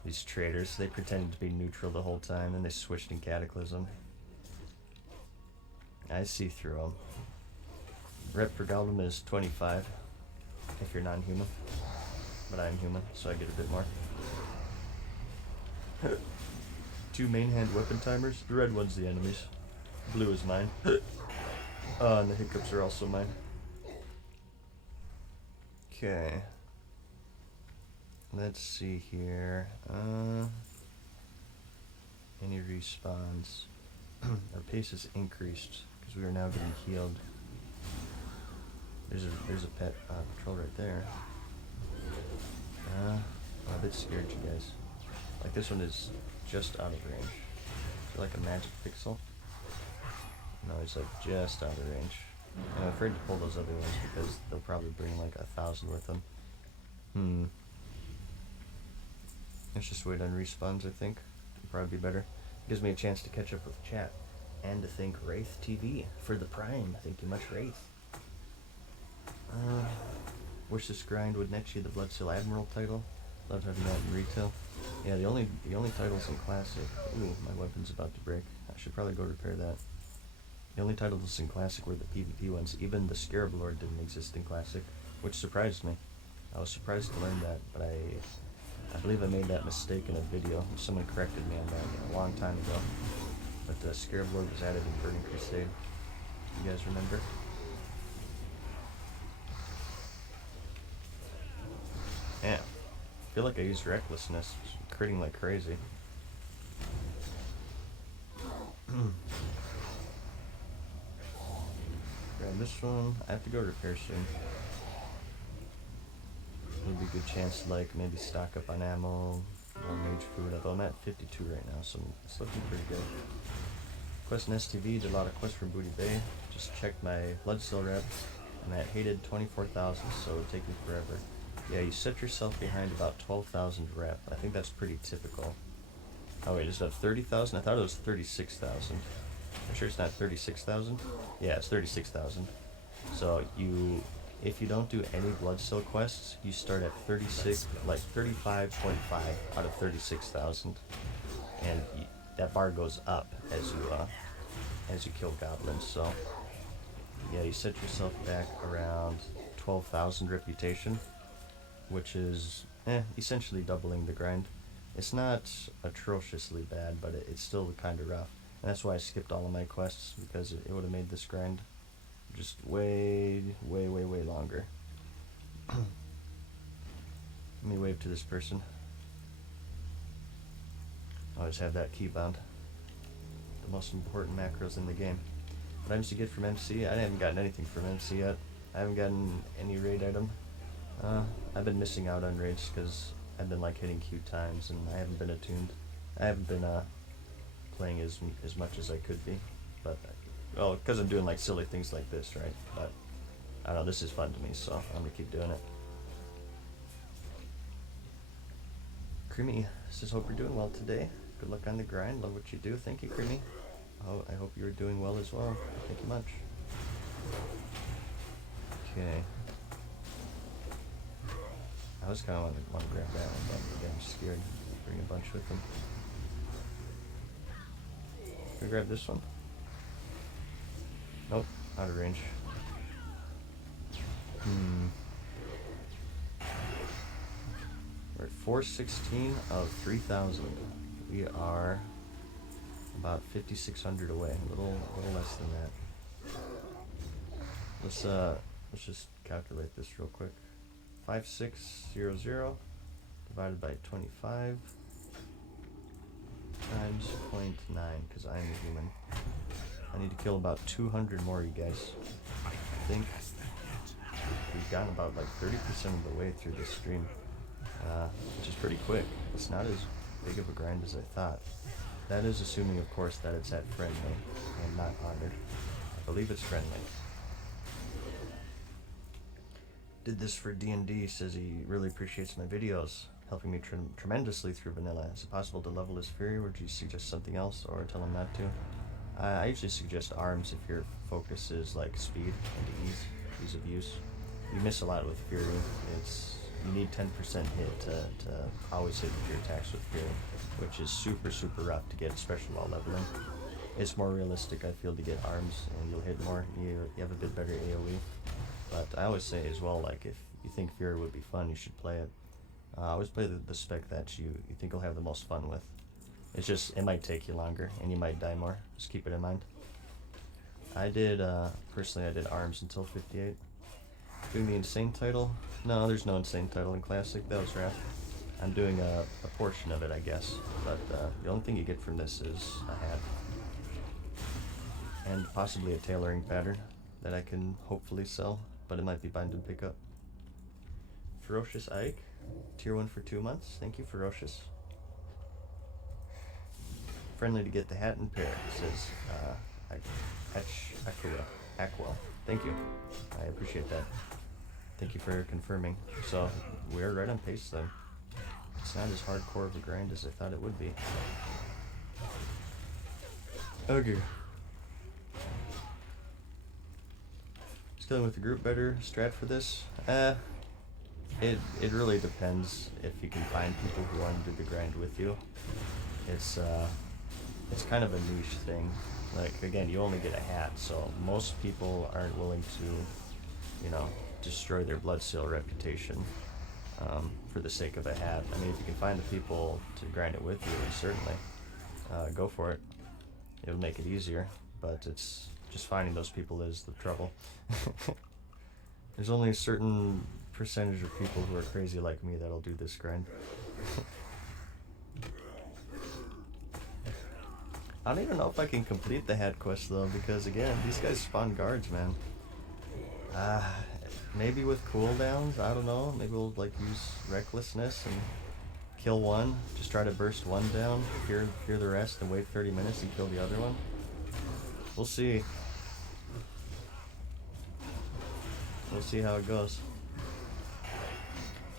These traders, they pretended to be neutral the whole time, and they switched in Cataclysm. I see through them. Rep for Galdom is 25, if you're non-human. But I'm human, so I get a bit more. 2 main hand weapon timers. The red one's the enemies. Blue is mine. And the hiccups are also mine. Okay. Let's see here. Any respawns? Our pace is increased because we are now getting healed. There's a pet patrol right there. I'm a bit scared, you guys. Like this one is just out of range. Is it like a magic pixel? No, it's like just out of range. And I'm afraid to pull those other ones because they'll probably bring like 1,000 with them. Let's just wait on respawns, I think. It'll probably be better. Gives me a chance to catch up with chat. And to thank Wraith TV for the Prime. Thank you much, Wraith. Wish this grind would net you the Bloodsill Admiral title. Love having that in retail. Yeah, the only titles in Classic. Ooh, my weapon's about to break. I should probably go repair that. The only titles in Classic were the PvP ones. Even the Scarab Lord didn't exist in Classic, which surprised me. I was surprised to learn that, but I believe I made that mistake in a video. Someone corrected me on that a long time ago. But the Scarab Lord was added in Burning Crusade. You guys remember? Yeah. I feel like I used Recklessness, critting like crazy. Grab this one. I have to go repair soon. It'll be a good chance to like maybe stock up on ammo or mage food, although I'm at 52 right now, so it's looking pretty good. Quest in STV, did a lot of quests for Booty Bay. Just checked my Bloodsill rep. I'm at hated 24,000, so it'll take me forever. Yeah, you set yourself behind about 12,000 rep. I think that's pretty typical. Oh wait, is that 30,000? I thought it was 36,000. I'm sure it's not 36,000. Yeah, it's 36,000. So if you don't do any Bloodsteel quests, you start at 35.5 out of 36,000, and that bar goes up as you kill goblins. So yeah, you set yourself back around 12,000 reputation, which is essentially doubling the grind. It's not atrociously bad, but it's still kind of rough. And that's why I skipped all of my quests, because it would have made this grind just way longer. Let me wave to this person. Always have that keybound. The most important macros in the game. What items you get from MC? I haven't gotten anything from MC yet. I haven't gotten any raid item. I've been missing out on raids because I've been like hitting queue times and I haven't been attuned. I haven't been playing as much as I could be, but well, because I'm doing like silly things like this, right? But I don't know, this is fun to me, so I'm gonna keep doing it. Creamy says, hope you're doing well today. Good luck on the grind. Love what you do. Thank you, Creamy. Oh, I hope you're doing well as well. Thank you much. Okay. I was kind of want to grab that one, but again, I'm scared. Bring a bunch with them. Can we grab this one? Nope, out of range. We're at 416 of 3,000. We are about 5,600 away. A little less than that. Let's just calculate this real quick. 5600 divided by 25 times 0.9, because I'm a human. I need to kill about 200 more, you guys. I think we've gotten about like 30% of the way through this stream, which is pretty quick. It's not as big of a grind as I thought. That is assuming, of course, that it's at friendly and not honored. I believe it's friendly. Did this for D&D, says he really appreciates my videos, helping me tremendously through vanilla. Is it possible to level his fury, or would you suggest something else, or tell him not to? I usually suggest arms if your focus is like speed and ease of use. You miss a lot with fury. You need 10% hit to always hit with your attacks with fury, which is super rough to get, especially while leveling. It's more realistic, I feel, to get arms, and you'll hit more. You have a bit better AoE. But I always say as well, like, if you think Fury would be fun, you should play it. Always play the spec that you think you'll have the most fun with. It's just, it might take you longer, and you might die more. Just keep it in mind. I did, personally, I did arms until 58. Doing the insane title? No, there's no insane title in Classic. That was Wrath. I'm doing a portion of it, I guess. But the only thing you get from this is a hat. And possibly a tailoring pattern that I can hopefully sell. But it might be bind and pick up. Ferocious Ike, tier 1 for 2 months. Thank you, Ferocious. Friendly to get the hat and pair, says Aqua. Thank you. I appreciate that. Thank you for confirming. So we're right on pace then. It's not as hardcore of a grind as I thought it would be. Okay. Killing with the group better strat for this? It really depends if you can find people who want to do the grind with you. It's kind of a niche thing. Like, again, you only get a hat, so most people aren't willing to, destroy their Bloodsteel reputation for the sake of a hat. I mean, if you can find the people to grind it with you, then certainly go for it. It'll make it easier, but it's just finding those people is the trouble. There's only a certain percentage of people who are crazy like me that'll do this grind. I don't even know if I can complete the hat quest though, because again, these guys spawn guards, man. Maybe with cooldowns, I don't know. Maybe we'll like use recklessness and kill one, just try to burst one down, fear the rest, and wait 30 minutes and kill the other one. We'll see. We'll see how it goes.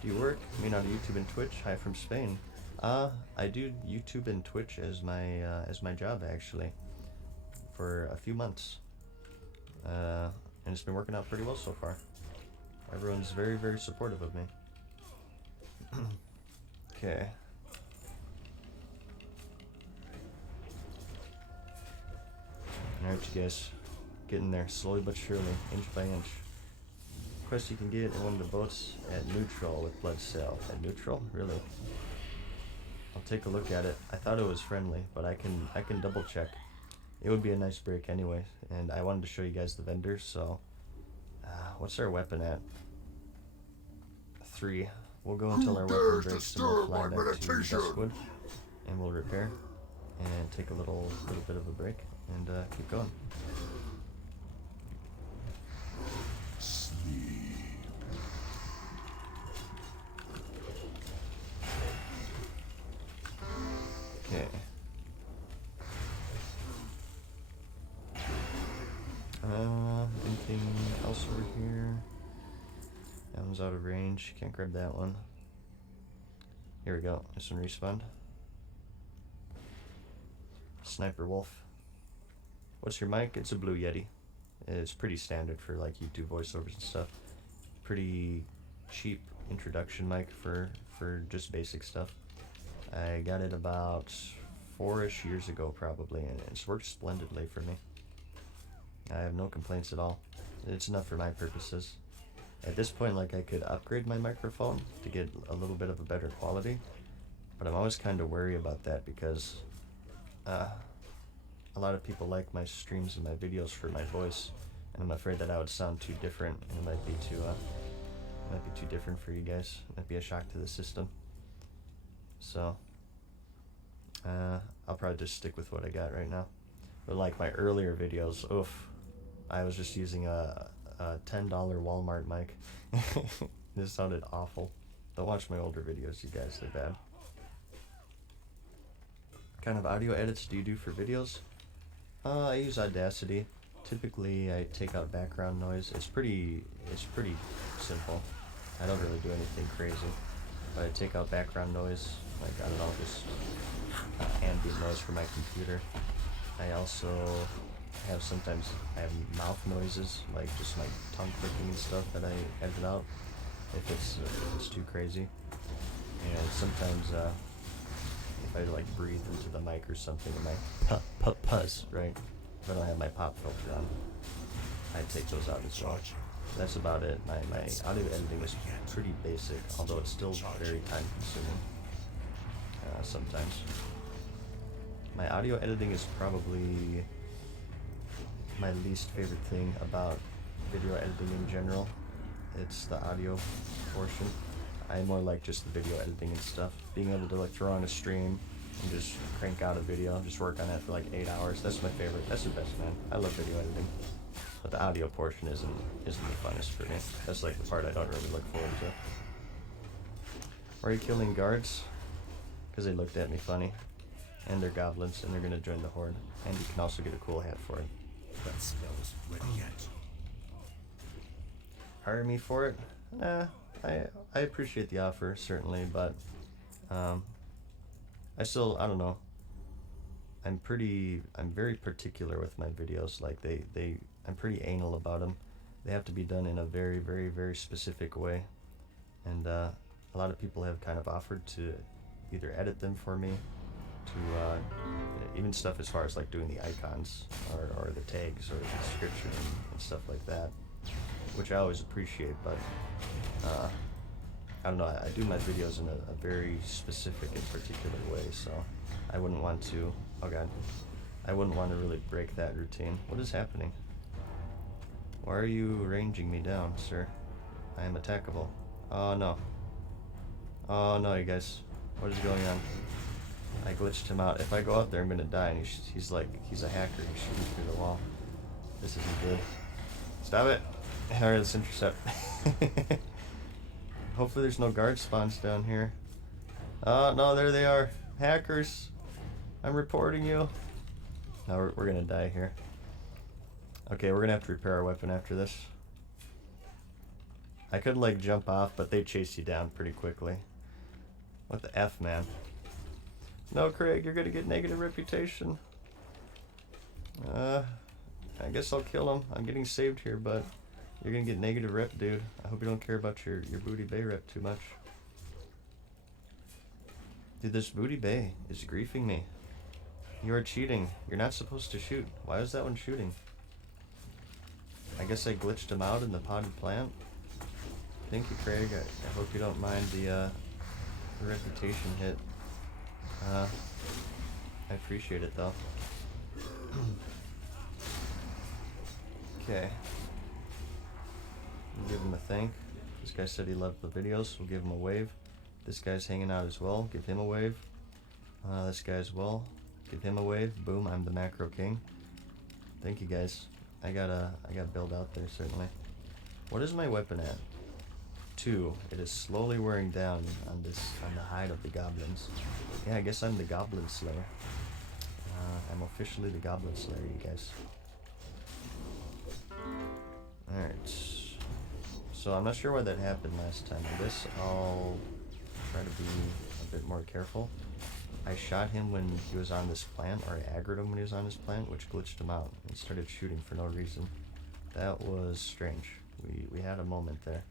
Do you work? I mean, on YouTube and Twitch. Hi from Spain. I do YouTube and Twitch as my job actually for a few months, and it's been working out pretty well so far. Everyone's very, very supportive of me. Okay. Alright, you guys. Getting there slowly but surely, inch by inch. Quest you can get in one of the boats at neutral with blood sail. At neutral? Really? I'll take a look at it. I thought it was friendly, but I can double check. It would be a nice break anyway, and I wanted to show you guys the vendors, so what's our weapon at? 3. We'll go until our weapon breaks and we'll fly back to Duskwood and we'll repair and take a little bit of a break and keep going. Okay. Anything else over here? That one's out of range. Can't grab that one. Here we go. This one respawned. Sniper Wolf. What's your mic? It's a Blue Yeti. It's pretty standard for like YouTube voiceovers and stuff. Pretty cheap introduction mic for just basic stuff. I got it about 4-ish years ago probably, and it's worked splendidly for me. I have no complaints at all. It's enough for my purposes. At this point, like, I could upgrade my microphone to get a little bit of a better quality, but I'm always kind of wary about that because a lot of people like my streams and my videos for my voice, and I'm afraid that I would sound too different, and it might be too different for you guys. It might be a shock to the system. So I'll probably just stick with what I got right now. But like my earlier videos, oof, I was just using a $10 Walmart mic. This sounded awful. Don't watch my older videos, you guys, they're bad. What kind of audio edits do you do for videos? I use Audacity. Typically I take out background noise. It's pretty simple. I don't really do anything crazy. But I take out background noise, like, I don't know, just ambient noise from my computer. I also have mouth noises, like just my tongue clicking and stuff that I edit out if it's too crazy. And sometimes if I like breathe into the mic or something, and my puzz, right? If I don't have my pop filter on, I take those out as well. That's about it. My audio editing is pretty basic, although it's still very time consuming sometimes. My audio editing is probably my least favorite thing about video editing in general. It's the audio portion. I more like just the video editing and stuff. Being able to like throw on a stream and just crank out a video, just work on that for like 8 hours. That's my favorite. That's the best, man. I love video editing. But the audio portion isn't the funnest for me. That's like the part I don't really look forward to. Are you killing guards? Because they looked at me funny. And they're goblins, and they're gonna join the horde. And you can also get a cool hat for it. That spell's ready yet. Hire me for it? Nah, I appreciate the offer, certainly, but I don't know. I'm very particular with my videos. Like I'm pretty anal about them. They have to be done in a very, very, very specific way. And a lot of people have kind of offered to either edit them for me, to even stuff as far as like doing the icons or the tags or the description and stuff like that, which I always appreciate, but I don't know, I do my videos in a very specific and particular way, so I wouldn't want to, I wouldn't want to really break that routine. What is happening? Why are you ranging me down, sir? I am attackable. Oh no. Oh no, you guys. What is going on? I glitched him out. If I go out there, I'm gonna die, and he's a hacker. He's shooting through the wall. This isn't good. Stop it! Alright, let's intercept. Hopefully there's no guard spawns down here. Oh, no, there they are. Hackers! I'm reporting you. No, we're gonna die here. Okay, we're gonna have to repair our weapon after this. I could, like, jump off, but they chase you down pretty quickly. What the F, man? No, Craig, you're gonna get negative reputation. I guess I'll kill him. I'm getting saved here, but you're gonna get negative rep, dude. I hope you don't care about your booty bay rep too much. Dude, this booty bay is griefing me. You are cheating. You're not supposed to shoot. Why was that one shooting? I guess I glitched him out in the potted plant. Thank you, Craig. I hope you don't mind the reputation hit. I appreciate it, though. Okay. We'll give him a thank. This guy said he loved the videos. We'll give him a wave. This guy's hanging out as well. Give him a wave. This guy as well. Give him a wave. Boom, I'm the macro king. Thank you, guys. I got build out there, certainly. What is my weapon at? 2. It is slowly wearing down on the hide of the goblins. Yeah, I guess I'm the goblin slayer. I'm officially the goblin slayer, you guys. Alright. So I'm not sure why that happened last time. I guess I'll try to be a bit more careful. I shot him when he was on this plant, or I aggroed him when he was on this plant, which glitched him out and started shooting for no reason. That was strange. We had a moment there.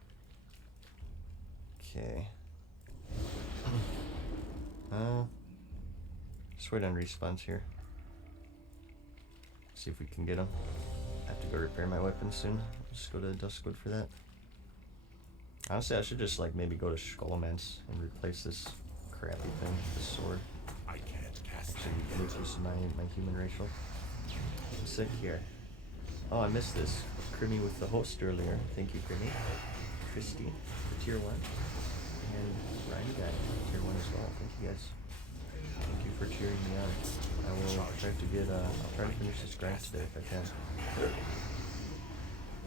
Okay. Just wait on respawns here. See if we can get him. I have to go repair my weapon soon. Just go to Duskwood for that. Honestly, I should just like maybe go to Skullman's and replace this crappy thing, this sword. I can't cast Actually, make use of my human racial. I'm sick here. Oh, I missed this. Crimmy with the host earlier. Thank you, Crimmy. Christy, for tier 1. And Ryan Guy, tier 1 as well. Thank you, guys. Thank you for cheering me on. I will try to get, I'll try to finish this grind today if I can.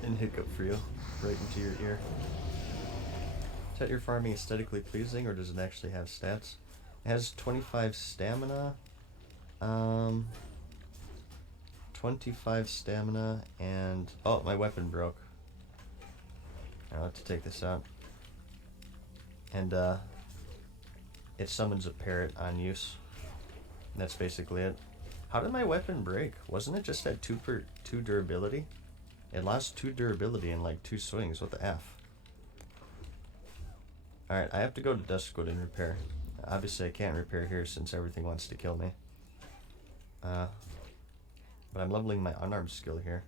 And hiccup for you, right into your ear. Is that your farming aesthetically pleasing, or does it actually have stats? It has 25 stamina, 25 stamina, and, oh, my weapon broke. I'll have to take this out. And, it summons a parrot on use. That's basically it. How did my weapon break? Wasn't it just at 2 durability? It lost 2 durability in like 2 swings. What the F? Alright, I have to go to Duskwood and repair. Obviously I can't repair here since everything wants to kill me. But I'm leveling my unarmed skill here.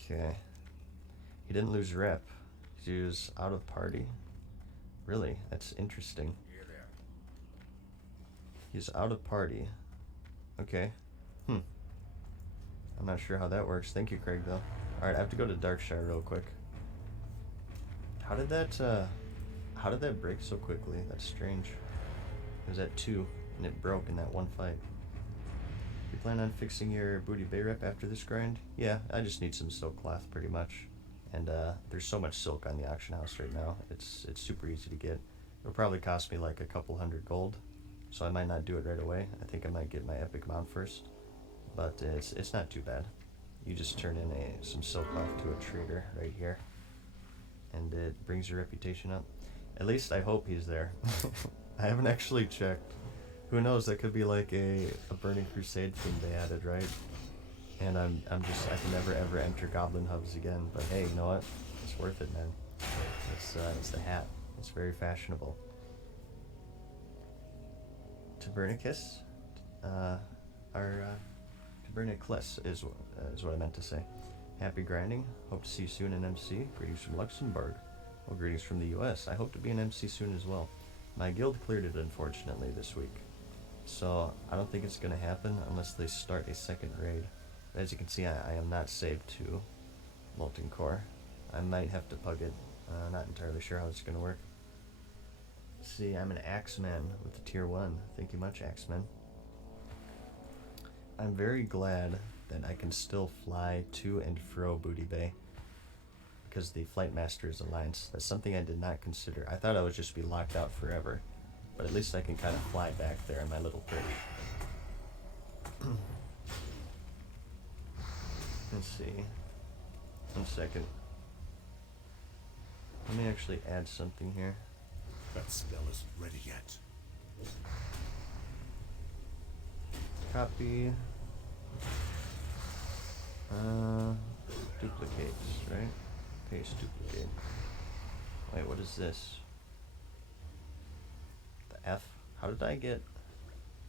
Okay. He didn't lose rep. He was out of party. Really? That's interesting. He's out of party. Okay. I'm not sure how that works. Thank you, Craig, though. Alright, I have to go to Darkshire real quick. How did that break so quickly? That's strange. It was at 2, and it broke in that one fight. You plan on fixing your booty bay rep after this grind? Yeah, I just need some silk cloth, pretty much. And, there's so much silk on the auction house right now. It's super easy to get. It'll probably cost me like a couple hundred gold, so I might not do it right away. I think I might get my epic mount first. But it's not too bad. You just turn in some silk cloth to a trader right here, and it brings your reputation up. At least I hope he's there. I haven't actually checked. Who knows? That could be like a Burning Crusade thing they added, right? And I can never ever enter Goblin Hubs again. But hey, you know what? It's worth it, man. It's the hat. It's very fashionable. Tabernicus, Taberniclus is what I meant to say. Happy grinding. Hope to see you soon in MC. Greetings from Luxembourg. Well, greetings from the US. I hope to be in MC soon as well. My guild cleared it, unfortunately, this week. So I don't think it's going to happen unless they start a second raid. But as you can see, I am not saved to Molten Core. I might have to pug it. Not entirely sure how it's going to work. Let's see, I'm an Axeman with the tier 1. Thank you much, Axeman. I'm very glad that I can still fly to and fro Booty Bay, because the Flight Master's Alliance. That's something I did not consider. I thought I would just be locked out forever, but at least I can kind of fly back there in my little perch. Let's see. 1 second. Let me actually add something here. That spell isn't ready yet. copy. Duplicates, right? Paste, duplicate. Wait, what is this? The F? How did I get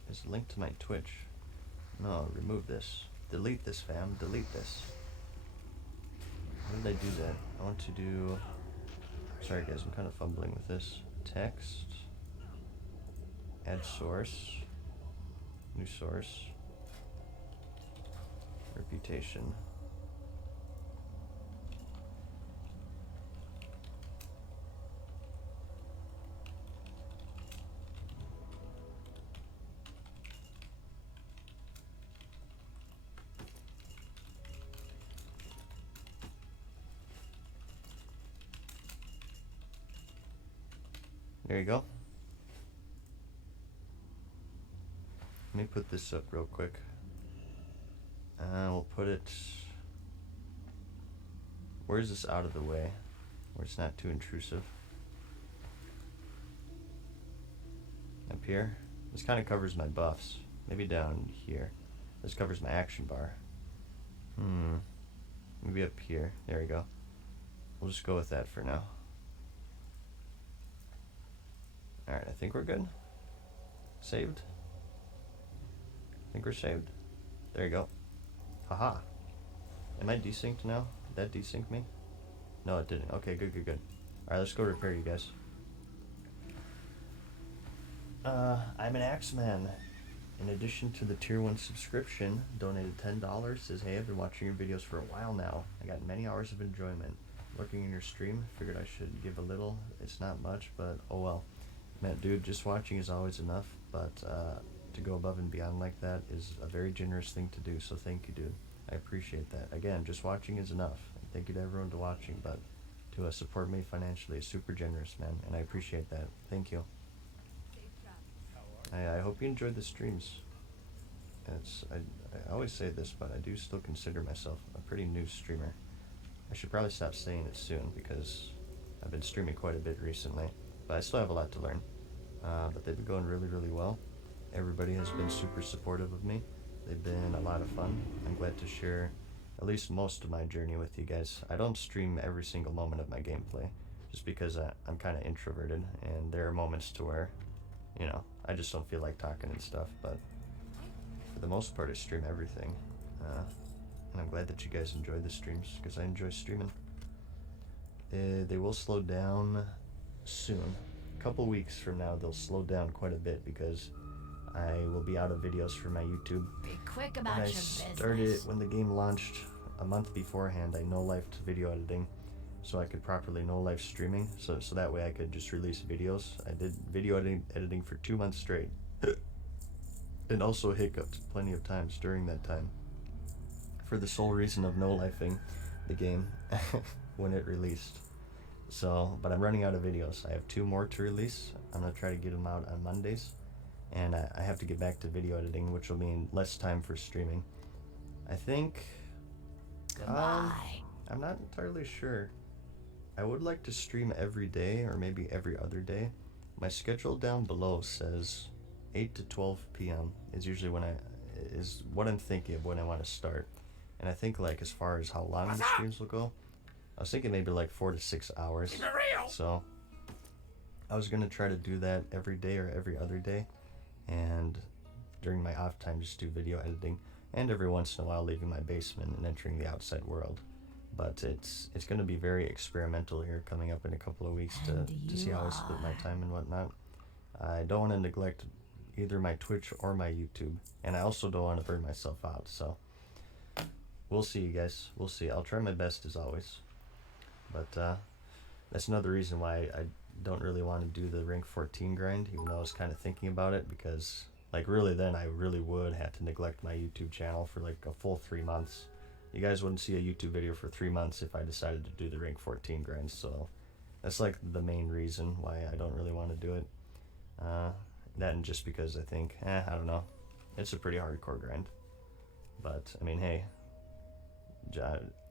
this linked to my Twitch? No, remove this. Delete this, fam. Delete this. How did I do that? I want to do... Sorry guys, I'm kind of fumbling with this. Text. Add source. New source. Reputation. There you go. Let me put this up real quick. We'll put it... Where's this out of the way? Where it's not too intrusive. Up here. This kind of covers my buffs. Maybe down here. This covers my action bar. Maybe up here. There we go. We'll just go with that for now. Alright, I think we're good. Saved. I think we're saved. There you go. Haha. Am I desynced now? Did that desync me? No, it didn't. Okay, good, good, good. Alright, let's go repair you guys. I'm an Axeman. In addition to the tier 1 subscription, donated $10, says, hey, I've been watching your videos for a while now. I got many hours of enjoyment. Looking in your stream, figured I should give a little. It's not much, but oh well. Man, dude, just watching is always enough, but to go above and beyond like that is a very generous thing to do, so thank you, dude. I appreciate that. Again, just watching is enough. Thank you to everyone to watching, but to support me financially is super generous, man, and I appreciate that. Thank you. I hope you enjoyed the streams. I always say this, but I do still consider myself a pretty new streamer. I should probably stop saying it soon because I've been streaming quite a bit recently, but I still have a lot to learn. But they've been going really, really well. Everybody has been super supportive of me. They've been a lot of fun. I'm glad to share at least most of my journey with you guys. I don't stream every single moment of my gameplay just because I'm kind of introverted, and there are moments to where, you know, I just don't feel like talking and stuff, but for the most part I stream everything. And I'm glad that you guys enjoy the streams because I enjoy streaming. They will slow down soon. A couple weeks from now they'll slow down quite a bit because I will be out of videos for my YouTube. Be quick about When I your started, business. when the game launched a month beforehand, I no-lifed video editing so I could properly no-life streaming, so that way I could just release videos. I did video editing for 2 months straight. And also hiccuped plenty of times during that time for the sole reason of no-lifing the game when it released. So, but I'm running out of videos. I have 2 more to release. I'm going to try to get them out on Mondays. And I have to get back to video editing, which will mean less time for streaming. I think... Goodbye. I'm not entirely sure. I would like to stream every day, or maybe every other day. My schedule down below says 8 to 12 p.m. is usually is what I'm thinking of when I want to start. And I think, like, as far as how long the streams will go, I was thinking maybe like 4 to 6 hours. So I was gonna try to do that every day or every other day, and during my off time just do video editing, and every once in a while leaving my basement and entering the outside world. But it's gonna be very experimental here coming up in a couple of weeks to see how I split my time and whatnot. I don't want to neglect either my Twitch or my YouTube, and I also don't want to burn myself out, so we'll see, you guys. We'll see. I'll try my best as always. But that's another reason why I don't really want to do the rank 14 grind, even though I was kind of thinking about it, because like really then I really would have to neglect my YouTube channel for like a full 3 months. You guys wouldn't see a YouTube video for 3 months if I decided to do the rank 14 grind, so that's like the main reason why I don't really want to do it. That and just because I think, I don't know, it's a pretty hardcore grind. But I mean, hey,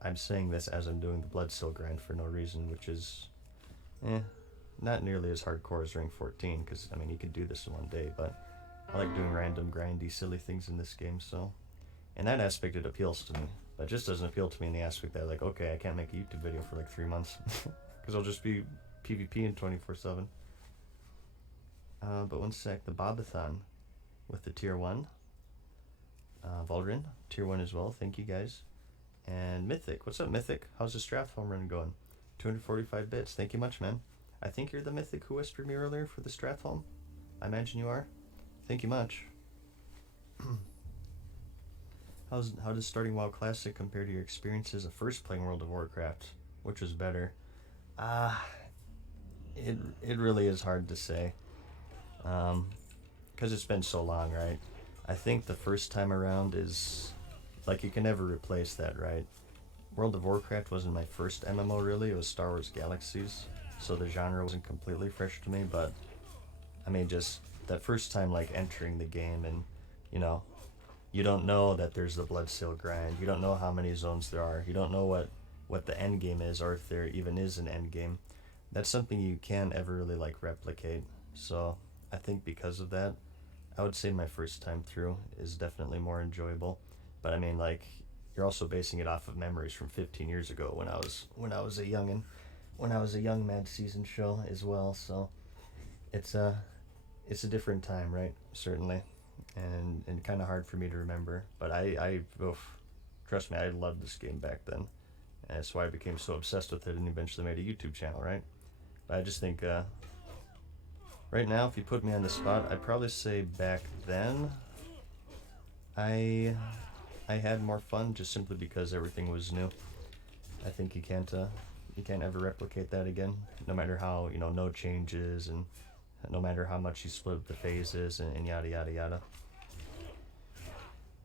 I'm saying this as I'm doing the Bloodstill grind for no reason, which is not nearly as hardcore as rank 14, because I mean you can do this in one day, but I like doing random grindy silly things in this game, so in that aspect it appeals to me. But it just doesn't appeal to me in the aspect that like, okay, I can't make a YouTube video for like 3 months because I'll just be PvP in 24/7. But one sec, the Bobathon with the tier 1. Valdrin, tier 1 as well, thank you guys. And Mythic, what's up Mythic? How's the Strath home run going? 245 bits, thank you much, man. I think you're the Mythic who whispered me earlier for the Stratholme. I imagine you are. Thank you much. How does starting WoW Classic compare to your experiences of first playing World of Warcraft? Which was better? It really is hard to say. Because it's been so long, right? I think the first time around is... like, you can never replace that, right? World of Warcraft wasn't my first MMO, really. It was Star Wars Galaxies. So the genre wasn't completely fresh to me, but... I mean, just that first time, like, entering the game and, you know... you don't know that there's the Bloodseal grind. You don't know how many zones there are. You don't know what the end game is, or if there even is an end game. That's something you can't ever really, like, replicate. So, I think because of that, I would say my first time through is definitely more enjoyable. But I mean, like, you're also basing it off of memories from 15 years ago when I was a youngin', when I was a young Mad Season show as well. So it's a different time, right? Certainly, and kind of hard for me to remember. But trust me, I loved this game back then, and that's why I became so obsessed with it and eventually made a YouTube channel, right? But I just think right now, if you put me on the spot, I'd probably say back then I had more fun just simply because everything was new. I think you can't ever replicate that again, no matter how, you know, no changes and no matter how much you split up the phases and yada yada yada.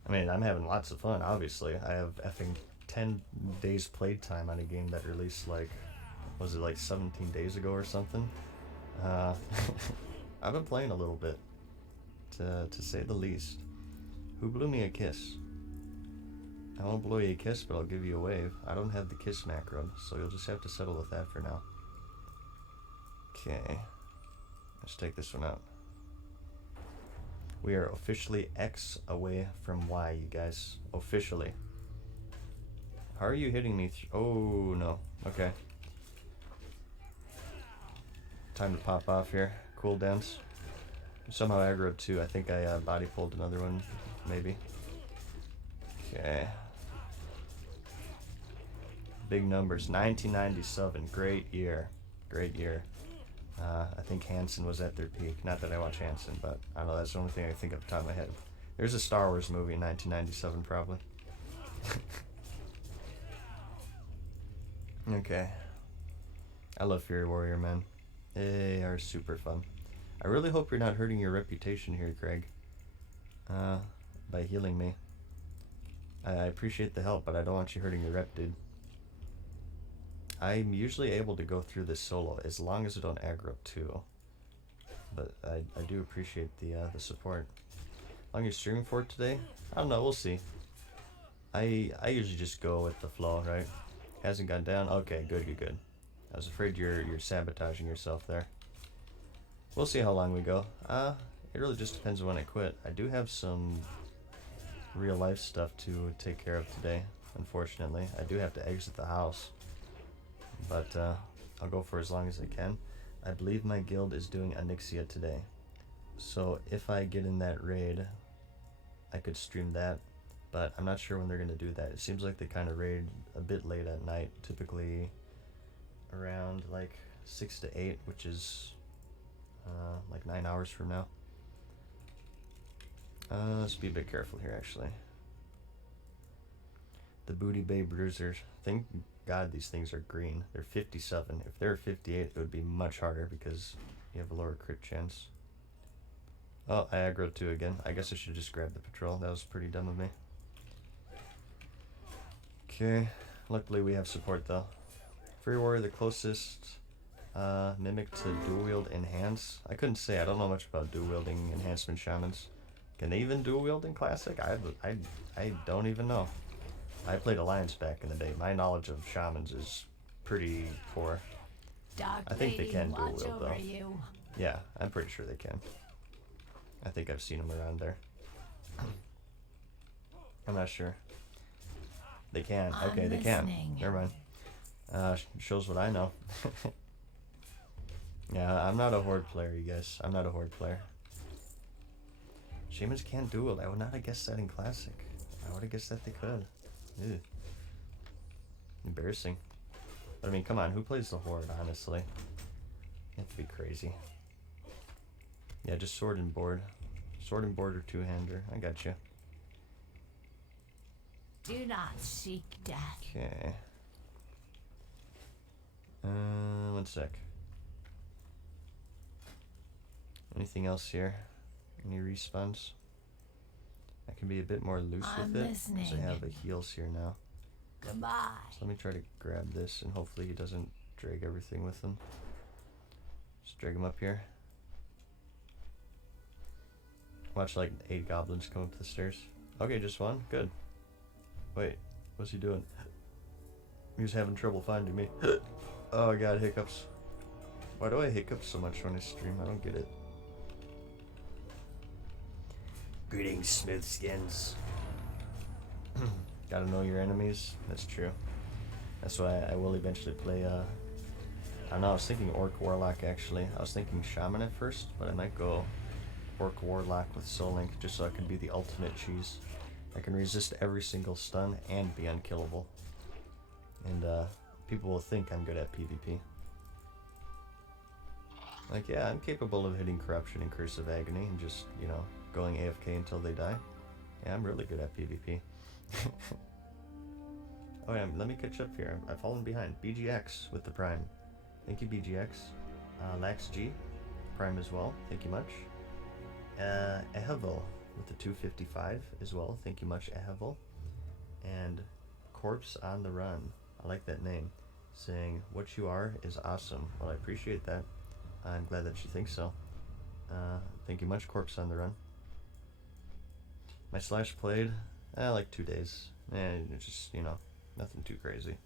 I mean, I'm having lots of fun, obviously. I have effing 10 days playtime on a game that released like, was it like 17 days ago or something? I've been playing a little bit, to say the least. Who blew me a kiss? I won't blow you a kiss, but I'll give you a wave. I don't have the kiss macro, so you'll just have to settle with that for now. Okay. Let's take this one out. We are officially X away from Y, you guys. Officially. How are you hitting me? Oh, no. Okay. Time to pop off here. Cool dance. Somehow aggroed too. I think I body pulled another one, maybe. Okay. Big numbers. 1997. Great year. Great year. I think Hanson was at their peak. Not that I watch Hanson, but I don't know. That's the only thing I think off the top of my head. There's a Star Wars movie in 1997, probably. Okay. I love Fury Warrior, man. They are super fun. I really hope you're not hurting your reputation here, Craig. By healing me. I appreciate the help, but I don't want you hurting your rep, dude. I'm usually able to go through this solo as long as I don't aggro too. But I do appreciate the support. How long are you streaming for today? I don't know, we'll see. I usually just go with the flow, right? Hasn't gone down? Okay, good. I was afraid you're sabotaging yourself there. We'll see how long we go. It really just depends on when I quit. I do have some real life stuff to take care of today, unfortunately. I do have to exit the house. But I'll go for as long as I can. I believe my guild is doing Onyxia today. So if I get in that raid, I could stream that. But I'm not sure when they're going to do that. It seems like they kind of raid a bit late at night. Typically around like 6 to 8, which is like 9 hours from now. Let's be a bit careful here, actually. The Booty Bay Bruisers. Thank God these things are green. They're 57. If they're 58, it would be much harder because you have a lower crit chance. Oh, I aggroed 2 again. I guess I should just grab the patrol. That was pretty dumb of me. Okay. Luckily we have support though. Free Warrior, the closest mimic to dual wield enhance. I couldn't say. I don't know much about dual wielding enhancement shamans. Can they even dual wield in Classic? I don't even know. I played Alliance back in the day. My knowledge of shamans is pretty poor. Dark I think they can dual watch wield over though. you. Yeah, I'm pretty sure they can. I think I've seen them around there. I'm not sure. They can. I'm Okay, they can. listening. Never mind. Shows what I know. Yeah, I'm not a horde player, you guys. I'm not a horde player. Shamans can't duel. I would not have guessed that in Classic. I would have guessed that they could. Ew. Embarrassing. But I mean, come on, who plays the horde, honestly? You have to be crazy. Yeah, just sword and board. Sword and board or two-hander. I got you. Do not seek death. Okay. One sec. Anything else here? Any respawns? I can be a bit more loose I'm with it. listening. Because I have the heals here now. Goodbye. So let me try to grab this and hopefully he doesn't drag everything with him. Just drag him up here. Watch like 8 goblins come up the stairs. Okay, just one? Good. Wait, what's he doing? He was having trouble finding me. Oh, I got hiccups. Why do I hiccup so much when I stream? I don't get it. Greetings, smooth skins. Gotta know your enemies. That's true. That's why I will eventually play, I don't know, I was thinking Orc Warlock actually. I was thinking Shaman at first, but I might go Orc Warlock with Soul Link just so I can be the ultimate cheese. I can resist every single stun and be unkillable. And people will think I'm good at PvP. Like, yeah, I'm capable of hitting Corruption and Curse of Agony and just, you know, going AFK until they die. Yeah, I'm really good at PvP. Oh yeah, let me catch up here. I've fallen behind. BGX with the Prime. Thank you, BGX. Lax G, Prime as well. Thank you much. Ehevel with the 255 as well. Thank you much, Ehevel. And Corpse on the Run. I like that name. Saying, what you are is awesome. Well, I appreciate that. I'm glad that you think so. Thank you much, Corpse on the Run. My slash played, like 2 days. And it's just, you know, nothing too crazy.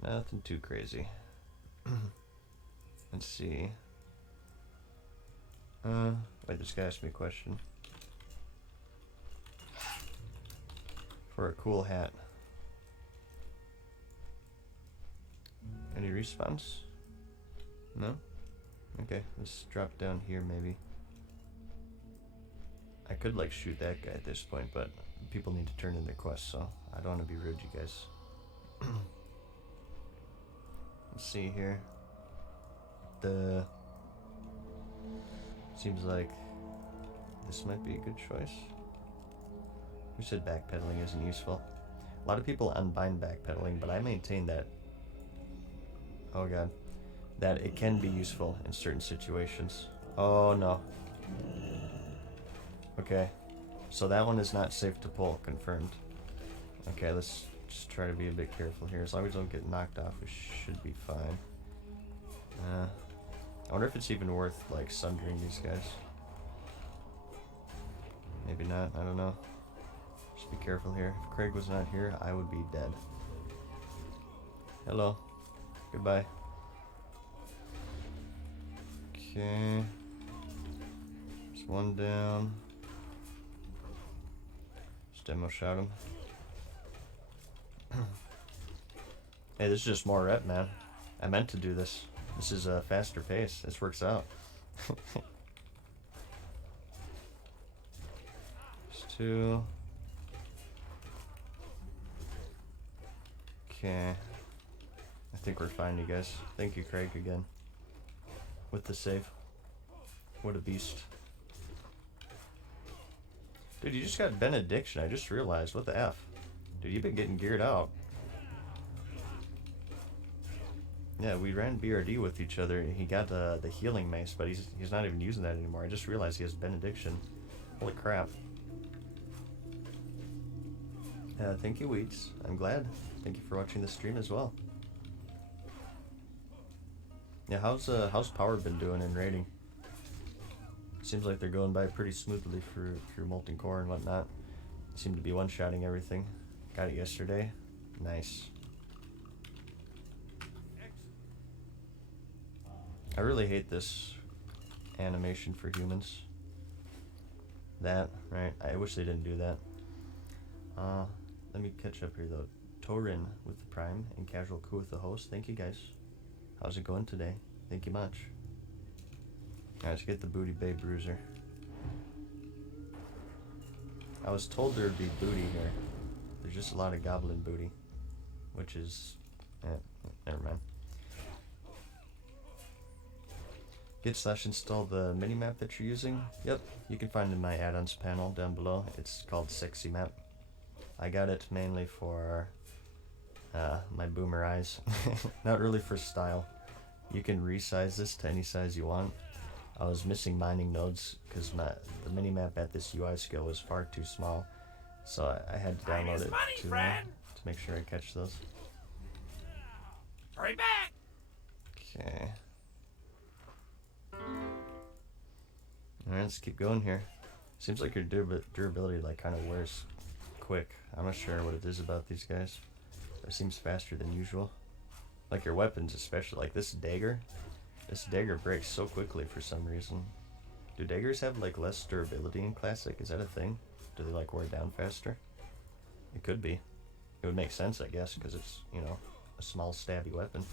Nothing too crazy. Let's see. Wait, this guy asked me a question. For a cool hat. Any respawns? No? Okay, let's drop down here maybe. I could like shoot that guy at this point, but people need to turn in their quests, so I don't want to be rude, you guys. Let's see here. Seems like this might be a good choice. Who said backpedaling isn't useful? A lot of people unbind backpedaling, but I maintain that, oh god, that it can be useful in certain situations. Oh no. Okay, so that one is not safe to pull, confirmed. Okay, let's just try to be a bit careful here. As long as we don't get knocked off, we should be fine. I wonder if it's even worth, like, sundering these guys. Maybe not, I don't know. Just be careful here. If Craig was not here, I would be dead. Hello. Goodbye. Okay. There's one down. Just demo shot him. Hey, this is just more rep, man. I meant to do this. This is a faster pace. This works out. Just 2. Okay. I think we're fine, you guys. Thank you, Craig, again. With the save. What a beast. Dude, you just got Benediction. I just realized. What the F? Dude, you've been getting geared out. Yeah, we ran BRD with each other. He got the healing mace, but he's not even using that anymore. I just realized he has Benediction. Holy crap. Thank you, Weeds. I'm glad. Thank you for watching the stream as well. Yeah, how's Power been doing in raiding? Seems like they're going by pretty smoothly through Molten Core and whatnot. Seem to be one-shotting everything. Got it yesterday. Nice. I really hate this animation for humans. that, right? I wish they didn't do that. Let me catch up here though. Torin with the Prime and Casual Coup with the host. Thank you guys. How's it going today? Thank you much. Alright, let's get the Booty Bay Bruiser. I was told there would be booty here. There's just a lot of goblin booty. Which is... never mind. Git/install the minimap that you're using. Yep, you can find it in my add-ons panel down below. It's called Sexy Map. I got it mainly for my boomer eyes. Not really for style. You can resize this to any size you want. I was missing mining nodes because the minimap at this UI skill was far too small. So I had to download it to make sure I catch those. Hurry back! Okay. Alright, let's keep going here. Seems like your durability like kind of wears quick. I'm not sure what it is about these guys. It seems faster than usual. Like your weapons especially, like this dagger. This dagger breaks so quickly for some reason. Do daggers have like less durability in Classic? Is that a thing? Do they like wear down faster? It could be. It would make sense, I guess, because it's, you know, a small stabby weapon.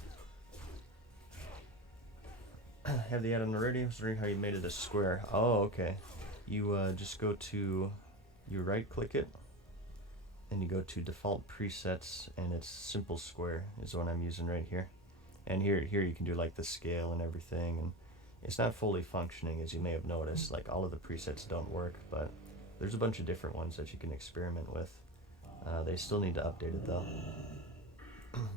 Have the add-on already? I was wondering how you made it a square. Oh, okay. You just go to, you right-click it, and you go to default presets, and it's simple square is the one I'm using right here. And here you can do like the scale and everything, and it's not fully functioning, as you may have noticed. Like all of the presets don't work, but there's a bunch of different ones that you can experiment with. They still need to update it though. Let's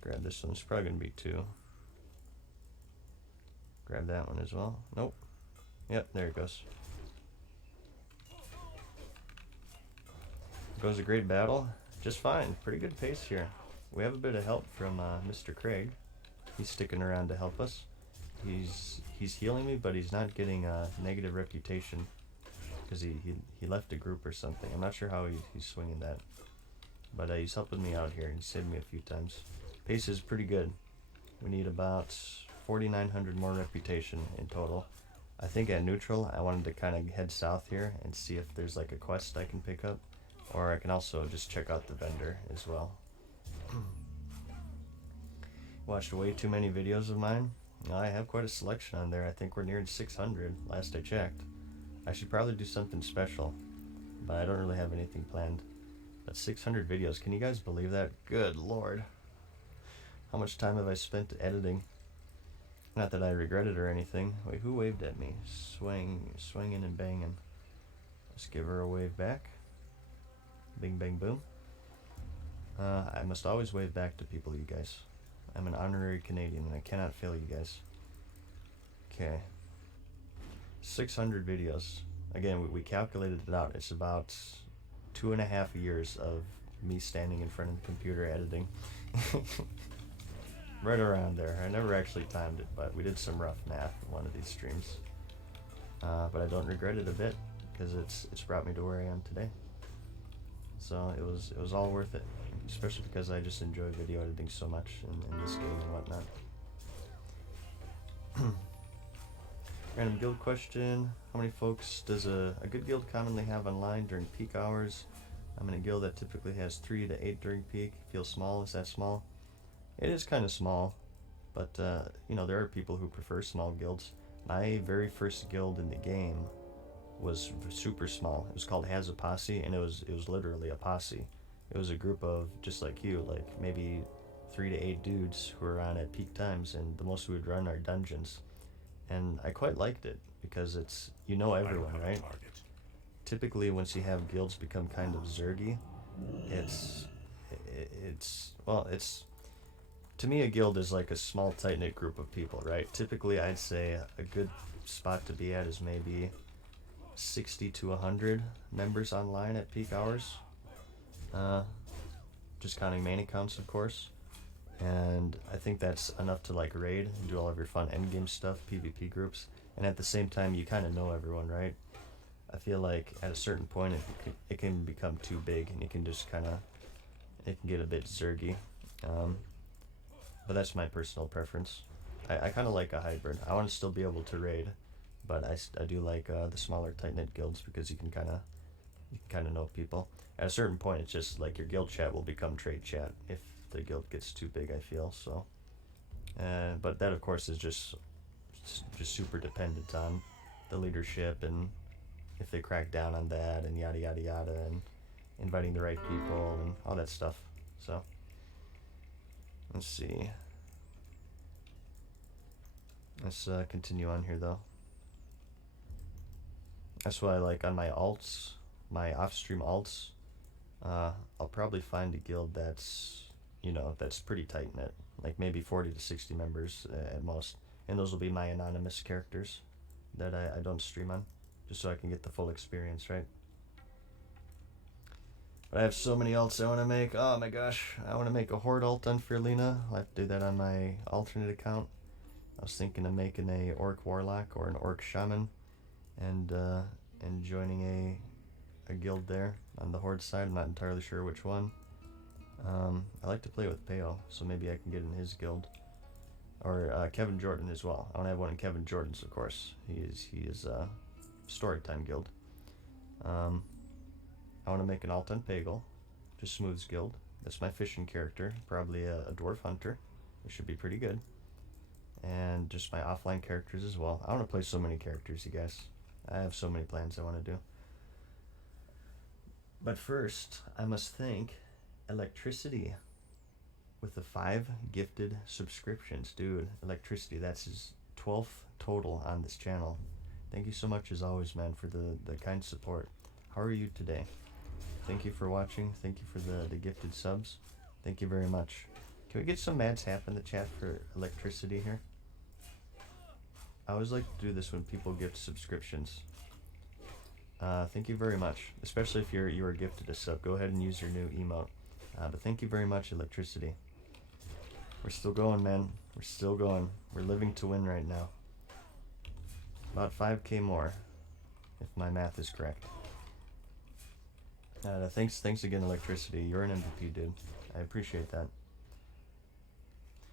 grab this one. It's probably gonna be 2. Grab that one as well. Nope. Yep, there it goes. Goes a great battle. Just fine. Pretty good pace here. We have a bit of help from Mr. Craig. He's sticking around to help us. He's healing me, but he's not getting a negative reputation because he left a group or something. I'm not sure how he's swinging that, but he's helping me out here. He saved me a few times. Pace is pretty good. We need about 4,900 more reputation in total. I think at neutral, I wanted to kind of head south here and see if there's like a quest I can pick up, or I can also just check out the vendor as well. Watched way too many videos of mine. I have quite a selection on there. I think we're nearing 600 last I checked. I should probably do something special, but I don't really have anything planned. But 600 videos, can you guys believe that? Good lord. How much time have I spent editing? Not that I regret it or anything. Wait, who waved at me? Swinging and banging. Let's give her a wave back. Bing bang boom. I must always wave back to people, you guys. I'm an honorary Canadian and I cannot fail you guys. Okay. 600 videos. Again, we calculated it out. It's about 2.5 years of me standing in front of the computer editing. Right around there. I never actually timed it, but we did some rough math in one of these streams. But I don't regret it a bit because it's brought me to where I am today. So it was all worth it, especially because I just enjoy video editing so much in this game and whatnot. Random guild question. How many folks does a good guild commonly have online during peak hours? I'm in a guild that typically has 3 to 8 during peak. Feels small. Is that small? It is kind of small, but you know, there are people who prefer small guilds. My very first guild in the game was super small. It was called Has a Posse, and it was literally a posse. It was a group of, just like you, like maybe 3 to 8 dudes who were on at peak times, and the most we would run are dungeons. And I quite liked it because it's, you know, everyone, right? Typically, once you have guilds become kind of zergy, it's to me, a guild is like a small, tight-knit group of people, right? Typically, I'd say a good spot to be at is maybe 60 to 100 members online at peak hours. Just counting main accounts, of course. And I think that's enough to like raid and do all of your fun endgame stuff, PvP groups. And at the same time, you kind of know everyone, right? I feel like at a certain point, it can become too big, and it can just it can get a bit zergy. But that's my personal preference. I kind of like a hybrid. I want to still be able to raid, but I do like the smaller tight-knit guilds because you can kind of know people. At a certain point, it's just like your guild chat will become trade chat if the guild gets too big, I feel. So, but that of course is just super dependent on the leadership and if they crack down on that and yada yada yada and inviting the right people and all that stuff. So let's see. Let's continue on here though. That's why, like, on my alts, my off-stream alts, I'll probably find a guild that's, you know, that's pretty tight-knit, like maybe 40 to 60 members at most, and those will be my anonymous characters that I don't stream on, just so I can get the full experience, right? But I have so many alts I want to make. Oh my gosh, I want to make a horde alt on Firlina. I'll have to do that on my alternate account. I was thinking of making a orc warlock or an orc shaman, and joining a guild there on the horde side. I'm not entirely sure which one. I like to play with Peo, so maybe I can get in his guild, or Kevin Jordan as well. I want to have one in Kevin Jordan's, of course. He is Storytime guild. I want to make an alt on Pagel, just Smooth's guild. That's my fishing character, probably a dwarf hunter, which should be pretty good. And just my offline characters as well. I want to play so many characters, you guys. I have so many plans I want to do. But first, I must thank Electricity with the 5 gifted subscriptions. Dude, Electricity, that's his 12th total on this channel. Thank you so much as always, man, for the kind support. How are you today? Thank you for watching. Thank you for the gifted subs. Thank you very much. Can we get some mad tap in the chat for Electricity here? I always like to do this when people gift subscriptions. Thank you very much. Especially if you are gifted a sub. Go ahead and use your new emote. But thank you very much, Electricity. We're still going, man. We're still going. We're living to win right now. About 5k more, if my math is correct. Thanks again, Electricity. You're an MVP, dude. I appreciate that.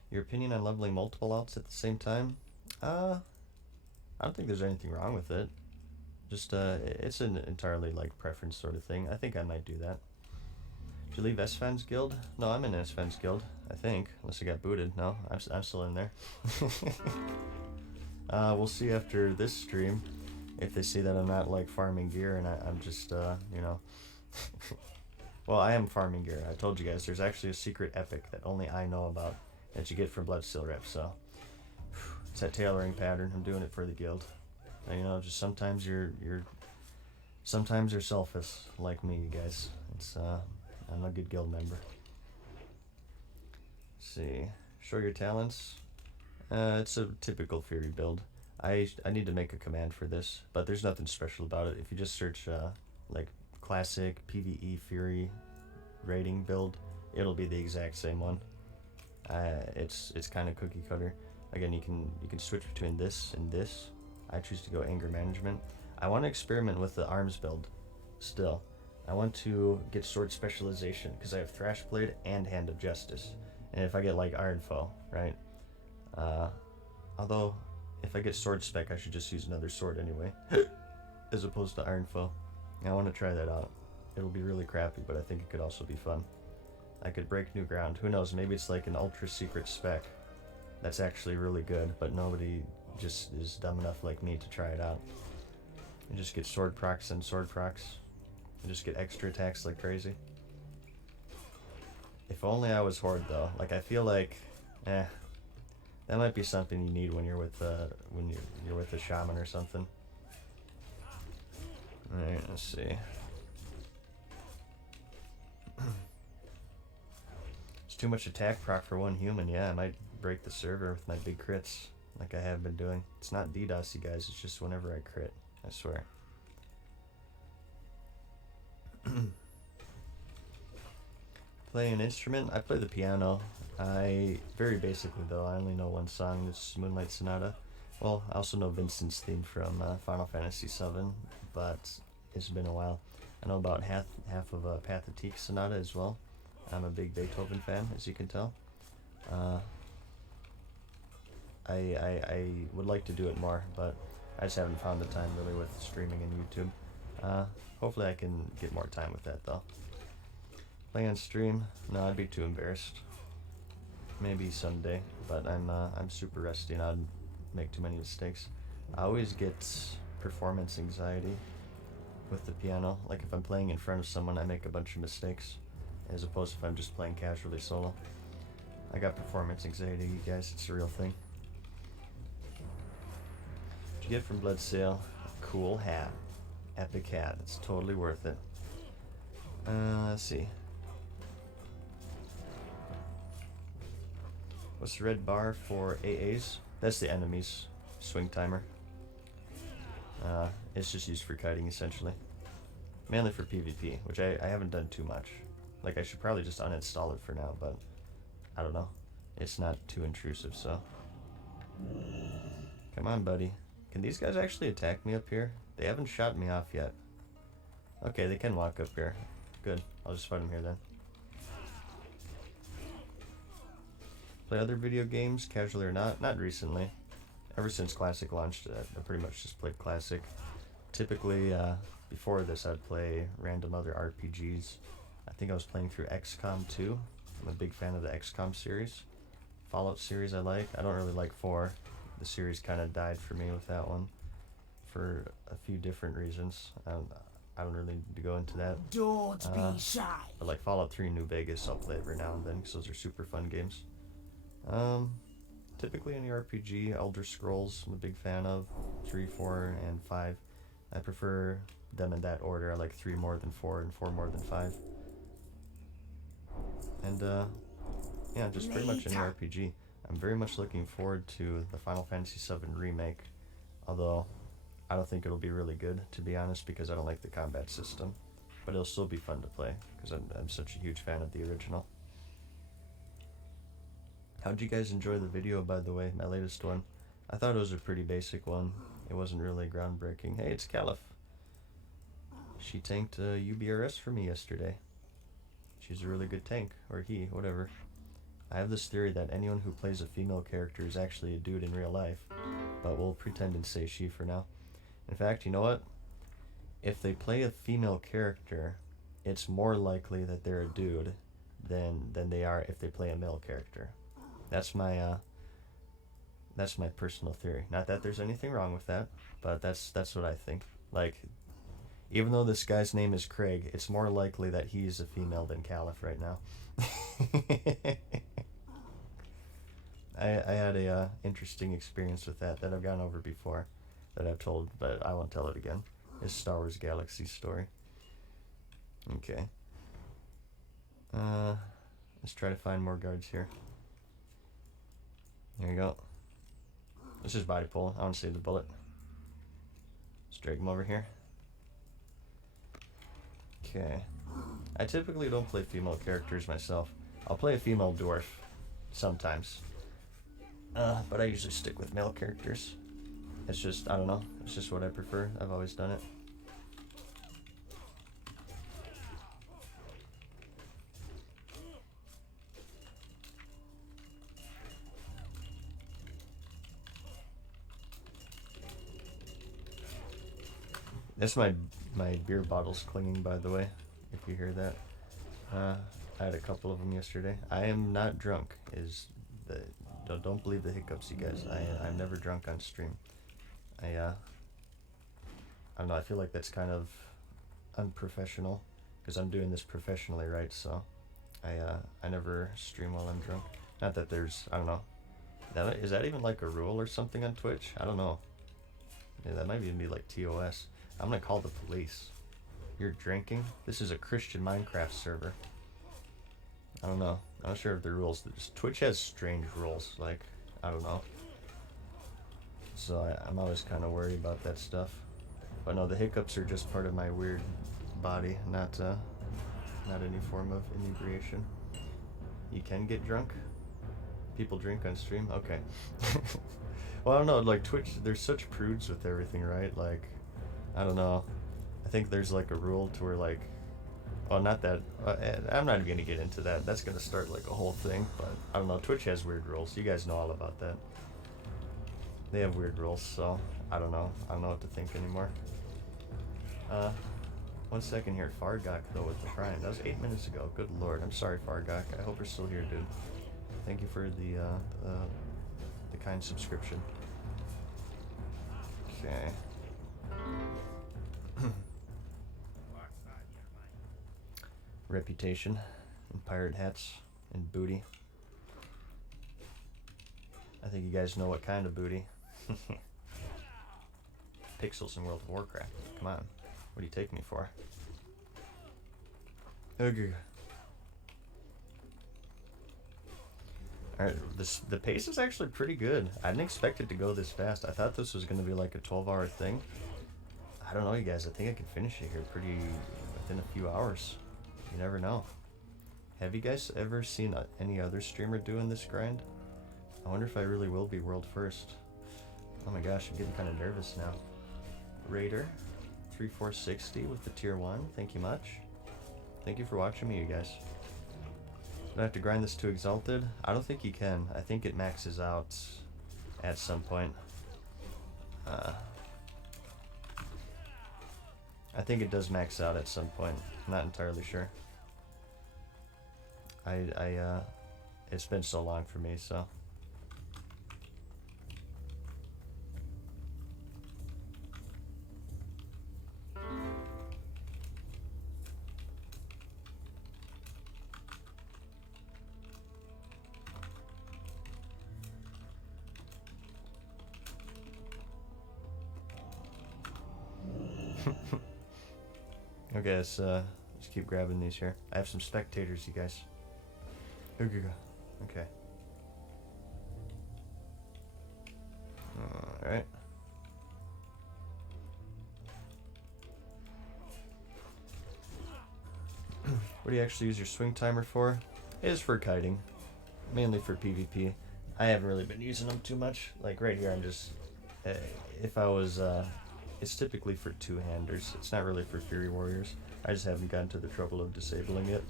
Your opinion on leveling multiple alts at the same time? I don't think there's anything wrong with it. Just, it's an entirely, like, preference sort of thing. I think I might do that. Did you leave S-Fans Guild? No, I'm in S-Fans Guild, I think. Unless I got booted. No, I'm still in there. We'll see after this stream if they see that I'm not, like, farming gear and I'm just, you know... Well, I am farming gear. I told you guys there's actually a secret epic that only I know about that you get from Bloodsteel Rip, so... It's that tailoring pattern. I'm doing it for the guild. And, you know, just sometimes sometimes you're selfish like me, you guys. It's I'm a good guild member. Let's see, show your talents. It's a typical Fury build. I need to make a command for this, but there's nothing special about it. If you just search like classic PvE Fury rating build, it'll be the exact same one. It's kind of cookie cutter. Again, you can switch between this and this. I choose to go anger management. I want to experiment with the arms build still. I want to get sword specialization because I have Thrash Blade and Hand of Justice. And if I get like Iron Foe, right? Although if I get sword spec, I should just use another sword anyway, as opposed to Iron Foe. I want to try that out. It'll be really crappy, but I think it could also be fun. I could break new ground. Who knows? Maybe it's like an ultra secret spec that's actually really good, but nobody just is dumb enough like me to try it out. And just get sword procs and sword procs. And just get extra attacks like crazy. If only I was Horde though. Like I feel like, that might be something you need when you're with you're with a shaman or something. Alright, let's see. It's too much attack proc for one human. Yeah, I might break the server with my big crits like I have been doing. It's not DDoS, you guys. It's just whenever I crit. I swear. Play an instrument? I play the piano. Very basically though, I only know one song. It's Moonlight Sonata. Well, I also know Vincent's theme from Final Fantasy VII, but it's been a while. I know about half of Pathétique Sonata as well. I'm a big Beethoven fan, as you can tell. I would like to do it more, but I just haven't found the time really with streaming and YouTube. Hopefully I can get more time with that though. Playing on stream? No, I'd be too embarrassed. Maybe someday, but I'm super rusty and I'd make too many mistakes. I always get performance anxiety with the piano. Like if I'm playing in front of someone, I make a bunch of mistakes, as opposed to if I'm just playing casually solo. I got performance anxiety, you guys. It's a real thing. What'd you get from Blood Sale? A cool hat. Epic hat. It's totally worth it. Let's see. What's the red bar for AAs? That's the enemy's swing timer. It's just used for kiting essentially. Mainly for PvP, which I haven't done too much. Like I should probably just uninstall it for now, but I don't know. It's not too intrusive, so. Come on, buddy. Can these guys actually attack me up here? They haven't shot me off yet. Okay, they can walk up here. Good. I'll just fight them here then. Play other video games, casually or not? Not recently. Ever since Classic launched, I pretty much just played Classic. Typically, before this, I'd play random other RPGs. I think I was playing through XCOM 2. I'm a big fan of the XCOM series. Fallout series I like. I don't really like 4. The series kind of died for me with that one for a few different reasons. I don't really need to go into that. Don't be shy. But like Fallout 3 New Vegas, I'll play every now and then because those are super fun games. Typically any RPG, Elder Scrolls, I'm a big fan of. 3, 4, and 5. I prefer them in that order. I like 3 more than 4 and 4 more than 5. And yeah, just pretty much any RPG. I'm very much looking forward to the Final Fantasy VII Remake, although I don't think it'll be really good, to be honest, because I don't like the combat system. But it'll still be fun to play, because I'm such a huge fan of the original. How'd you guys enjoy the video, by the way, my latest one? I thought it was a pretty basic one. It wasn't really groundbreaking. Hey, it's Caliph. She tanked UBRS for me yesterday. She's a really good tank, or he, whatever. I have this theory that anyone who plays a female character is actually a dude in real life, but we'll pretend and say she for now. In fact, you know what? If they play a female character, it's more likely that they're a dude than they are if they play a male character. That's my personal theory. Not that there's anything wrong with that, but that's what I think. Like, even though this guy's name is Craig, it's more likely that he's a female than Caliph right now. I had a interesting experience with that I've gone over before, that I've told, but I won't tell it again. It's Star Wars Galaxy story. Okay. Let's try to find more guards here. There you go. Let's just body pull. I want to save the bullet. Let's drag him over here. Okay. I typically don't play female characters myself. I'll play a female dwarf sometimes. But I usually stick with male characters. It's just, I don't know. It's just what I prefer. I've always done it. That's my beer bottles clinging, by the way, if you hear that. I had a couple of them yesterday. I am not drunk. Don't believe the hiccups, you guys. I'm never drunk on stream. I don't know. I feel like that's kind of unprofessional because I'm doing this professionally, right? So I never stream while I'm drunk. Not that there's, I don't know. Is that even like a rule or something on Twitch? I don't know. Yeah, that might even be like TOS. I'm gonna call the police. You're drinking? This is a Christian Minecraft server. I don't know. I'm not sure if the rules. Twitch has strange rules. Like, I don't know. So I'm always kind of worried about that stuff. But no, the hiccups are just part of my weird body, not any form of inebriation. You can get drunk? People drink on stream? Okay. Well, I don't know. Like Twitch, there's such prudes with everything, right? Like, I don't know. I think there's like a rule to where like, well, not that, I'm not even going to get into that. That's going to start like a whole thing, but I don't know. Twitch has weird rules. You guys know all about that. They have weird rules, so I don't know. I don't know what to think anymore. 1 second here. Fargok, though, with the Prime. That was 8 minutes ago. Good lord. I'm sorry, Fargok. I hope you're still here, dude. Thank you for the kind subscription. Okay. Reputation and pirate hats and booty. I think you guys know what kind of booty. Pixels in World of Warcraft. Come on. What do you take me for? Okay. Alright, the pace is actually pretty good. I didn't expect it to go this fast. I thought this was going to be like a 12-hour thing. I don't know, you guys. I think I can finish it here pretty within a few hours. You never know. Have you guys ever seen any other streamer doing this grind? I wonder if I really will be world first. Oh my gosh, I'm getting kind of nervous now. Raider 3460 with the tier 1. Thank you much. Thank you for watching me, you guys. Do I have to grind this to Exalted? I don't think you can. I think it maxes out at some point. I think it does max out at some point. I'm not entirely sure. It's been so long for me, so. Okay, let's keep grabbing these here. I have some spectators, you guys. Okay. Alright. What do you actually use your swing timer for? It is for kiting. Mainly for PvP. I haven't really been using them too much. Like right here, I'm just... if I was... it's typically for two-handers. It's not really for Fury Warriors. I just haven't gotten to the trouble of disabling it.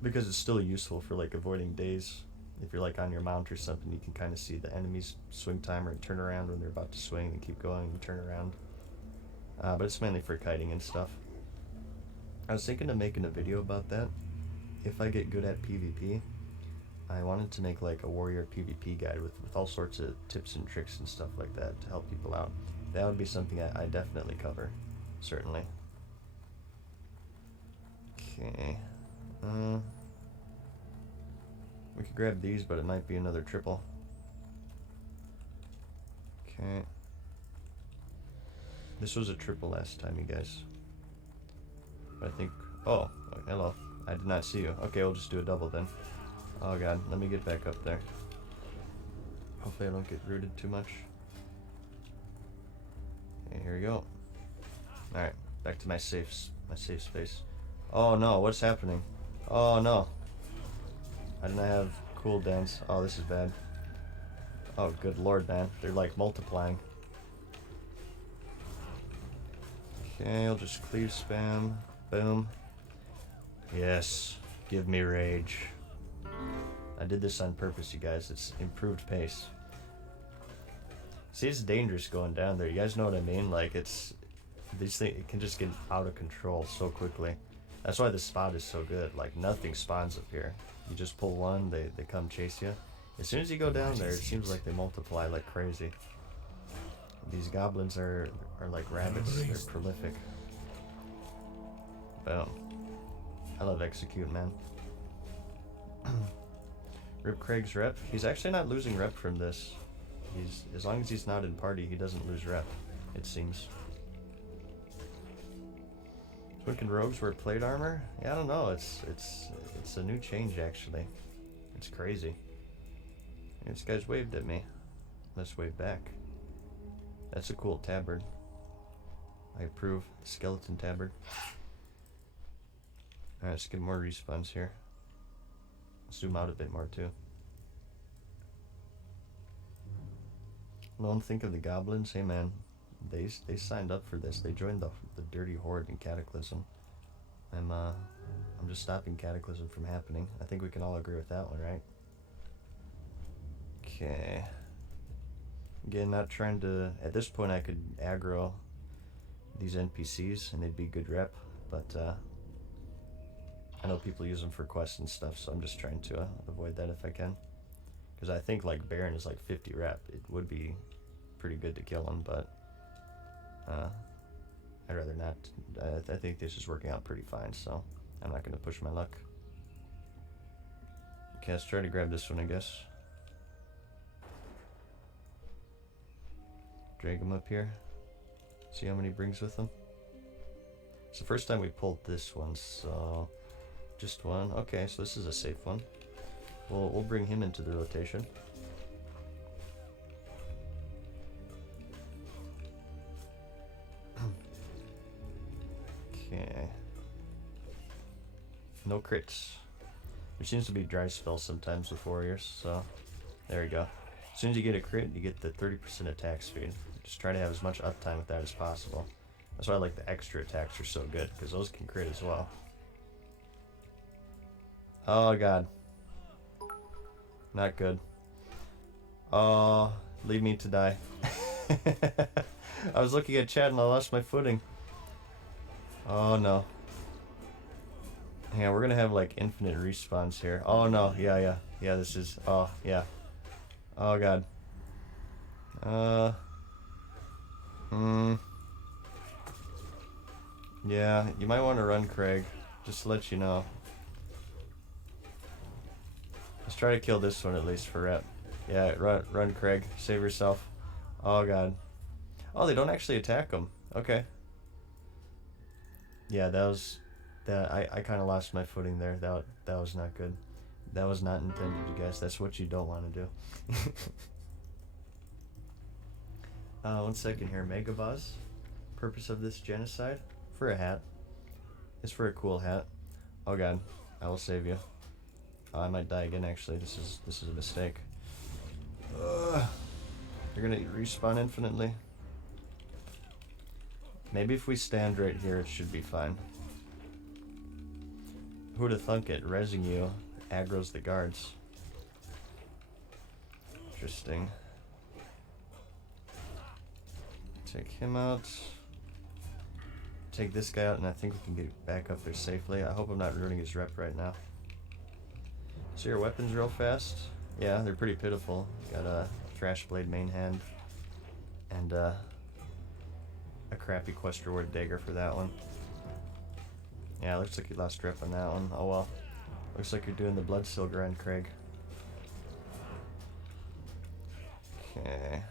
Because it's still useful for like avoiding days. If you're like on your mount or something, you can kind of see the enemy's swing timer and turn around when they're about to swing and keep going and turn around. But it's mainly for kiting and stuff. I was thinking of making a video about that. If I get good at PvP, I wanted to make like a warrior PvP guide with all sorts of tips and tricks and stuff like that to help people out. That would be something I definitely cover, certainly. Okay. We could grab these, but it might be another triple. Okay. This was a triple last time, you guys. But I think... Oh, hello. I did not see you. Okay, we'll just do a double then. Oh god, let me get back up there. Hopefully I don't get rooted too much. Okay, here we go. Alright, back to my safe space. Oh no, what's happening? Oh no. I did not have cooldowns. Oh, this is bad. Oh, good lord, man. They're like multiplying. Okay, I'll just cleave spam. Boom. Yes. Give me rage. I did this on purpose, you guys. It's improved pace. See, it's dangerous going down there. You guys know what I mean? Like, it's... These things, it can just get out of control so quickly. That's why the spot is so good. Like, nothing spawns up here. You just pull one, they come chase you. As soon as you go down there, it seems like they multiply like crazy. These goblins are like rabbits. They're prolific. Boom. I love execute, man. Rip Craig's rep. He's actually not losing rep from this. As long as he's not in party, he doesn't lose rep, it seems. When can rogues wear plate armor? Yeah, I don't know. It's a new change actually. It's crazy. This guy's waved at me. Let's wave back. That's a cool tabard. I approve. Skeleton tabard. Alright, let's get more respawns here. Zoom out a bit more too. Don't think of the goblins. Hey man, they signed up for this. They joined the dirty horde in Cataclysm. I'm just stopping Cataclysm from happening. I think we can all agree with that one, right? Okay. Again, not trying to... At this point, I could aggro these NPCs, and they'd be good rep, but I know people use them for quests and stuff, so I'm just trying to avoid that if I can. Because I think, like, Baron is like 50 rep. It would be pretty good to kill him, but I'd rather not. I think this is working out pretty fine, so I'm not going to push my luck. Okay, let's try to grab this one, I guess. Drag him up here. See how many he brings with him. It's the first time we pulled this one, so just one. Okay, so this is a safe one. We'll bring him into the rotation. Okay. No crits. There seems to be dry spells sometimes with warriors, so there we go. As soon as you get a crit, you get the 30% attack speed. Just try to have as much uptime with that as possible. That's why I like the extra attacks are so good, because those can crit as well. Oh god. Not good. Oh, leave me to die. I was looking at chat and I lost my footing. Oh no. Yeah, we're gonna have like infinite respawns here. Oh no, yeah, this is, oh, yeah. Oh god. Yeah, you might want to run, Craig. Just to let you know. Let's try to kill this one at least for rep. Yeah, run, Craig. Save yourself. Oh god. Oh, they don't actually attack him. Okay. Yeah, that was... I kind of lost my footing there. That was not good. That was not intended, you guys. That's what you don't want to do. 1 second here. Mega Boss. Purpose of this genocide? For a hat. It's for a cool hat. Oh god. I will save you. Oh, I might die again actually. This is a mistake. You're gonna respawn infinitely. Maybe if we stand right here, it should be fine. Who'd have thunk it? Rezzing you aggro's the guards. Interesting. Take him out. Take this guy out, and I think we can get back up there safely. I hope I'm not ruining his rep right now. So your weapons real fast. Yeah, they're pretty pitiful. Got a Thrash Blade main hand. And a crappy quest reward dagger for that one. Yeah, looks like you lost rep on that one. Oh well. Looks like you're doing the Bloodsteel grind, Craig. Okay.